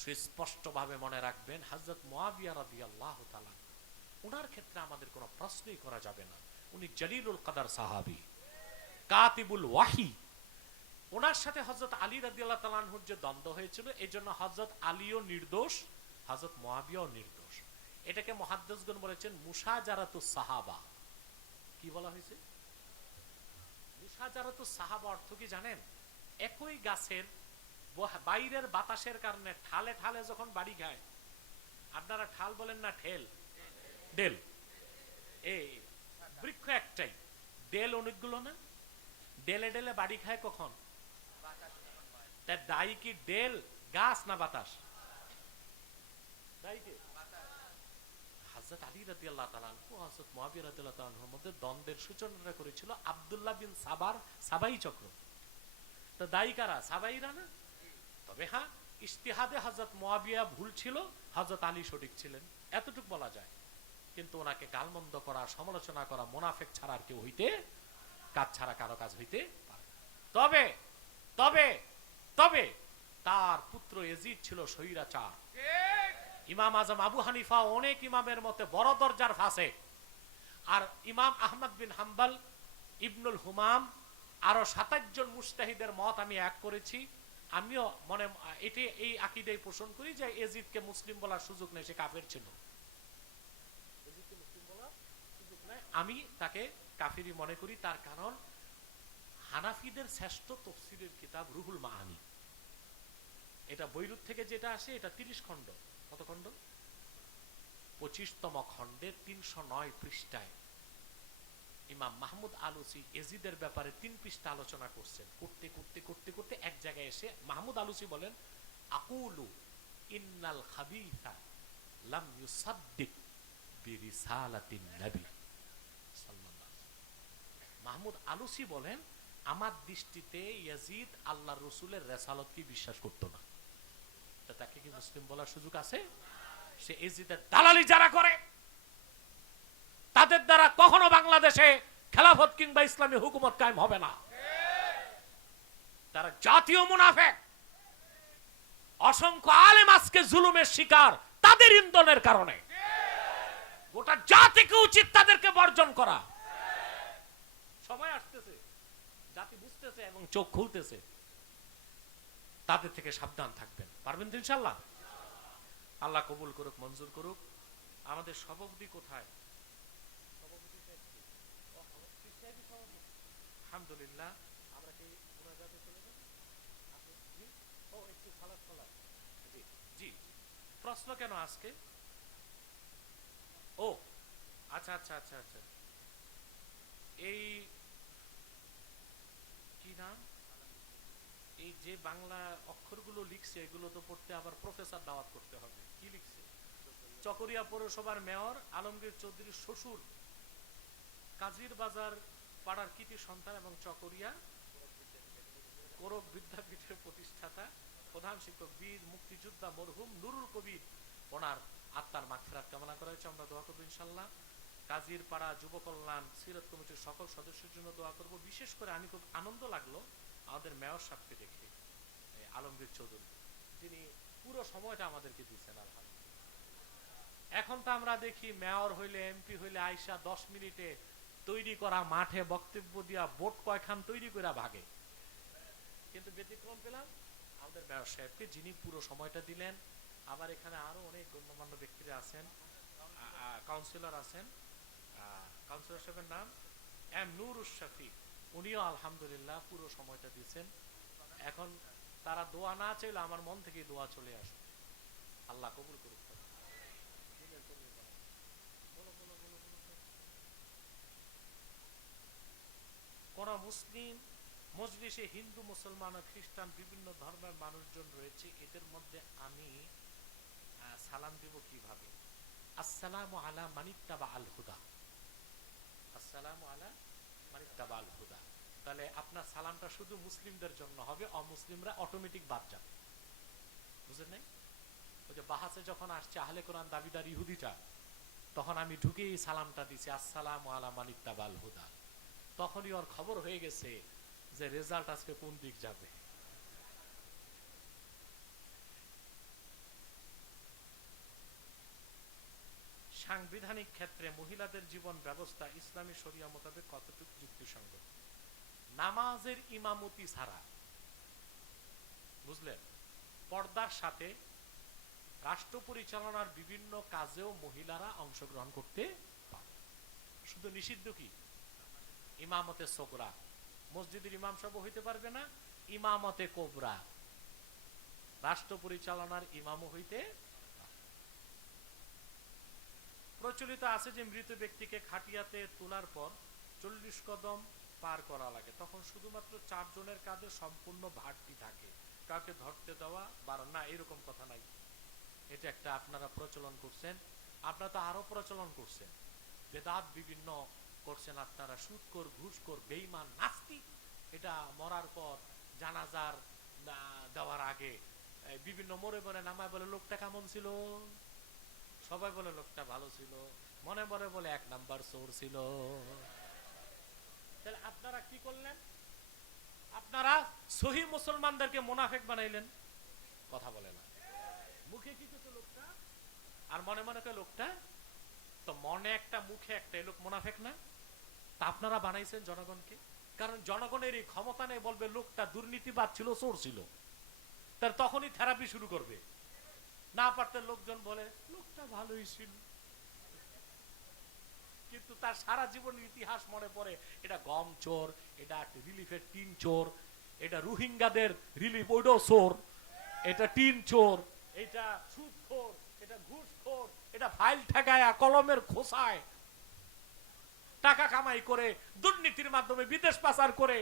সুস্পষ্ট ভাবে মনে রাখবেন, হযরত মুয়াবিয়া রাদিয়াল্লাহু তাআলা, ওনার ক্ষেত্রে আমাদের কোনো প্রশ্নই করা যাবে না। উনি জলিলুল কদর সাহাবী, কাতিবুল ওয়াহি। ওনার সাথে হযরত আলী রাদিয়াল্লাহু তাআলা আনহুর যে দ্বন্দ্ব হয়েছিল, এজন্য হযরত আলীও নির্দোষ, হযরত মুয়াবিয়াও নির্দোষ। এটাকে মুহাদ্দিসগণ বলেছেন মুশাজারাতুস সাহাবা। কি বলা হয়েছে? মুশাজারাতুস সাহাবা অর্থ কি জানেন? একই গাছের বাইরের বাতাসের কারণে ঠালে ঠালে যখন বাড়ি খায়, আপনারা ঠাল বলেন না ঠেল? ডেল। এই বৃক্ষ একটাই, ডেল অনেকগুলো না? ডেলে ডেলে বাড়ি খায় কখন? তার দায়ী কি ডেল গাছ না বাতাস? হযরত আলী রাদিয়াল্লাহু তাআলা আনহু হযরত মুয়াবিয়া রাদিয়াল্লাহু তাআলা আনহুর মধ্যে দ্বন্দ্বের সূচনা করেছিল আব্দুল্লাহ বিন সাবার সাবাই চক্র। তো দায়ী কারা? সাবাইরা না? তবে হ্যাঁ, ইজতিহাদে হযরত মুয়াবিয়া ভুল ছিল, হযরত আলী সঠিক ছিলেন, এতটুকু বলা যায়। কিন্তু ওনাকে গালমন্দ করা, সমালোচনা করা মুনাফিক ছাড়া আর কেউ হইতে, কাজ ছাড়া কারো কাজ হইতে পারে। তবে তবে তবে তার পুত্র ইয়াজিদ ছিল স্বৈরাচার। ইমাম আজম আবু হানিফা অনেক ইমামের মতে বড় দরজার ফাসেক। আর ইমাম আহমদ বিন হাম্বল, ইবনুল হুমাম, আরো 27 জন মুজতাহিদের মত আমি এক করেছি। আমিও মনে এটি এই আকীদাই পোষণ করি যে ইয়াজিদকে মুসলিম বলার সুযোগ নেই, সে কাফের ছিল। আমি তাকে কাফিরি মনে করি। তার কারণ হানাফিদের শ্রেষ্ঠ তাফসীরের কিতাব রুহুল মাআনি, এটা বৈরুত থেকে যেটা আসে, এটা 30 খণ্ড। কত খণ্ড? 25তম খণ্ডে 309 পৃষ্ঠায় ইমাম মাহমুদ আলুসি এজিদের ব্যাপারে 3 পৃষ্ঠা আলোচনা করছেন। করতে করতে করতে করতে এক জায়গায় এসে মাহমুদ আলুসি বলেন, আকুলু ইন্নাল খাবিসা লাম ইউসাদ্দিক বিরিসালাতিন নবী সাল্লাল্লাহু আলাইহি ওয়াসাল্লাম। মাহমুদ আলুসি বলেন, আমার দৃষ্টিতে ইয়াজিদ আল্লাহর রাসূলের রিসালাতকে বিশ্বাস করত না। তা তাকে কি মুসলিম বলার সুযোগ আছে? সে ইয়াজিদের দালালি যারা করে তাদের দ্বারা কখনো বাংলাদেশে খেলাফত কিংবা ইসলামী হুকুমত কায়েম হবে না। তারা জাতীয় মুনাফিক। অসংখ্য আলেম আজকে জুলুমের শিকার তাদের ইন্ধনের কারণে। গোটা জাতিকে উচিত তাদেরকে বর্জন করা। সময় আসতেছে, জাতি বুঝতেছে এবং চোখ খুলতেছে, তাদের থেকে সাবধান থাকবেন। পারবেন তো ইনশাআল্লাহ? আল্লাহ কবুল করুক, মঞ্জুর করুক। আমাদের সভাপতি কোথায়? আলহামদুলিল্লাহ। আমরা কি মুনাজাতে চলে যাব? ও একটু সালাত সালাত। জি জি। প্রশ্ন কেন আজকে? ও আচ্ছা আচ্ছা আচ্ছা আচ্ছা। এই কি নাম, এই যে বাংলা অক্ষরগুলো লিখছে এগুলো তো পড়তে আবার প্রফেসর দাওয়াত করতে হবে। কি লিখছে? চকরিয়া পৌরসভার মেয়র আলমগীর চৌধুরীর শ্বশুর কাজীর বাজার পাড়ার কৃতি সন্তান এবং চকরিয়া কোরক বিদ্যাপীঠের প্রতিষ্ঠাতা প্রধান শিক্ষক বীর মুক্তিযোদ্ধা মরহুম নুরুল কবির, ওনার আত্মার মাগফিরাত কামনা করা হয়েছে। আমরা দোয়া করবো ইনশাআল্লাহ। কাজীর পাড়া যুব কল্যাণ সিরাত কমিটির সকল সদস্যের জন্য দোয়া করব। বিশেষ করে আমি খুব আনন্দ লাগলো আমাদের মেয়র সাহেবকে দেখে, আলমগীর চৌধুরী, যিনি পুরো সময়টা আমাদেরকে দিচ্ছেন। আলহামদুলিল্লাহ। এখন তো আমরা দেখি মেয়র হইলে, এমপি হইলে আইসা 10 মিনিটে তৈরি করা মাঠে বক্তব্য দিয়া বোট কয়খান তৈরি করে ভাগে। কিন্তু ব্যতিক্রম পেলাম আমাদের মেয়র সাহেবকে, যিনি পুরো সময়টা দিলেন। আবার এখানে আরো অনেক গণ্যমান্য ব্যক্তিরা আছেন, কাউন্সিলর আছেন। কাউন্সিলর সাহেবের নাম এম নুরুশ শফিক, উনিও আলহামদুলিল্লাহ পুরো সময়টা দিচ্ছেন। এখন তারা দোয়া না চাইলে আমার মন থেকে দোয়া চলে আসে। আল্লাহ কবুল করুক। কোন মুসলিম মজলিসে হিন্দু, মুসলমান ও খ্রিস্টান বিভিন্ন ধর্মের মানুষজন রয়েছে, এদের মধ্যে আমি সালাম দিব কিভাবে? আসসালামু আলা মানিত্তাবা আল হুদা। আসসালামু আলা মানিত্তাবা আল হুদা। তাহলে আপনার সালামটা শুধু মুসলিমদের জন্য হবে, অমুসলিমরা অটোমেটিক বাদ যাবে। বুঝলেন নাই? ওই যে বাহাসে যখন আসছে আহলে কোরআন দাবিদার ইহুদিটা, তখন আমি ঢুকেই সালামটা দিছি আসসালামু আলা মানিত্তাবা আল হুদা। তখনই ওর খবর হয়ে গেছে যে রেজাল্ট আজকে কোন দিক যাবে। সাংবিধানিক ক্ষেত্রে মহিলাদের জীবন ব্যবস্থা ইসলামী শরিয়া মোতাবেক কতটুকু যুক্তিসঙ্গত? নামাজের ইমামতি ছাড়া, বুঝলেন, পর্দার সাথে রাষ্ট্র পরিচালনার বিভিন্ন কাজেও মহিলারা অংশগ্রহণ করতে পারে। শুধু নিষিদ্ধ কি? ইমামতে সোকরা, মসজিদের ইমাম সাহেব হইতে পারবে না। ইমামতে কোবরা, রাষ্ট্র পরিচালনার ইমামও হইতে। প্রচলিত আছে যে মৃত ব্যক্তিকে খাটিয়াতে তোলার পর 40 কদম পার করা লাগে, তখন শুধুমাত্র 4 জনের কাঁধে সম্পূর্ণ ভারটি থাকে, কাউকে ধরতে দেওয়া না, এরকম কথা নাই। এটা একটা আপনারা প্রচলন করছেন, আপনারা তো আরো প্রচলন করছেন, বেদাত বিভিন্ন করছেন আপনারা, সুদখোর, ঘুষখোর, বেঈমান, নাস্তিক। এটা মরার পর জানাজার দেওয়ার আগে বিভিন্ন মোড়ে মোড়ে নামায় বলে লোকটা কেমন ছিল, সবাই বলে লোকটা ভালো ছিল, মনে মনে বলে 1 নাম্বার চোর ছিল। তাহলে আপনারা কি করলেন? আপনারা সহি মুসলমানদেরকে মুনাফিক বানাইলেন। কথা বলে না, মুখে কি করতো লোকটা, আর মনে মনে করে লোকটা, তো মনে একটা মুখে একটা, এই লোক মুনাফিক না? তা আপনারা বানাইছেন জনগণকে, কারণ জনগণের এই ক্ষমতা নেই, বলবে লোকটা দুর্নীতিবাদ ছিল, চোর ছিল, তার তখনই থেরাপি শুরু করবে। না পারতে লোকজন বলে লোকটা ভালোই ছিল, কিন্তু তার সারা জীবনের ইতিহাস মনে পড়ে, এটা গম চোর, এটা রিলিফের টিন চোর, এটা রোহিঙ্গাদের রিলিফ ওইটাও চোর, এটা টিন চোর, এটা সুদখোর, এটা ঘুষখোর, এটা ফাইল ঠেকায়া কলমের খোসায় টাকা কামাই করে দুর্নীতির মাধ্যমে বিদেশ পাচার করে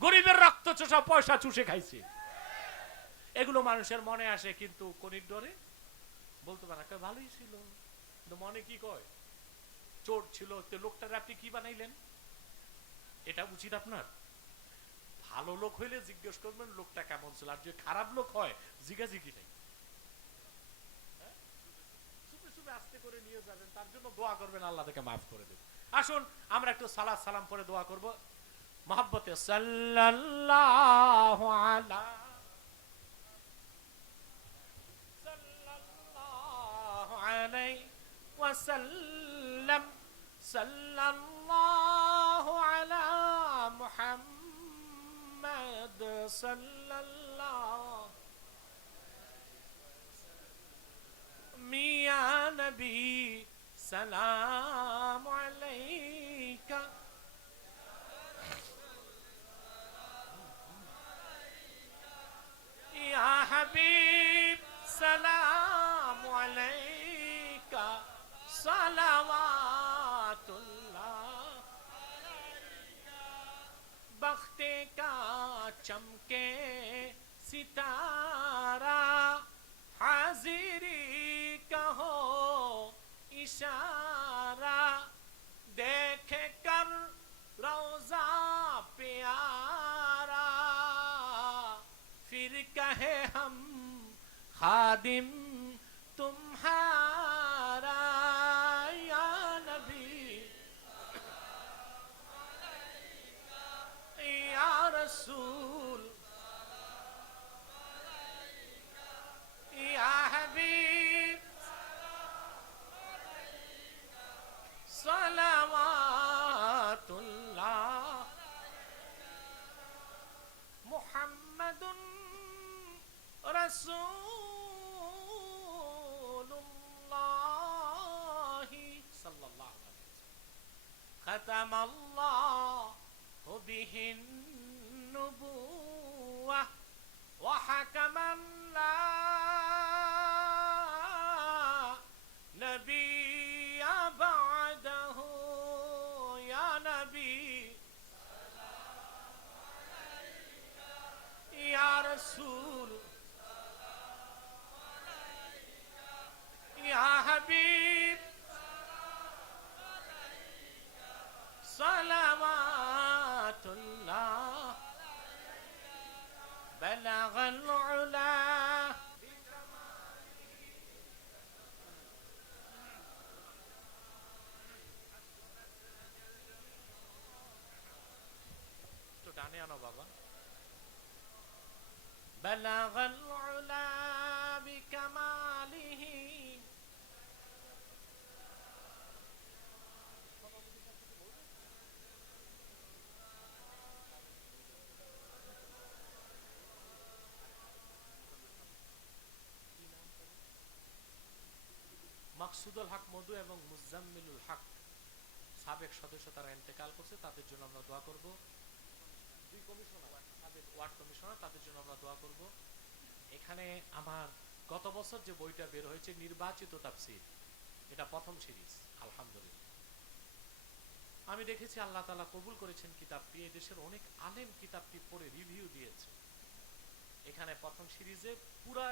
গরিবের রক্ত চোষা পয়সা চুষে খাইছে। এগুলো মানুষের মনে আসে, কিন্তু কোনির ডরে বলতে পারে না, ভালোই ছিল, কিন্তু মনে কি কয় চোর ছিল। তো লোকটার আপনি কি বানাইলেন? এটা উচিত আপনার? ভালো লোক হইলে জিজ্ঞেস করবেন লোকটা কেমন ছিল, আর যদি খারাপ লোক হয় জিজ্ঞাজিজ্ঞি নাই, চুপে চুপে আস্তে করে নিয়ে যাবেন, তার জন্য দোয়া করবেন, আল্লাহ তাকে মাফ করে দেবে। আসুন আমরা একটু সালাত সালাম পরে দোয়া করব, মহব্বতে সাল্লাল্লাহু আলা সাল্লাল্লাহু আলাইহি ওয়াসাল্লাম, সাল্লাল্লাহু আলা মুহাম্মাদ, সাল্লাল্লাহু মিয়া নবী, সালাম আলাইকা, ইয়া হাবিব, সালাম আলাইকা, সালাওয়াতুল্লাহ, बख्ते का चमके सितारा, हाजिरी का हो इशारा, देखे कर रोजा प्यारा, फिर कहे हम खादिम तुम्हारा, या नबी या रसूल या हबीब, सलावातुल्लाह, मुहम्मदुन रसूलुल्लाह सल्लल्लाहु अलैहि वसल्लम, खतमल्लाहु बिहिन नुबुव्वह व हकमन ला नबी बअदहु, या नबी या रसूल या हबीब, सलावातुल्लाह, बलगल उला, तो डाने आना बाबा, बलगल उला बिकमालिही, মাকসুদুল হক মধু এবং মুজাম্মিলুল হক সাবেক সদস্য তারা ইন্তেকাল করছে, তাদের জন্য আমরা দোয়া করব। 2 কমিশনার, সাবেক ওয়ার্ড কমিশনার, তাদের জন্য আমরা দোয়া করব। এখানে আমার গত বছর যে বইটা বের হয়েছে নির্বাচিত তাফসীর, এটা প্রথম সিরিজ। আলহামদুলিল্লাহ, আমি দেখেছি আল্লাহ তাআলা কবুল করেছেন কিতাবটি। এই দেশের অনেক আলেম কিতাবটি পড়ে রিভিউ দিয়েছে। এখানে প্রথম সিরিজে পুরা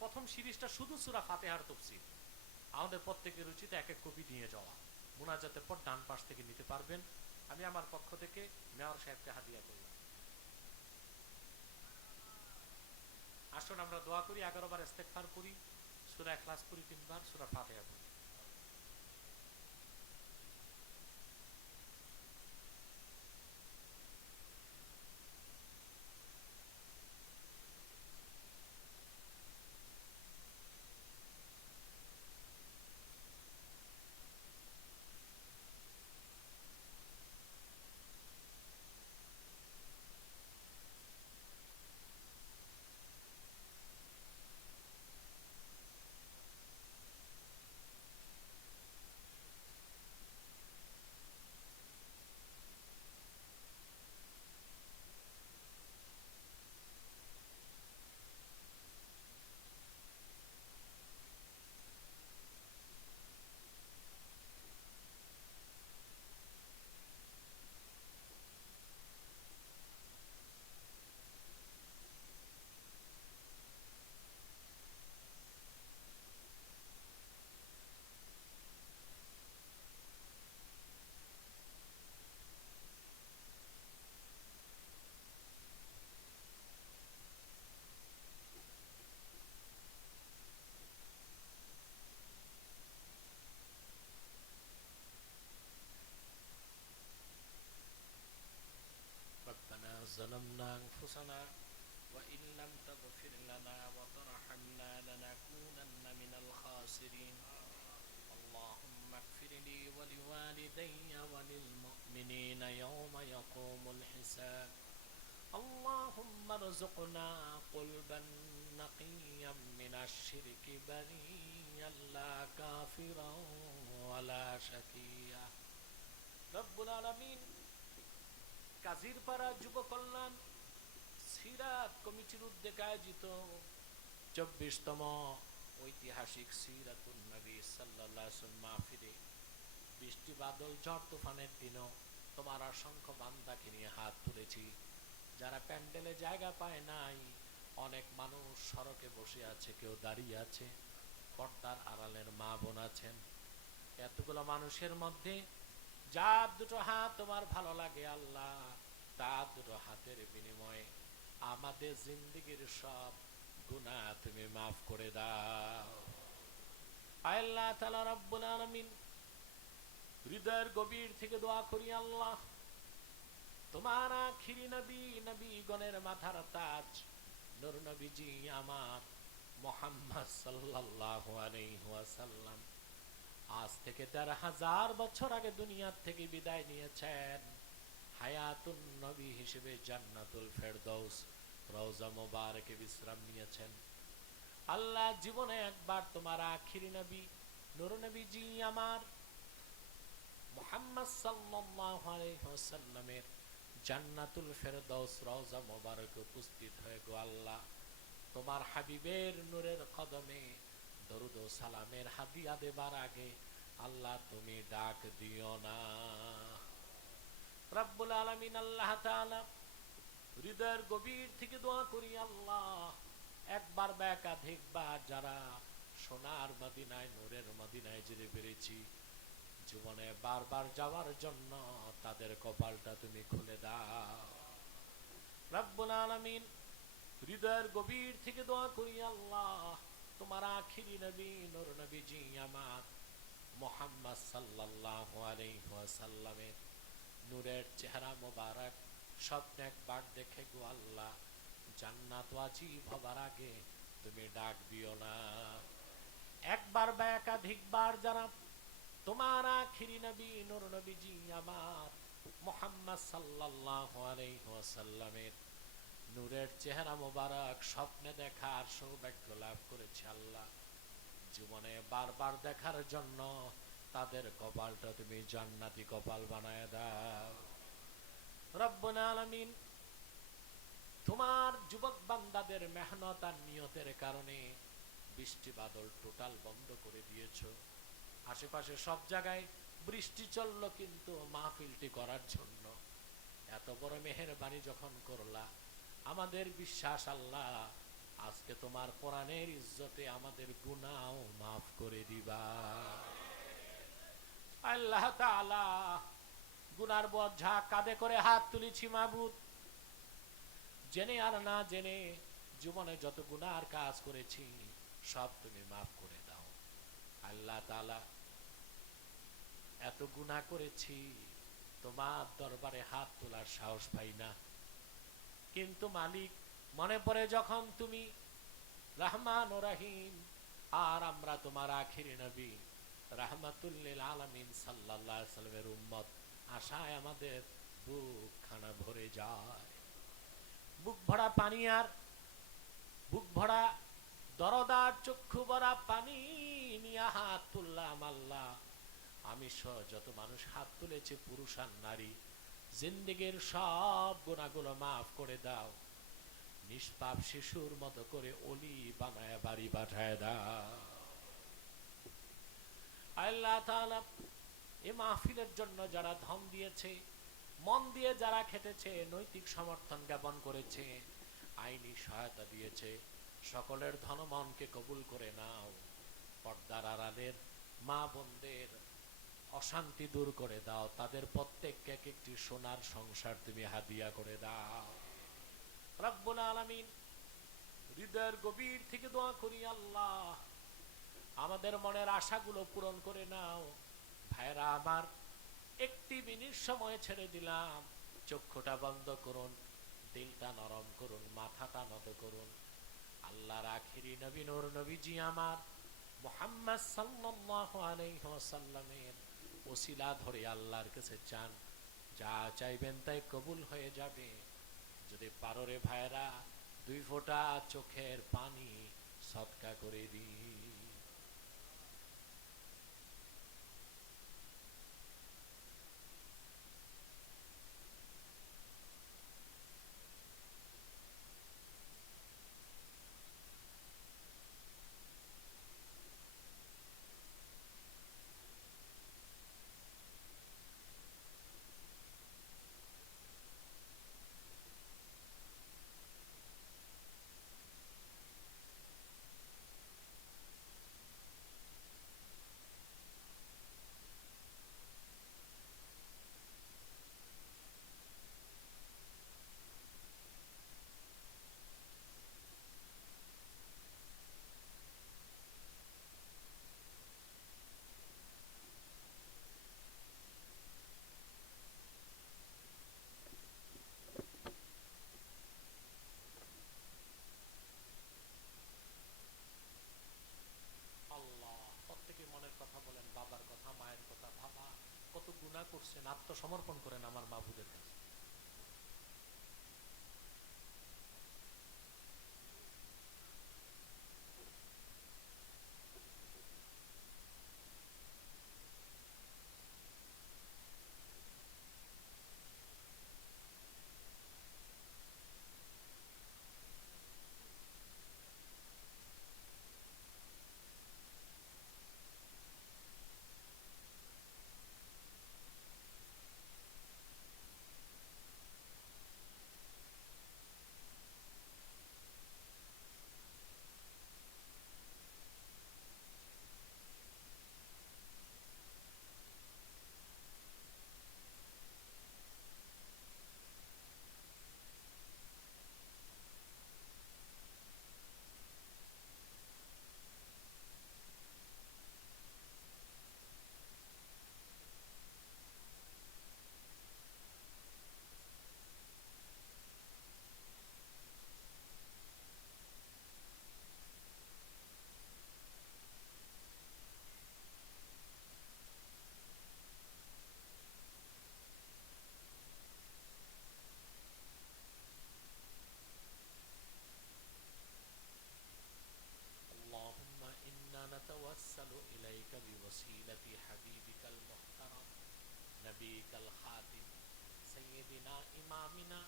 প্রথম সিরিজটা শুধু সূরা ফাতিহার তাফসীর। আমাদের প্রত্যেকের উচিত এক এক কপি নিয়ে যাওয়া, মুনাজাতের পর ডান পাশ থেকে নিতে পারবেন। আমি আমার পক্ষ থেকে মেয়র সাহেবকে হাদিয়া করলাম। আসুন আমরা দোয়া করি, 11 বার ইস্তেগফার করি, সূরা ইখলাস করি 3 বার, সূরা ফাতিহা পড়ি। ربنا ظلمنا أنفسنا وإن لم تغفر لنا وترحمنا لنكونن من الخاسرين اللهم اغفر لي ولوالدي وللمؤمنين يوم يقوم الحساب اللهم ارزقنا قلبا نقيا من الشرك بريا لا كافرا ولا شقيا رب العالمين। কাজিরপাড়া যুব কল্যাণ সিরাত কমিটির উদ্যোগে আয়োজিত 24তম ঐতিহাসিক সিরাতুন নবী সাল্লাল্লাহু আলাইহি ওয়াসাল্লাম মাহফিলে বৃষ্টি বাদল ঝড় তুফানের দিনও তোমার অসংখ্য বান্দাকে নিয়ে হাত তুলেছি। যারা প্যান্ডেলে জায়গা পায় নাই, অনেক মানুষ সড়কে বসে আছে, কেউ দাঁড়িয়ে আছে, পর্দার আড়ালের মা বোন আছেন। এতগুলো মানুষের মধ্যে যার দুটো হাত তোমার ভালো লাগে আল্লাহ, তার দুটো হাতের বিনিময়ে আমাদের জিন্দেগির সব গুনাহ তুমি মাফ করে দাও। আল্লাহ তাআলা রব্বুল আলামিন, হৃদয়ের গভীর থেকে দোয়া করি আল্লাহ, তোমার আখিরি নবী, নবীগণের মাথার তাজ নূর নবীজি আমার মুহাম্মদ সাল্লাল্লাহু আলাইহি ওয়াসাল্লাম আজ থেকে ১৩,০০০ বছর আগে দুনিয়ার থেকে বিদায় নিয়েছেন। হায়াতুন নবী হিসেবে জান্নাতুল ফেরদৌস রওজা মুবারকে বিশ্রাম নিয়েছেন। আল্লাহ, জীবনে একবার তোমার আখিরি নবী নূর নবীজি আমার মুহাম্মদ সাল্লাল্লাহু আলাইহি ওয়াসাল্লামের জান্নাতুল ফেরদৌস রওজা মুবারকে উপস্থিত হয়ে গো আল্লাহ, তোমার হাবিবের নূরের কদমে দরুদ ও সালামের হাদিয়া দেবার আগে আল্লাহ তুমি ডাক দিও না। রব্বুল আলামিন আল্লাহ তাআলা, হৃদয়ের গভীর থেকে দোয়া করি আল্লাহ, একবার বা একাধিকবার যারা সোনার মদিনায় নূরের মদিনায় যেতে পেরেছি, জীবনে বারবার যাওয়ার জন্য তাদের কপালটা তুমি খুলে দাও। রব্বুল আলামিন, হৃদয়ের গভীর থেকে দোয়া করি আল্লাহ, তোমার আখিরি নবী নূর নবীজি আমার মুহাম্মদ সাল্লাল্লাহু আলাইহি ওয়াসাল্লামের নূরের চেহারা মোবারক স্বপ্নে একবার দেখে গো আল্লাহ, জান্নাত ওয়াজিব হবার আগে তুমি ডাক দিও না। একবার বা একাধিকবার যারা তোমার আখিরি নবী নূর নবীজি আমার মুহাম্মদ সাল্লাল্লাহু আলাইহি ওয়াসাল্লামের নূরের চেহারা মোবারক স্বপ্নে দেখার সৌভাগ্য লাভ করেছে আল্লাহ, জীবনে বারবার দেখার জন্য তাদের কপালটা তুমি জান্নাতি কপাল বানায় দাও। রব্বুল আলামিন, তোমার যুবক বান্দাদের মেহনত আর নিয়তের কারণে বৃষ্টি বাদল টোটাল বন্ধ করে দিয়েছো। আশেপাশে সব জায়গায় বৃষ্টি চললো, কিন্তু মাহফিলটি করার জন্য এত বড় মেহেরবানি যখন করলা, আমাদের বিশ্বাস আল্লাহ আজকে তোমার কোরআনের ইজ্জতে আমাদের গুনাহও মাফ করে দিবা। আল্লাহ তাআলা গুনার বোঝা কাঁধে করে হাত তুলেছি মাবুদ, জেনে আর না জেনে জীবনে যত গুনার কাজ করেছি সব তুমি মাফ করে দাও। আল্লাহ তাআলা এত গুনাহ করেছি, তোমার দরবারে হাত তোলার সাহস পাই না, কিন্তু মালিক মনে পড়ে যখন তুমি রহমান ও রহিম, আর আমরা তোমার আখিরি নবী রাহমাতুল লিল আলামিন সাল্লাল্লাহু আলাইহি সাল্লামের উম্মত, আশায় আমাদের বুক খানা ভরে যায়। বুক ভরা পানি আর বুক ভরা দরদার চক্ষু ভরা পানি নিয়ে হাত তুললাম আল্লাহ। আমি সহ যত মানুষ হাত তুলেছে, পুরুষ আর নারী, জিন্দেগীর সব গুনাহগুলো মাফ করে দাও। নিষ্পাপ শিশুর মতো করে অলি বানায় বাড়ি পাঠায় দাও। আল্লাহ তাআলা এ মাহফিলের জন্য যারা ধন দিয়েছে, মন দিয়ে যারা খেটেছে, নৈতিক সমর্থন জ্ঞাপন করেছে, আইনি সহায়তা দিয়েছে, সকলের ধন মনকে কবুল করে নাও। পর্দার আড়ালের মা বোনদের অশান্তি দূর করে দাও, তাদের প্রত্যেককে এক একটি সোনার সংসার তুমি হাদিয়া করে দাও। রব্বুল আলামিন, হৃদয়ের গভীর থেকে দোয়া করি আল্লাহ আমাদের মনের আশাগুলো পূরণ করে নাও। ভাইরা আমার, একটি মিনিট সময় ছেড়ে দিলাম, চক্ষুটা বন্ধ করুন, দিলটা নরম করুন, মাথাটা নত করুন। আল্লাহর আখিরি নবী নূর নবীজি আমার মুহাম্মদ সাল্লাল্লাহু আলাইহি ওয়াসাল্লামের ওসিলা ধরে আল্লাহর কাছে চান, যা চাইবেন তাই কবুল হয়ে যাবে। যদি পারো রে ভাইরা, 2 ফোঁটা চোখের পানি সদকা করে দিই। আল্লাহ, প্রত্যেকে মনের কথা বলেন, বাবার কথা, মায়ের কথা। বাবা কত গুনাহ করছেন, আত্মসমর্পণ করেন আমার মাবুদের কাছে। اللهم إنا نتوسل إليك بوسيلة حبيبك المحترم نبيك الخاتم سيدنا إمامنا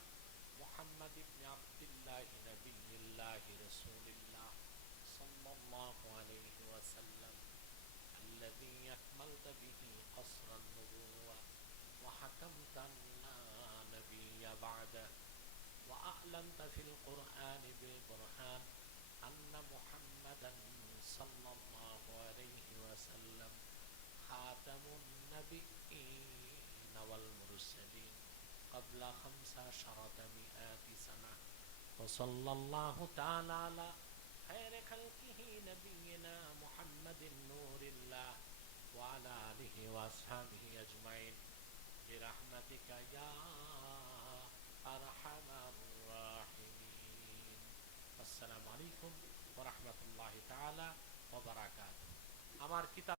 محمد بن عبد الله نبي الله رسول الله صلى الله عليه وسلم। الذي أكملت به قصر النبوة وحكمت لا نبي بعده وأعلنت في القرآن بالبرهان أن محمدا صلى الله عليه وسلم خاتم النبيين والمرسلين قبل 1500 سنة وصلى الله تعالى على خير خلقه نبينا محمد نور الله وعلى آله وأصحابه أجمعين برحمتك يا أرحم الراحمين السلام عليكم ورحمة الله تعالى وبركاته আমার কিতাব